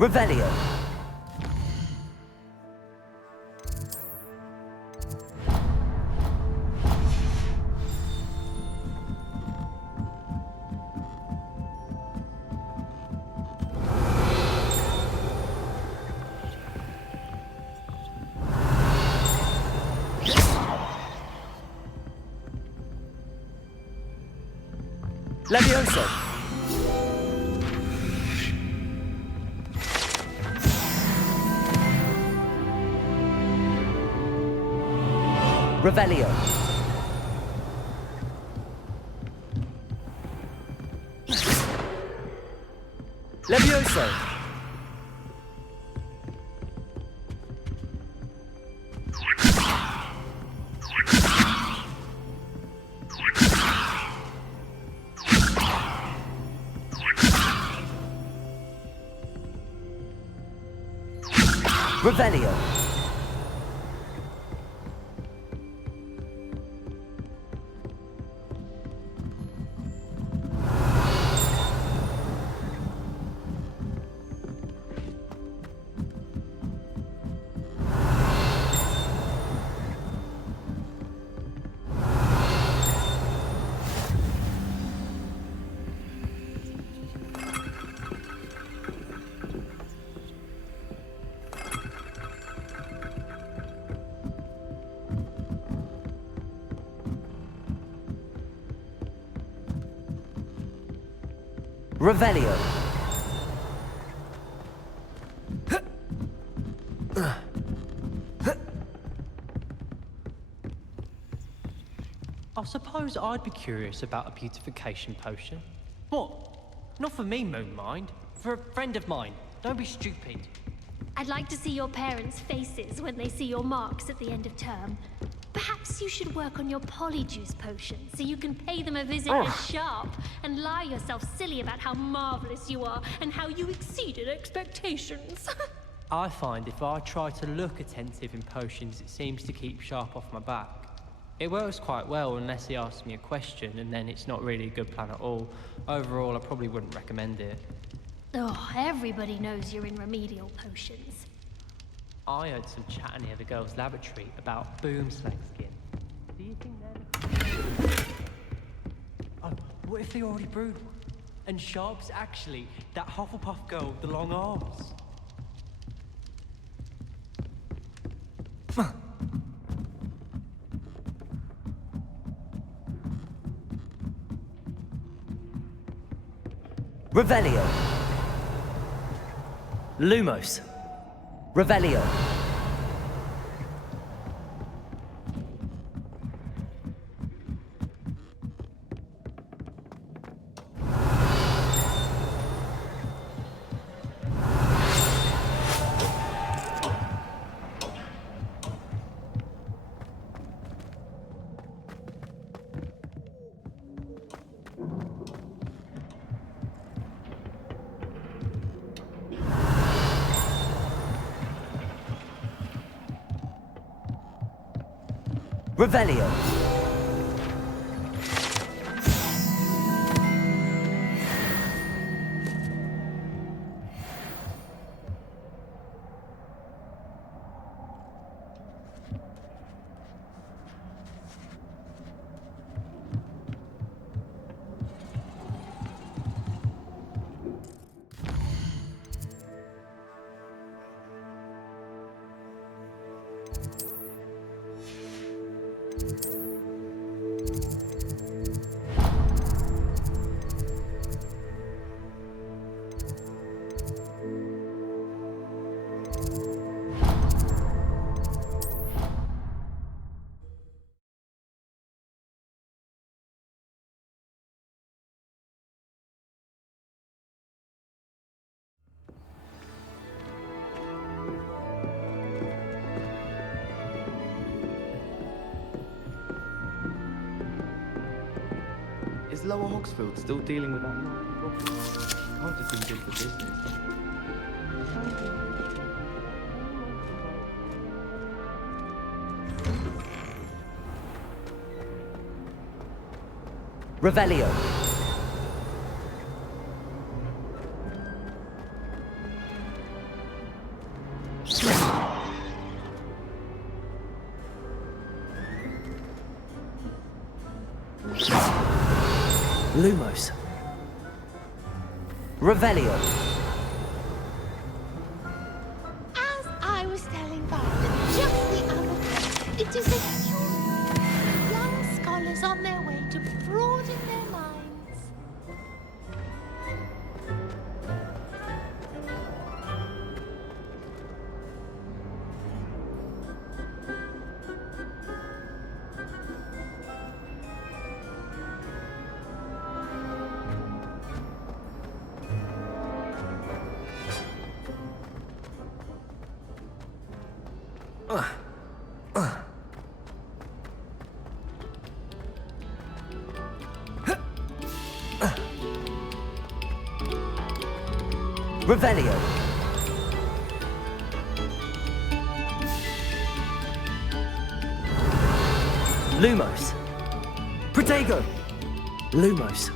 Revelio. Levioso. Revelio. Levioso. Revelio. Revelio. I suppose I'd be curious about a beautification potion. What? Not for me, Moonmind. For a friend of mine. Don't be stupid. I'd like to see your parents' faces when they see your marks at the end of term. Perhaps you should work on your polyjuice potion so you can pay them a visit as Sharp and lie yourself silly about how marvelous you are and how you exceeded expectations. I find if I try to look attentive in potions, it seems to keep Sharp off my back. It works quite well unless he asks me a question, and then it's not really a good plan at all. Overall, I probably wouldn't recommend it. Oh, everybody knows you're in remedial potions. I heard some chat near the girls' laboratory about boomslag skin. Do you think they're... Oh, what if they already brewed one? And Sharp's actually that Hufflepuff girl with the long arms? Revelio. Lumos. Revelio. Revelio. Is Lower Hogsfield still dealing with that nasty problem? Can't just be good for business. Revelio. Lumos. Revelio. As I was telling Violet just the other day, it is a curious young scholars on their way to broaden their minds. Revelio. Lumos. Protego. Lumos.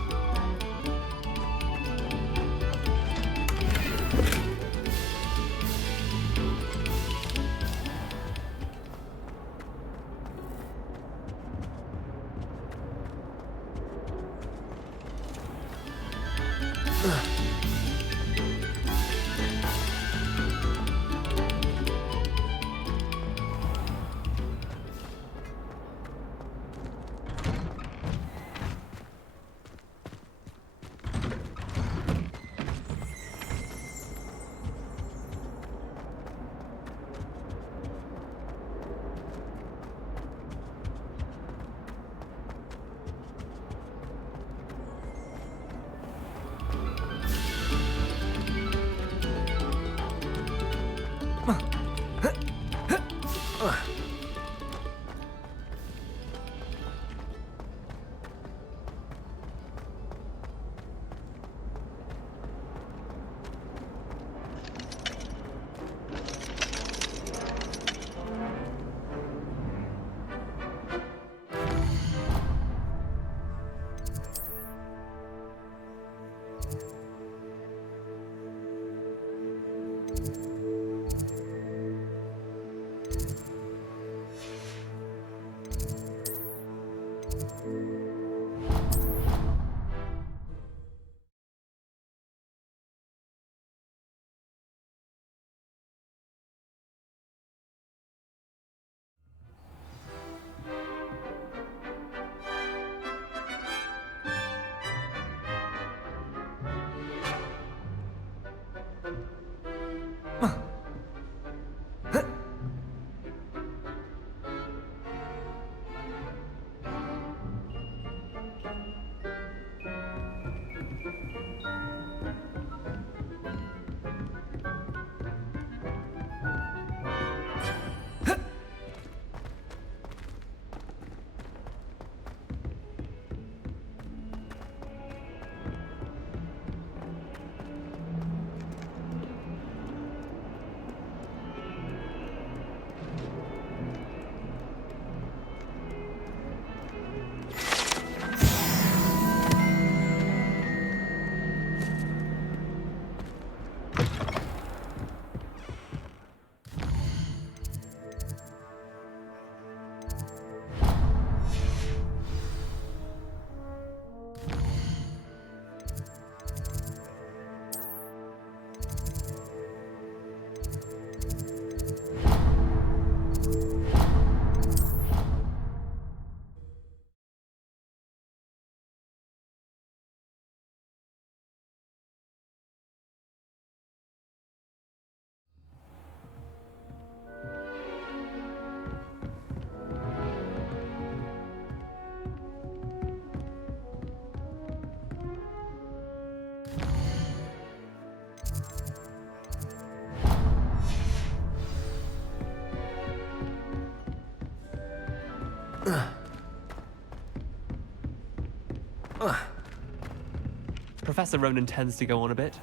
Professor Ronan tends to go on a bit.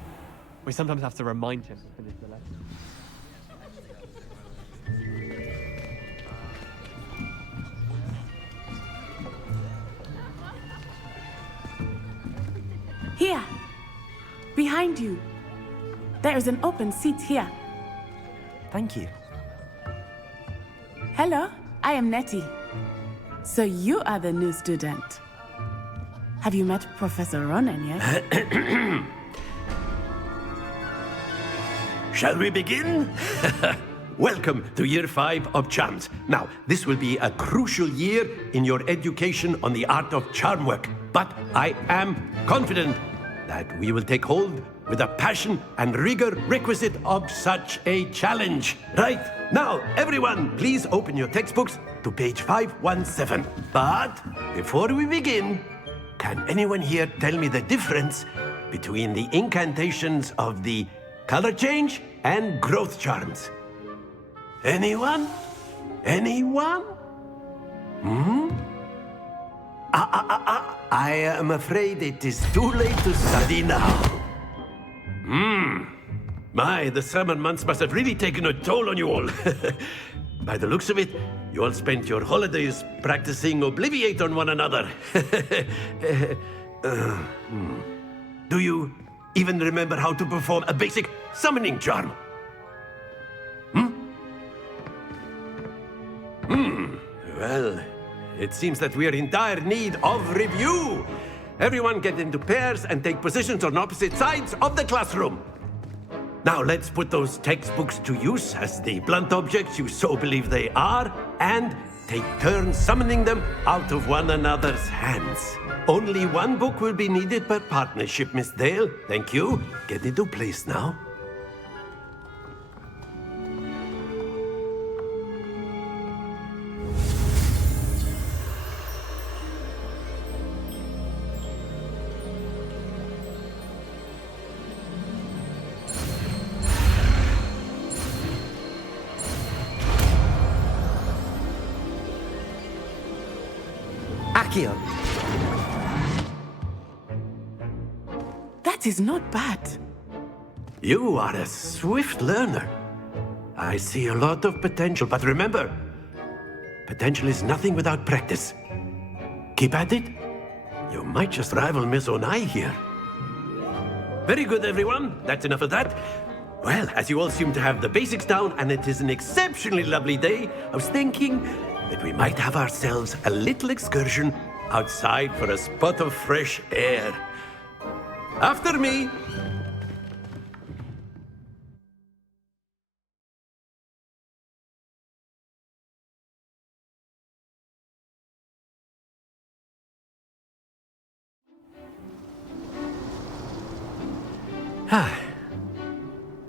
We sometimes have to remind him to finish the lesson. Here. Behind you. There is an open seat here. Thank you. Hello, I am Nettie. So you are the new student. Have you met Professor Ronan yet? Shall we begin? Welcome to Year 5 of Charms. Now, this will be a crucial year in your education on the art of charm work. But I am confident that we will take hold with the passion and rigor requisite of such a challenge. Right, now, everyone, please open your textbooks to page 517. But before we begin, can anyone here tell me the difference between the incantations of the color change and growth charms? Anyone? Anyone? I am afraid it is too late to study now. My, the summer months must have really taken a toll on you all. By the looks of it, you all spent your holidays practicing Obliviate on one another. Do you even remember how to perform a basic summoning charm? Well, it seems that we are in dire need of review. Everyone get into pairs and take positions on opposite sides of the classroom. Now let's put those textbooks to use as the blunt objects you so believe they are, and take turns summoning them out of one another's hands. Only one book will be needed per partnership, Miss Dale. Thank you. Get into place now. Accio. That is not bad. You are a swift learner. I see a lot of potential, but remember, potential is nothing without practice. Keep at it. You might just rival Miss Onai here. Very good, everyone. That's enough of that. Well, as you all seem to have the basics down, and it is an exceptionally lovely day, I was thinking that we might have ourselves a little excursion outside for a spot of fresh air. After me.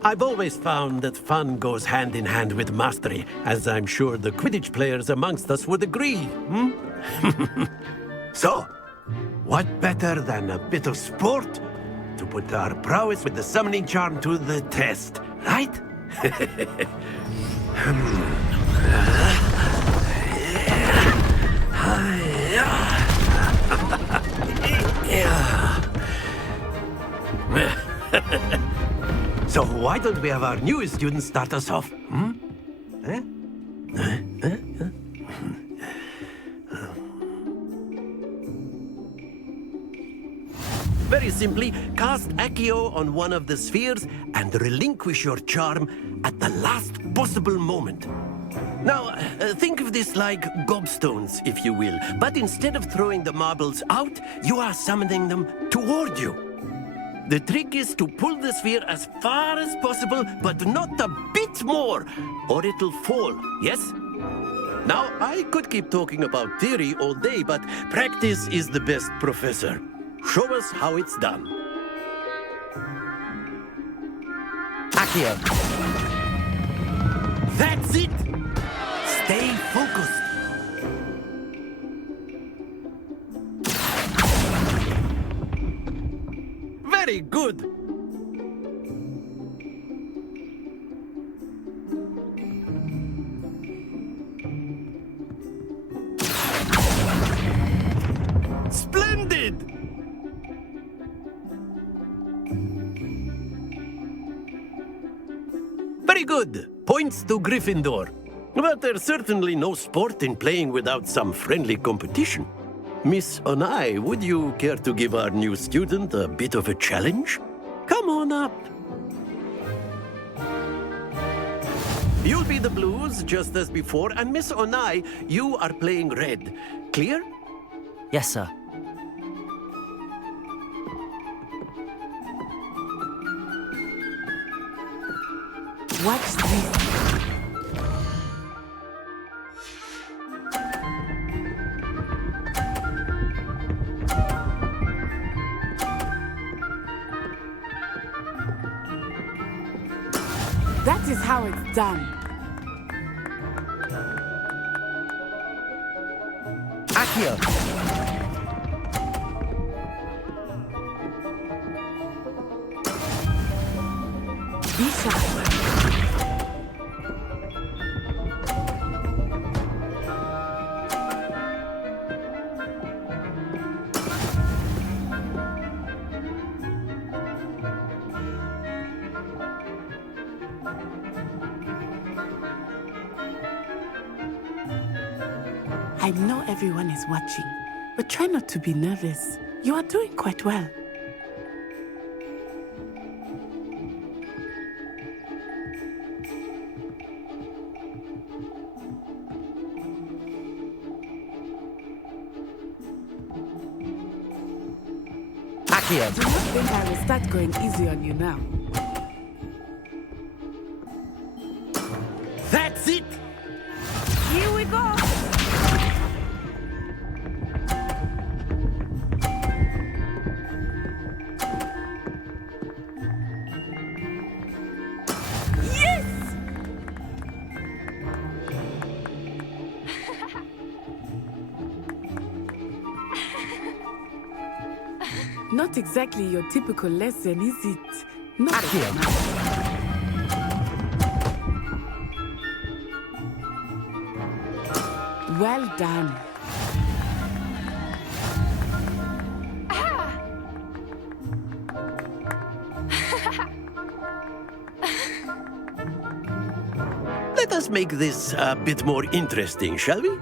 I've always found that fun goes hand in hand with mastery, as I'm sure the Quidditch players amongst us would agree. So, what better than a bit of sport to put our prowess with the summoning charm to the test, right? So why don't we have our newest student start us off? Very simply, cast Accio on one of the spheres and relinquish your charm at the last possible moment. Now, think of this like gobstones, if you will, but instead of throwing the marbles out, you are summoning them toward you. The trick is to pull the sphere as far as possible, but not a bit more, or it'll fall, yes? Now, I could keep talking about theory all day, but practice is the best professor. Show us how it's done. Accio. That's it! Stay focused. Very good. Splendid! Very good. Points to Gryffindor. But there's certainly no sport in playing without some friendly competition. Miss Onai, would you care to give our new student a bit of a challenge? Come on up. You'll be the blues, just as before, and Miss Onai, you are playing red. Clear? Yes, sir. Watch this. That is how it's done. Accio! Be sharp. I know everyone is watching, but try not to be nervous. You are doing quite well. Accio! Do not think I will start going easy on you now. That's it! Here we go! Yes! Not exactly your typical lesson, is it? Not well done. Let us make this a bit more interesting, shall we?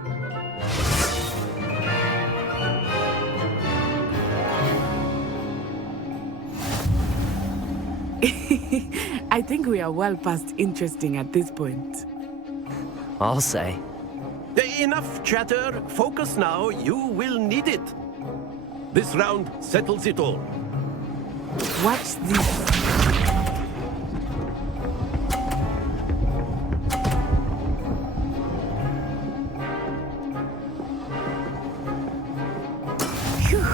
I think we are well past interesting at this point. I'll say. Enough chatter. Focus now. You will need it. This round settles it all. Watch this. Phew.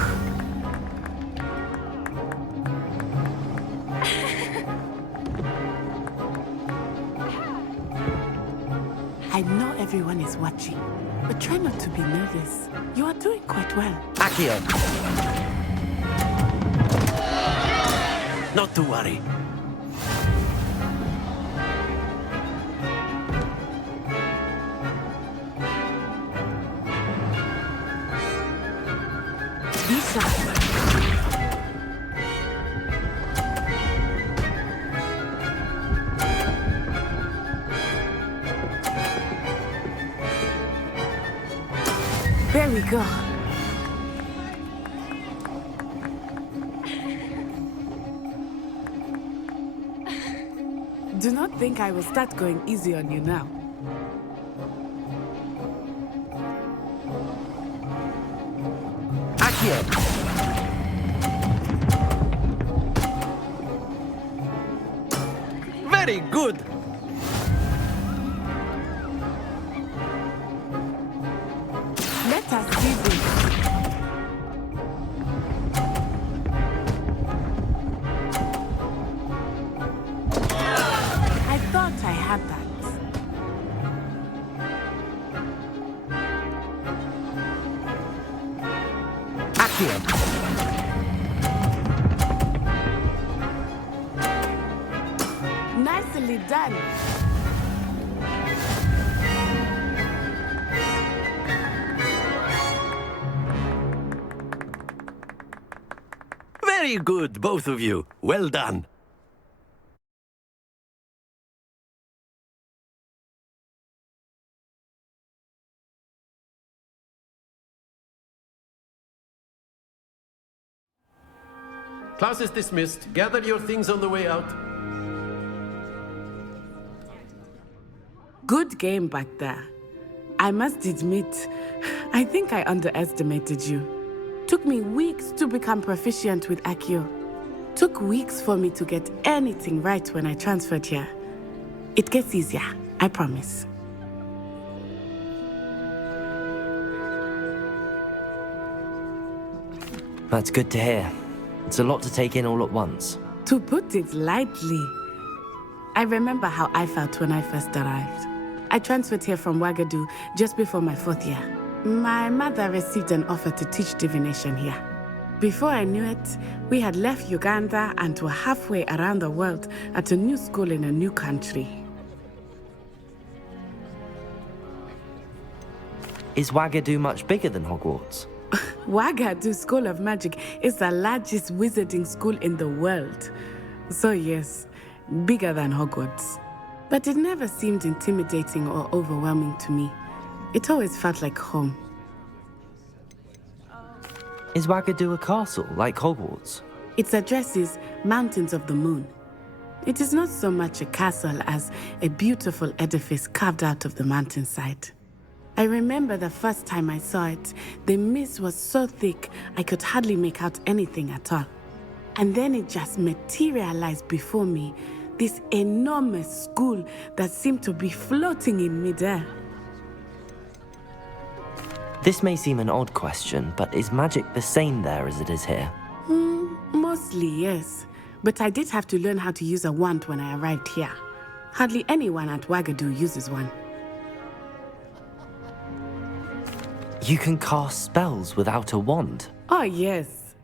I know everyone is watching, but try not to be nervous. You are doing quite well. Accio! Not to worry. Be sharp. There we go. Do not think I will start going easy on you now. Accio! Very good. Let us see this. I thought I had that. Accio! Nicely done. Very good, both of you. Well done. class is dismissed. Gather your things on the way out. Good game back there. I must admit, I think I underestimated you. Took me weeks to become proficient with Accio. Took weeks for me to get anything right when I transferred here. It gets easier, I promise. That's good to hear. It's a lot to take in all at once. To put it lightly, I remember how I felt when I first arrived. I transferred here from Wagadu just before my 4th year. My mother received an offer to teach divination here. Before I knew it, we had left Uganda and were halfway around the world at a new school in a new country. Is Wagadu much bigger than Hogwarts? Wagadu School of Magic is the largest wizarding school in the world. So yes, bigger than Hogwarts. But it never seemed intimidating or overwhelming to me. It always felt like home. Is Wagadu a castle, like Hogwarts? Its address is Mountains of the Moon. It is not so much a castle as a beautiful edifice carved out of the mountainside. I remember the first time I saw it, the mist was so thick I could hardly make out anything at all. And then it just materialized before me, this enormous school that seemed to be floating in midair. This may seem an odd question, but is magic the same there as it is here? Mostly, yes. But I did have to learn how to use a wand when I arrived here. Hardly anyone at Wagadu uses one. You can cast spells without a wand? Oh, yes.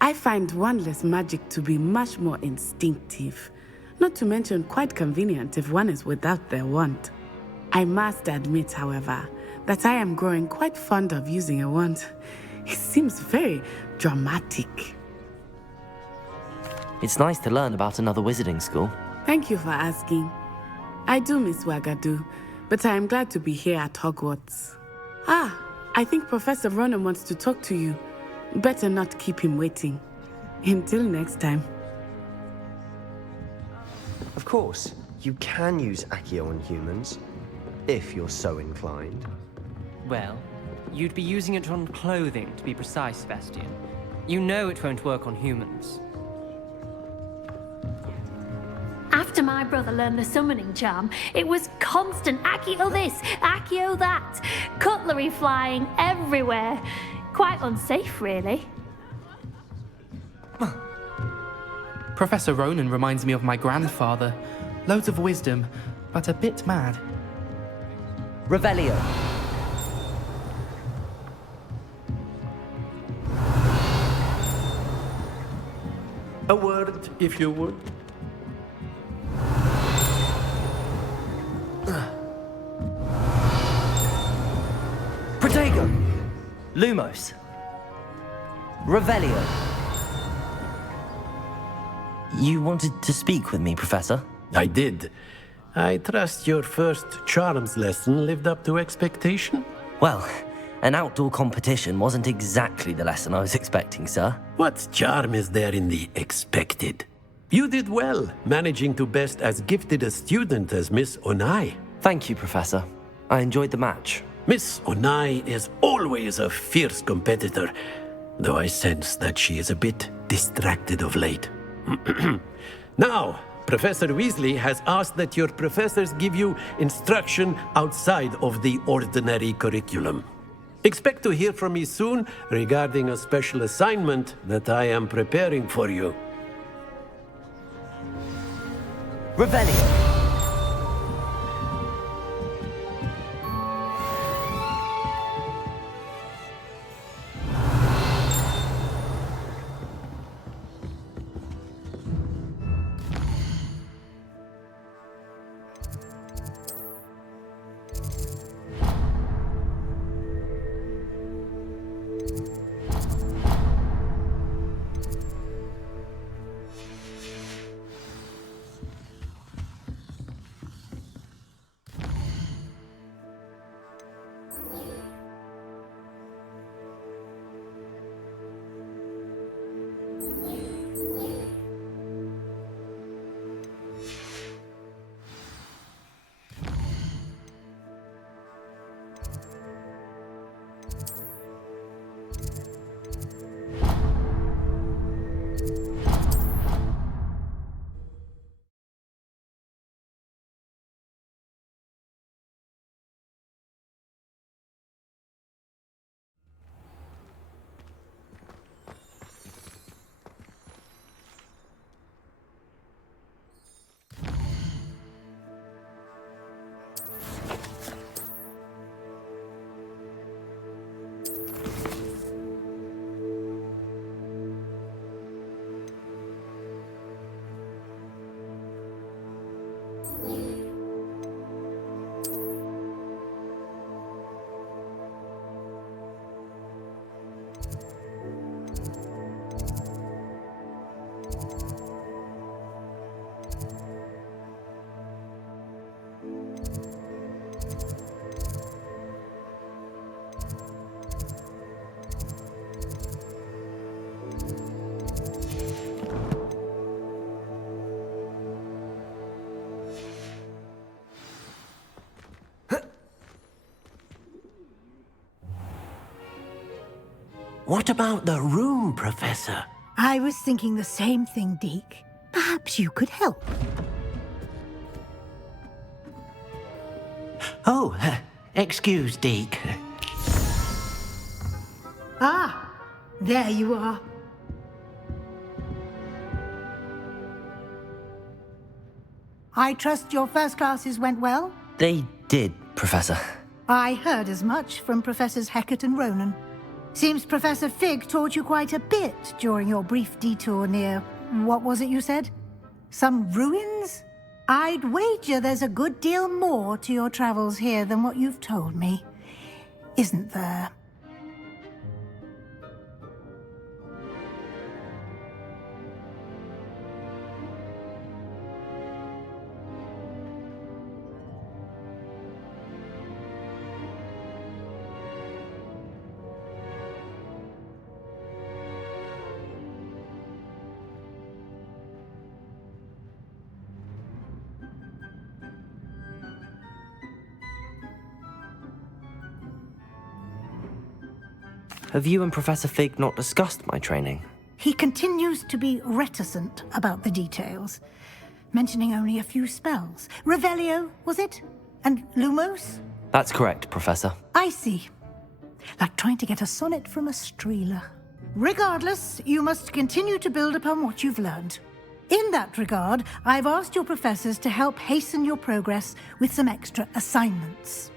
I find wandless magic to be much more instinctive. Not to mention quite convenient if one is without their wand. I must admit, however, that I am growing quite fond of using a wand. It seems very dramatic. It's nice to learn about another wizarding school. Thank you for asking. I do miss Wagadu, but I am glad to be here at Hogwarts. I think Professor Ronen wants to talk to you. Better not keep him waiting. Until next time. Of course, you can use Accio on humans, if you're so inclined. Well, you'd be using it on clothing, to be precise, Sebastian. You know it won't work on humans. After my brother learned the summoning charm, it was constant Accio this, Accio that. Cutlery flying everywhere. Quite unsafe, really. Professor Ronen reminds me of my grandfather. Loads of wisdom, but a bit mad. Revelio. A word, if you would. Protego! Lumos. Revelio. You wanted to speak with me, Professor? I did. I trust your first charms lesson lived up to expectation? Well, an outdoor competition wasn't exactly the lesson I was expecting, sir. What charm is there in the expected? You did well, managing to best as gifted a student as Miss Onai. Thank you, Professor. I enjoyed the match. Miss Onai is always a fierce competitor, though I sense that she is a bit distracted of late. Now, Professor Weasley has asked that your professors give you instruction outside of the ordinary curriculum. Expect to hear from me soon regarding a special assignment that I am preparing for you. Revelio. What about the room, Professor? I was thinking the same thing, Deke. Perhaps you could help. Oh, excuse, Deke. Ah, there you are. I trust your first classes went well? They did, Professor. I heard as much from Professors Hecat and Ronan. Seems Professor Fig taught you quite a bit during your brief detour near... what was it you said? Some ruins? I'd wager there's a good deal more to your travels here than what you've told me. Isn't there? Have you and Professor Fig not discussed my training? He continues to be reticent about the details, mentioning only a few spells. Revelio, was it? And Lumos? That's correct, Professor. I see. Like trying to get a sonnet from a streeler. Regardless, you must continue to build upon what you've learned. In that regard, I've asked your professors to help hasten your progress with some extra assignments.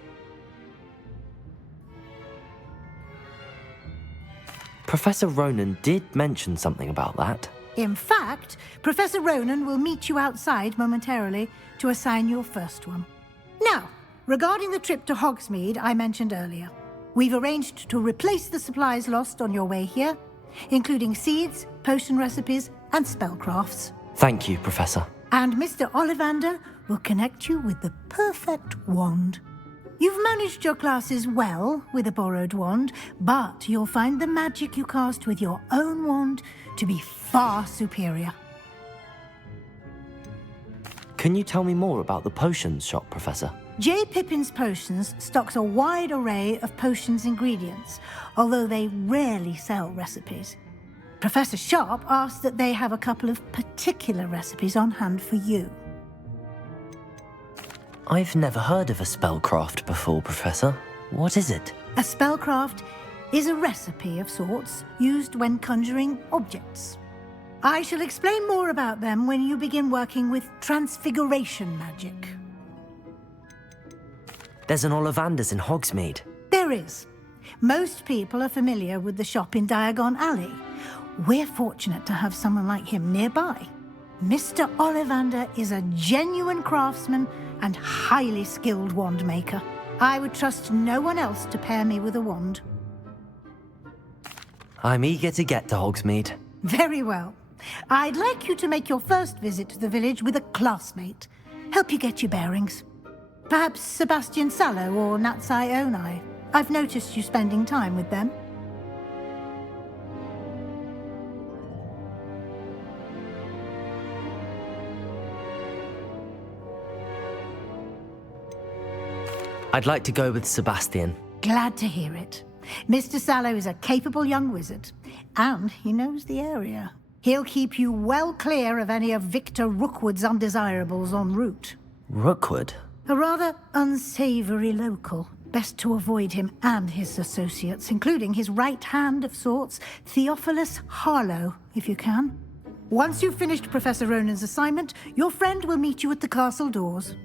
Professor Ronan did mention something about that. In fact, Professor Ronan will meet you outside momentarily to assign your first one. Now, regarding the trip to Hogsmeade I mentioned earlier, we've arranged to replace the supplies lost on your way here, including seeds, potion recipes, and spellcrafts. Thank you, Professor. And Mr. Ollivander will connect you with the perfect wand. You've managed your classes well with a borrowed wand, but you'll find the magic you cast with your own wand to be far superior. Can you tell me more about the potions shop, Professor? J. Pippin's Potions stocks a wide array of potions ingredients, although they rarely sell recipes. Professor Sharp asked that they have a couple of particular recipes on hand for you. I've never heard of a spellcraft before, Professor. What is it? A spellcraft is a recipe of sorts used when conjuring objects. I shall explain more about them when you begin working with transfiguration magic. There's an Ollivander's in Hogsmeade. There is. Most people are familiar with the shop in Diagon Alley. We're fortunate to have someone like him nearby. Mr. Ollivander is a genuine craftsman and highly skilled wand maker. I would trust no one else to pair me with a wand. I'm eager to get to Hogsmeade. Very well. I'd like you to make your first visit to the village with a classmate. Help you get your bearings. Perhaps Sebastian Sallow or Natsai Onai. I've noticed you spending time with them. I'd like to go with Sebastian. Glad to hear it. Mr. Sallow is a capable young wizard, and he knows the area. He'll keep you well clear of any of Victor Rookwood's undesirables en route. Rookwood? A rather unsavory local. Best to avoid him and his associates, including his right hand of sorts, Theophilus Harlow, if you can. Once you've finished Professor Ronan's assignment, your friend will meet you at the castle doors.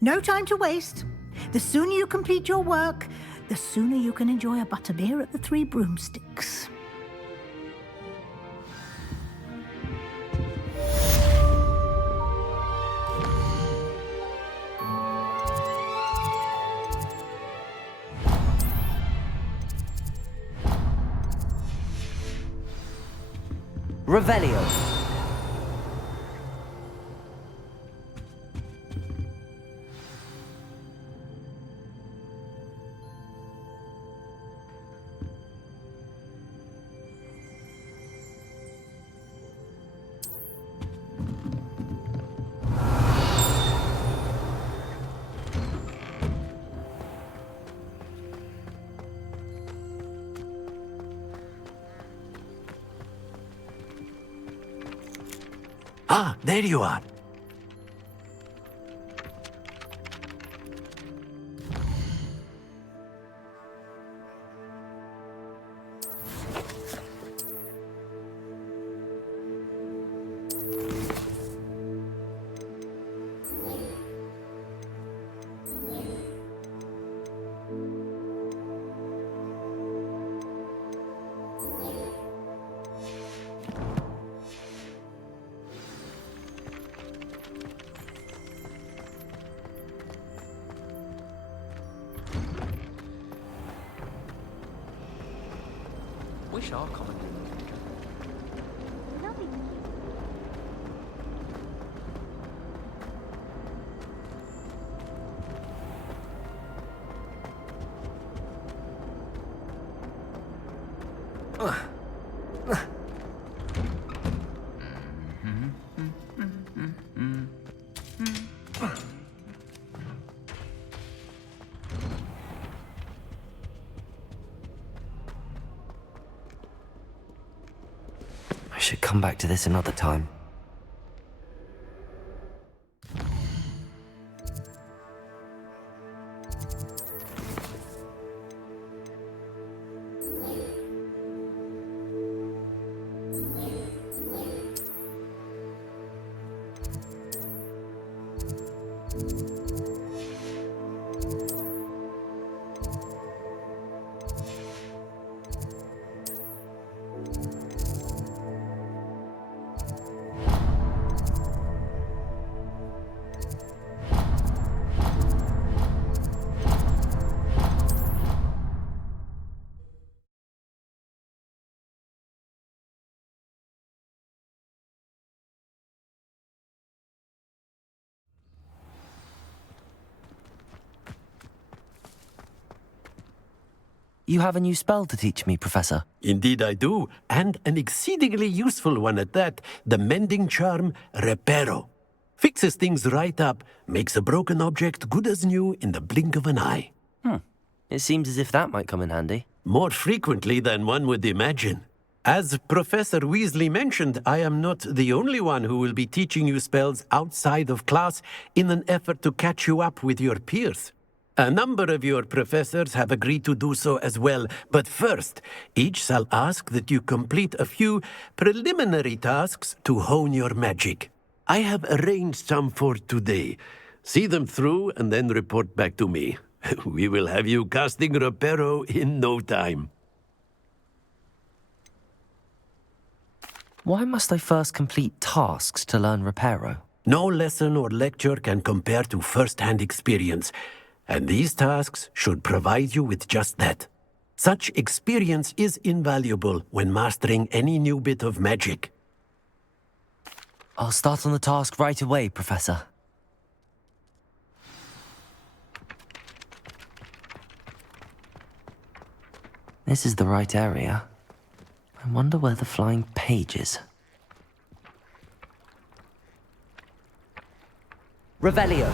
No time to waste. The sooner you complete your work, the sooner you can enjoy a butterbeer at the Three Broomsticks. Revelio. Ah, there you are. Wish our common room. I should come back to this another time. You have a new spell to teach me, Professor. Indeed I do, and an exceedingly useful one at that. The mending charm, Reparo. Fixes things right up, makes a broken object good as new in the blink of an eye. It seems as if that might come in handy. More frequently than one would imagine. As Professor Weasley mentioned, I am not the only one who will be teaching you spells outside of class in an effort to catch you up with your peers. A number of your professors have agreed to do so as well, but first, each shall ask that you complete a few preliminary tasks to hone your magic. I have arranged some for today. See them through and then report back to me. We will have you casting Reparo in no time. Why must I first complete tasks to learn Reparo? No lesson or lecture can compare to first-hand experience. And these tasks should provide you with just that. Such experience is invaluable when mastering any new bit of magic. I'll start on the task right away, Professor. This is the right area. I wonder where the flying page is. Revelio.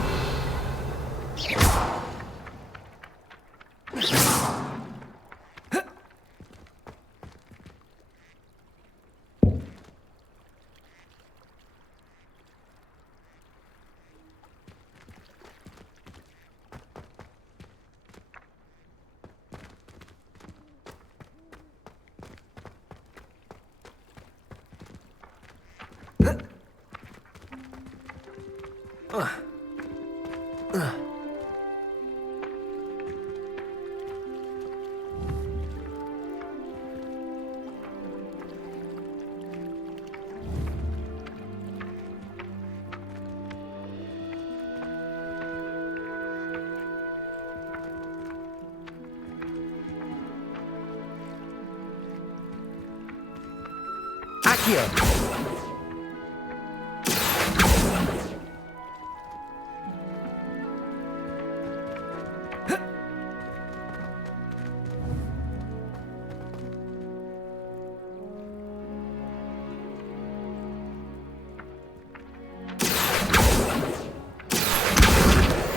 Accio!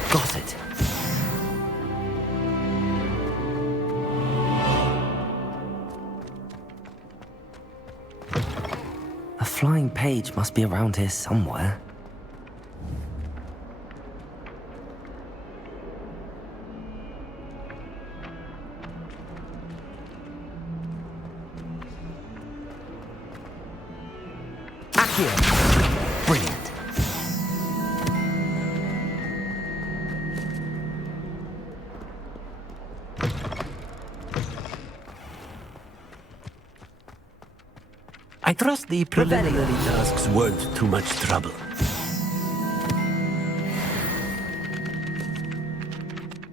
Got it. A flying page must be around here somewhere. Accio! Brilliant. I trust the preliminary tasks weren't too much trouble.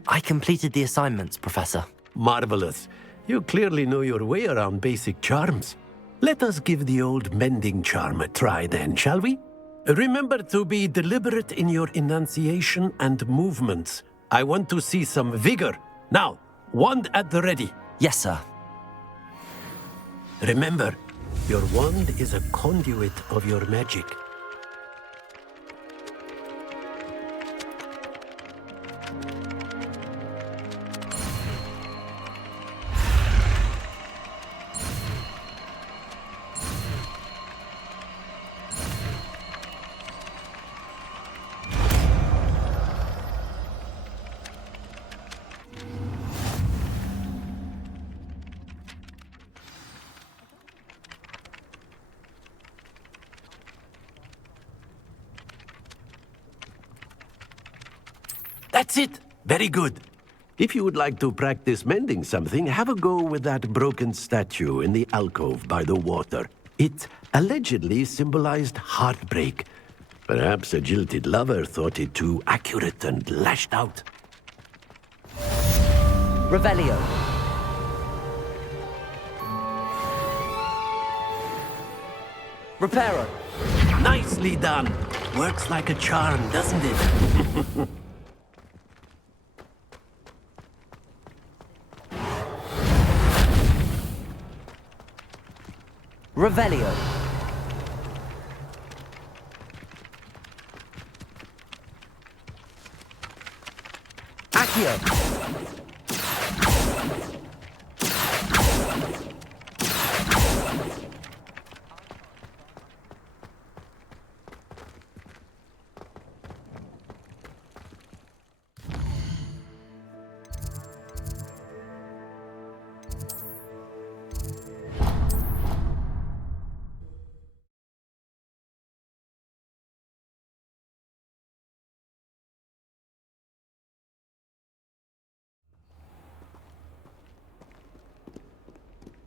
I completed the assignments, Professor. Marvelous. You clearly know your way around basic charms. Let us give the old mending charm a try then, shall we? Remember to be deliberate in your enunciation and movements. I want to see some vigor. Now, wand at the ready. Yes, sir. Remember, your wand is a conduit of your magic. That's it. Very good. If you would like to practice mending something, have a go with that broken statue in the alcove by the water. It allegedly symbolized heartbreak. Perhaps a jilted lover thought it too accurate and lashed out. Revelio. Reparo. Nicely done. Works like a charm, doesn't it? Revelio. Accio.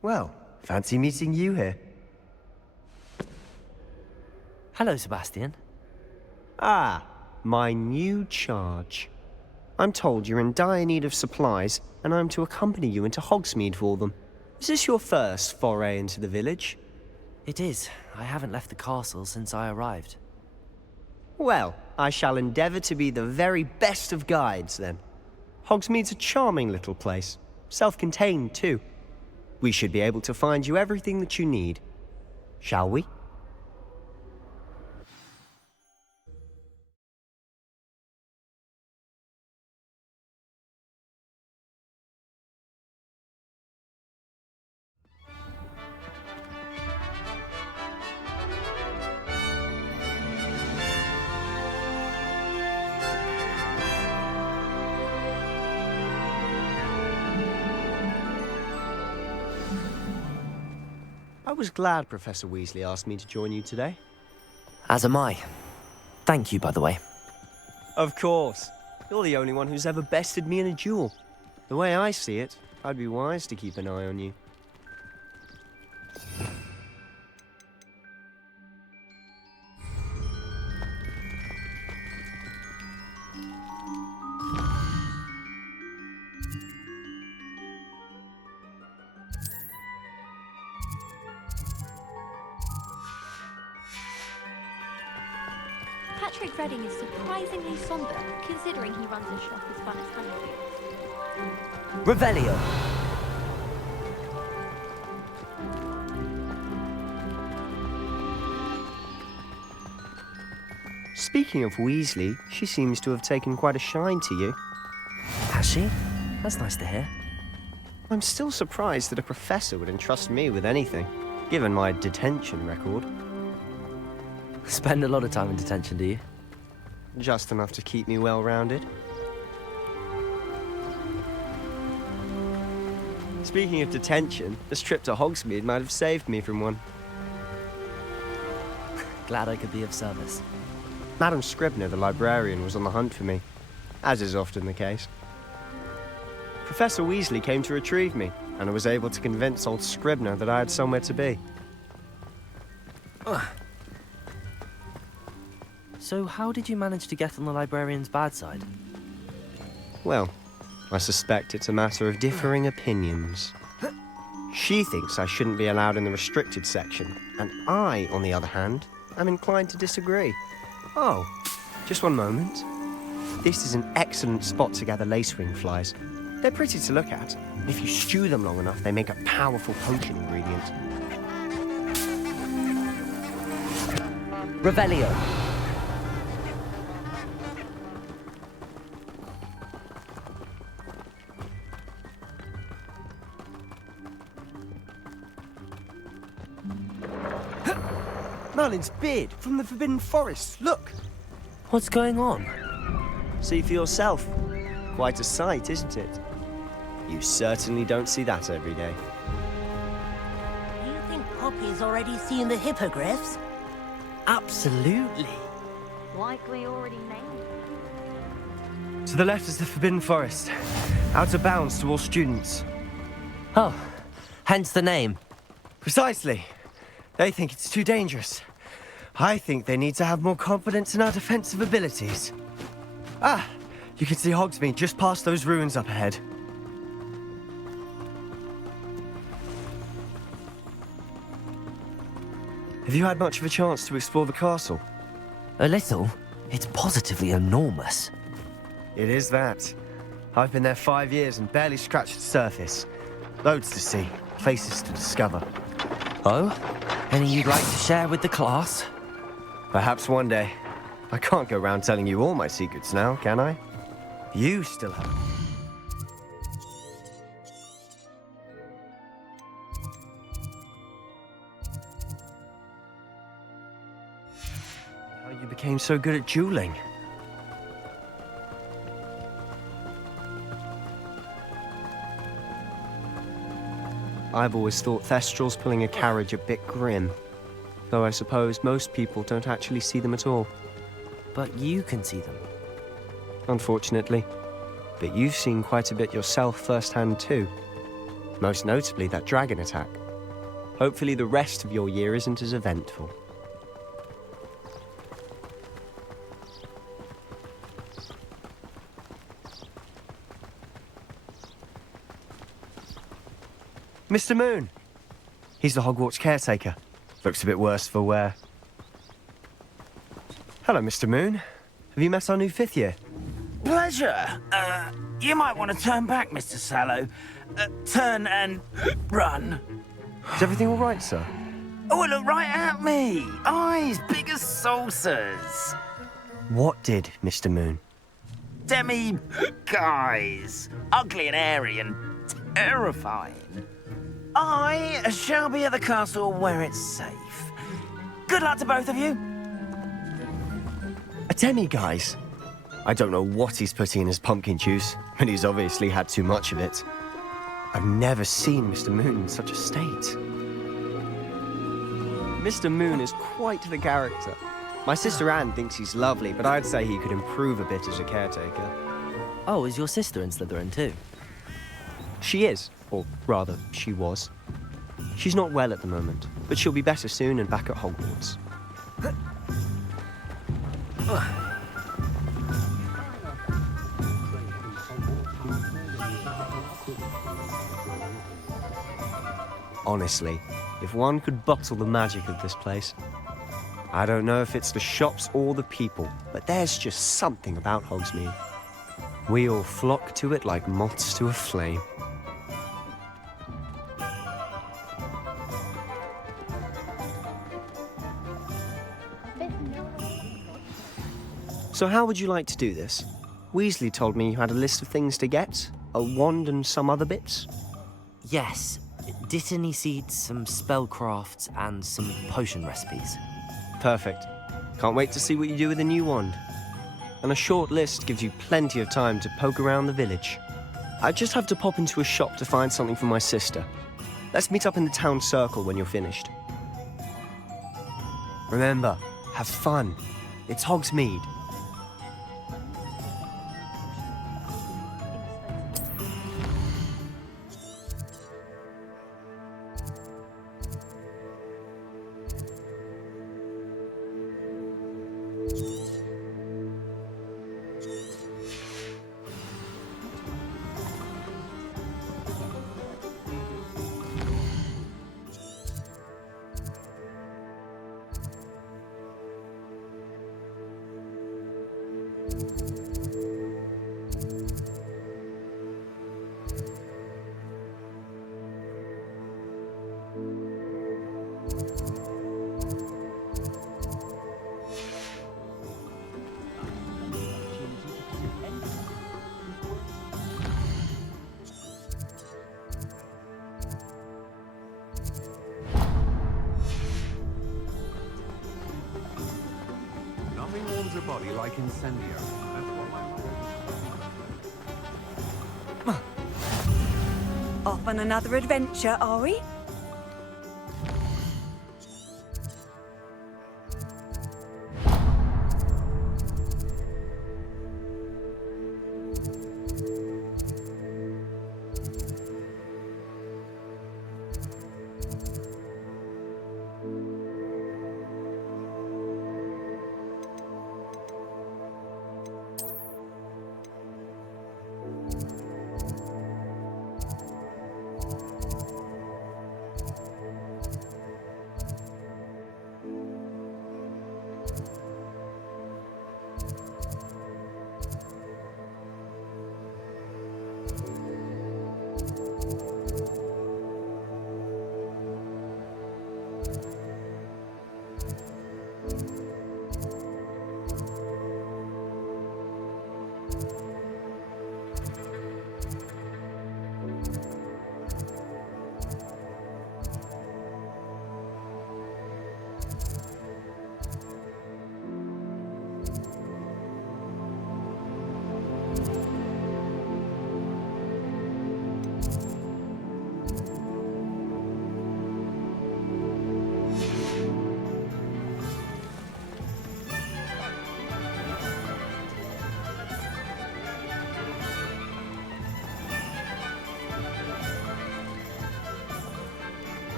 Well, fancy meeting you here. Hello, Sebastian. Ah, my new charge. I'm told you're in dire need of supplies, and I'm to accompany you into Hogsmeade for them. Is this your first foray into the village? It is. I haven't left the castle since I arrived. Well, I shall endeavour to be the very best of guides, then. Hogsmeade's a charming little place. Self-contained, too. We should be able to find you everything that you need. Shall we? I was glad Professor Weasley asked me to join you today. As am I. Thank you, by the way. Of course. You're the only one who's ever bested me in a duel. The way I see it, I'd be wise to keep an eye on you. Patrick Redding is surprisingly somber, considering he runs a shop as fun as Honeydew. Revelio. Speaking of Weasley, she seems to have taken quite a shine to you. Has she? That's nice to hear. I'm still surprised that a professor would entrust me with anything, given my detention record. Spend a lot of time in detention, do you? Just enough to keep me well-rounded. Speaking of detention, this trip to Hogsmeade might have saved me from one. Glad I could be of service. Madam Scribner, the librarian, was on the hunt for me, as is often the case. Professor Weasley came to retrieve me, and I was able to convince old Scribner that I had somewhere to be. So how did you manage to get on the librarian's bad side? Well, I suspect it's a matter of differing opinions. She thinks I shouldn't be allowed in the restricted section, and I, on the other hand, am inclined to disagree. Oh, just one moment. This is an excellent spot to gather lacewing flies. They're pretty to look at. If you stew them long enough, they make a powerful potion ingredient. Revelio. Merlin's beard from the Forbidden Forest. Look! What's going on? See for yourself. Quite a sight, isn't it? You certainly don't see that every day. Do you think Poppy's already seen the hippogriffs? Absolutely. Likely already named. To the left is the Forbidden Forest. Out of bounds to all students. Oh, hence the name. Precisely. They think it's too dangerous. I think they need to have more confidence in our defensive abilities. Ah, you can see Hogsmeade just past those ruins up ahead. Have you had much of a chance to explore the castle? A little. It's positively enormous. It is that. I've been there 5 years and barely scratched the surface. Loads to see, places to discover. Oh? Any you'd like to share with the class? Perhaps one day. I can't go around telling you all my secrets now, can I? You still have... How you became so good at dueling. I've always thought Thestrals pulling a carriage a bit grim. Though I suppose most people don't actually see them at all. But you can see them. Unfortunately. But you've seen quite a bit yourself firsthand too. Most notably that dragon attack. Hopefully the rest of your year isn't as eventful. Mr. Moon! He's the Hogwarts caretaker. Looks a bit worse for wear. Hello, Mr. Moon. Have you met our new 5th year? Pleasure. You might want to turn back, Mr. Sallow. Turn and run. Is everything all right, sir? Oh, look right at me. Eyes big as saucers. What did, Mr. Moon? Guys. Ugly and airy and terrifying. I shall be at the castle where it's safe. Good luck to both of you. A demi-guise? I don't know what he's putting in his pumpkin juice, but he's obviously had too much of it. I've never seen Mr. Moon in such a state. Mr. Moon is quite the character. My sister Anne thinks he's lovely, but I'd say he could improve a bit as a caretaker. Oh, is your sister in Slytherin too? She is, or rather, she was. She's not well at the moment, but she'll be better soon and back at Hogwarts. Honestly, if one could bottle the magic of this place. I don't know if it's the shops or the people, but there's just something about Hogsmeade. We all flock to it like moths to a flame. So how would you like to do this? Weasley told me you had a list of things to get, a wand and some other bits. Yes. Dittany seeds, some spellcrafts, and some potion recipes. Perfect. Can't wait to see what you do with the new wand. And a short list gives you plenty of time to poke around the village. I just have to pop into a shop to find something for my sister. Let's meet up in the town circle when you're finished. Remember, have fun. It's Hogsmeade. Nothing warms a body like incendio. That's what Off on another adventure, are we?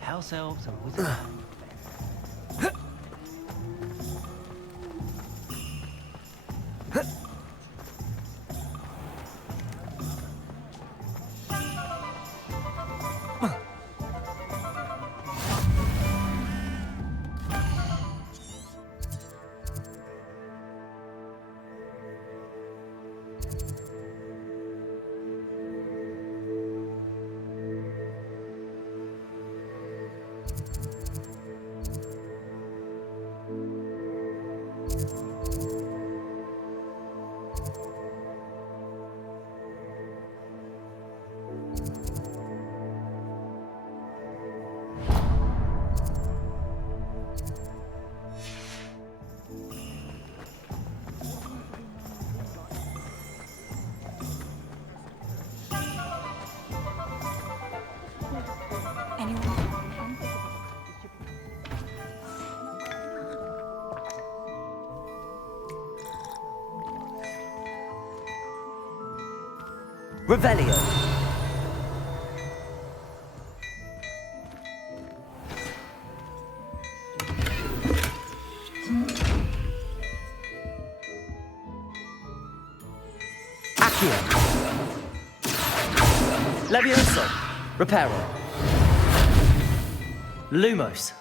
House elves and wizards. Revelio. Accio. Levioso. Reparo. Lumos.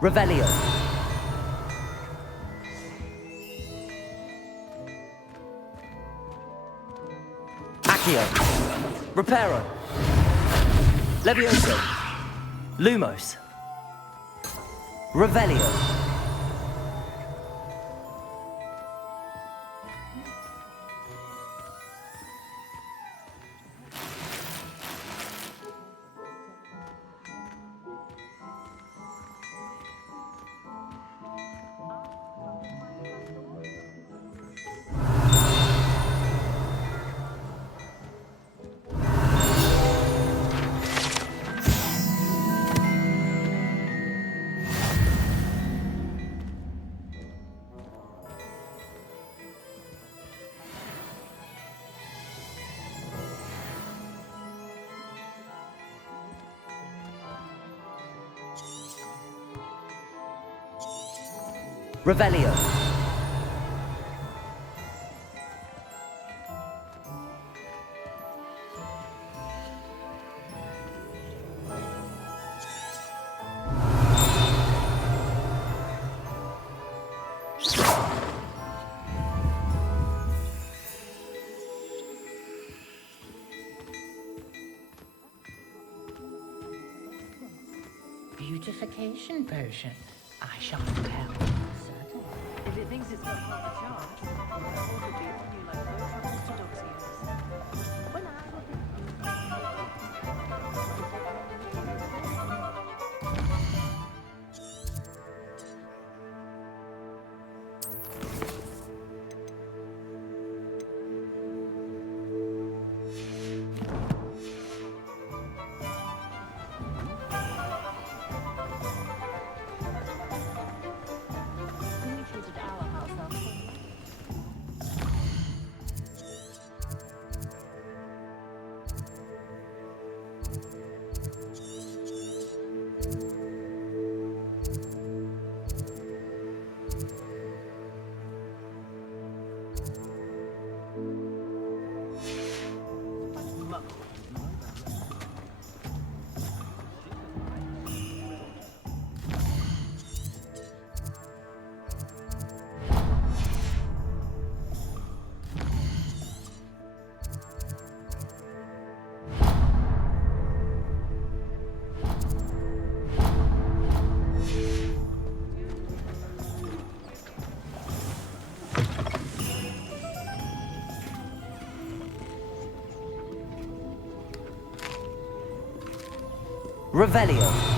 Revelio. Accio. Reparo. Levioso. Lumos. Revelio. Revelio. Beautification potion. I shan't tell. If it thinks it's got proper charge, it will probably on you like no troubles to dog's ears. When Revelio.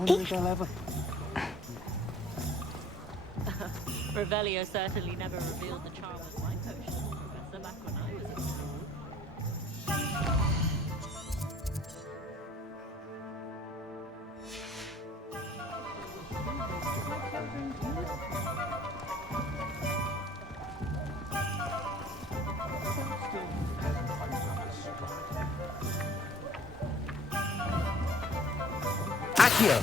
wonder if they'll ever... Revelio certainly never revealed the charm of my potion, Professor, back when I was at school. Accio!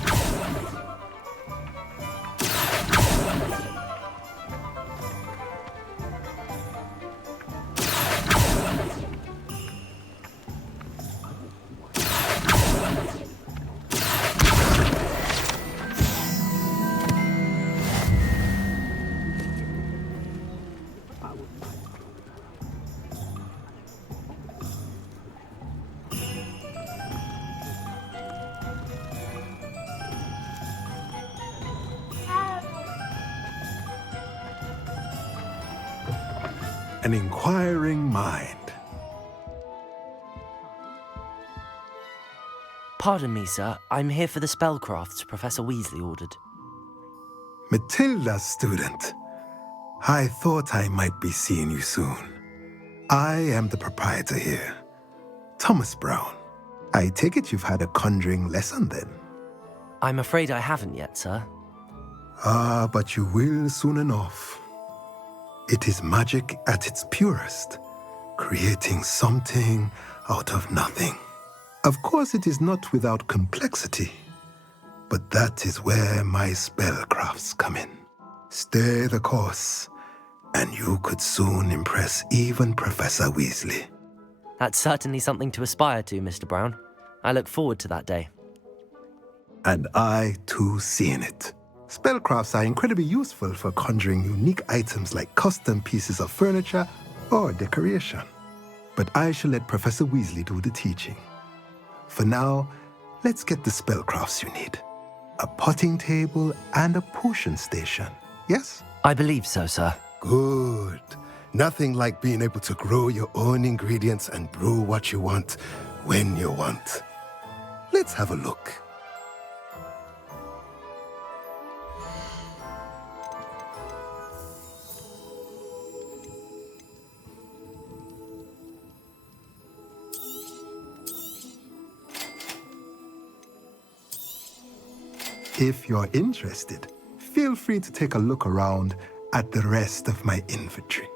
An inquiring mind. Pardon me, sir. I'm here for the spellcrafts Professor Weasley ordered. Matilda's student. I thought I might be seeing you soon. I am the proprietor here, Thomas Brown. I take it you've had a conjuring lesson then? I'm afraid I haven't yet, sir. Ah, but you will soon enough. It is magic at its purest, creating something out of nothing. Of course, it is not without complexity, but that is where my spellcrafts come in. Stay the course, and you could soon impress even Professor Weasley. That's certainly something to aspire to, Mr. Brown. I look forward to that day. And I, too, see in it. Spellcrafts are incredibly useful for conjuring unique items like custom pieces of furniture or decoration. But I shall let Professor Weasley do the teaching. For now, let's get the spellcrafts you need. A potting table and a potion station, yes? I believe so, sir. Good. Nothing like being able to grow your own ingredients and brew what you want when you want. Let's have a look. If you're interested, feel free to take a look around at the rest of my inventory.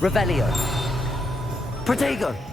Revelio. Protego.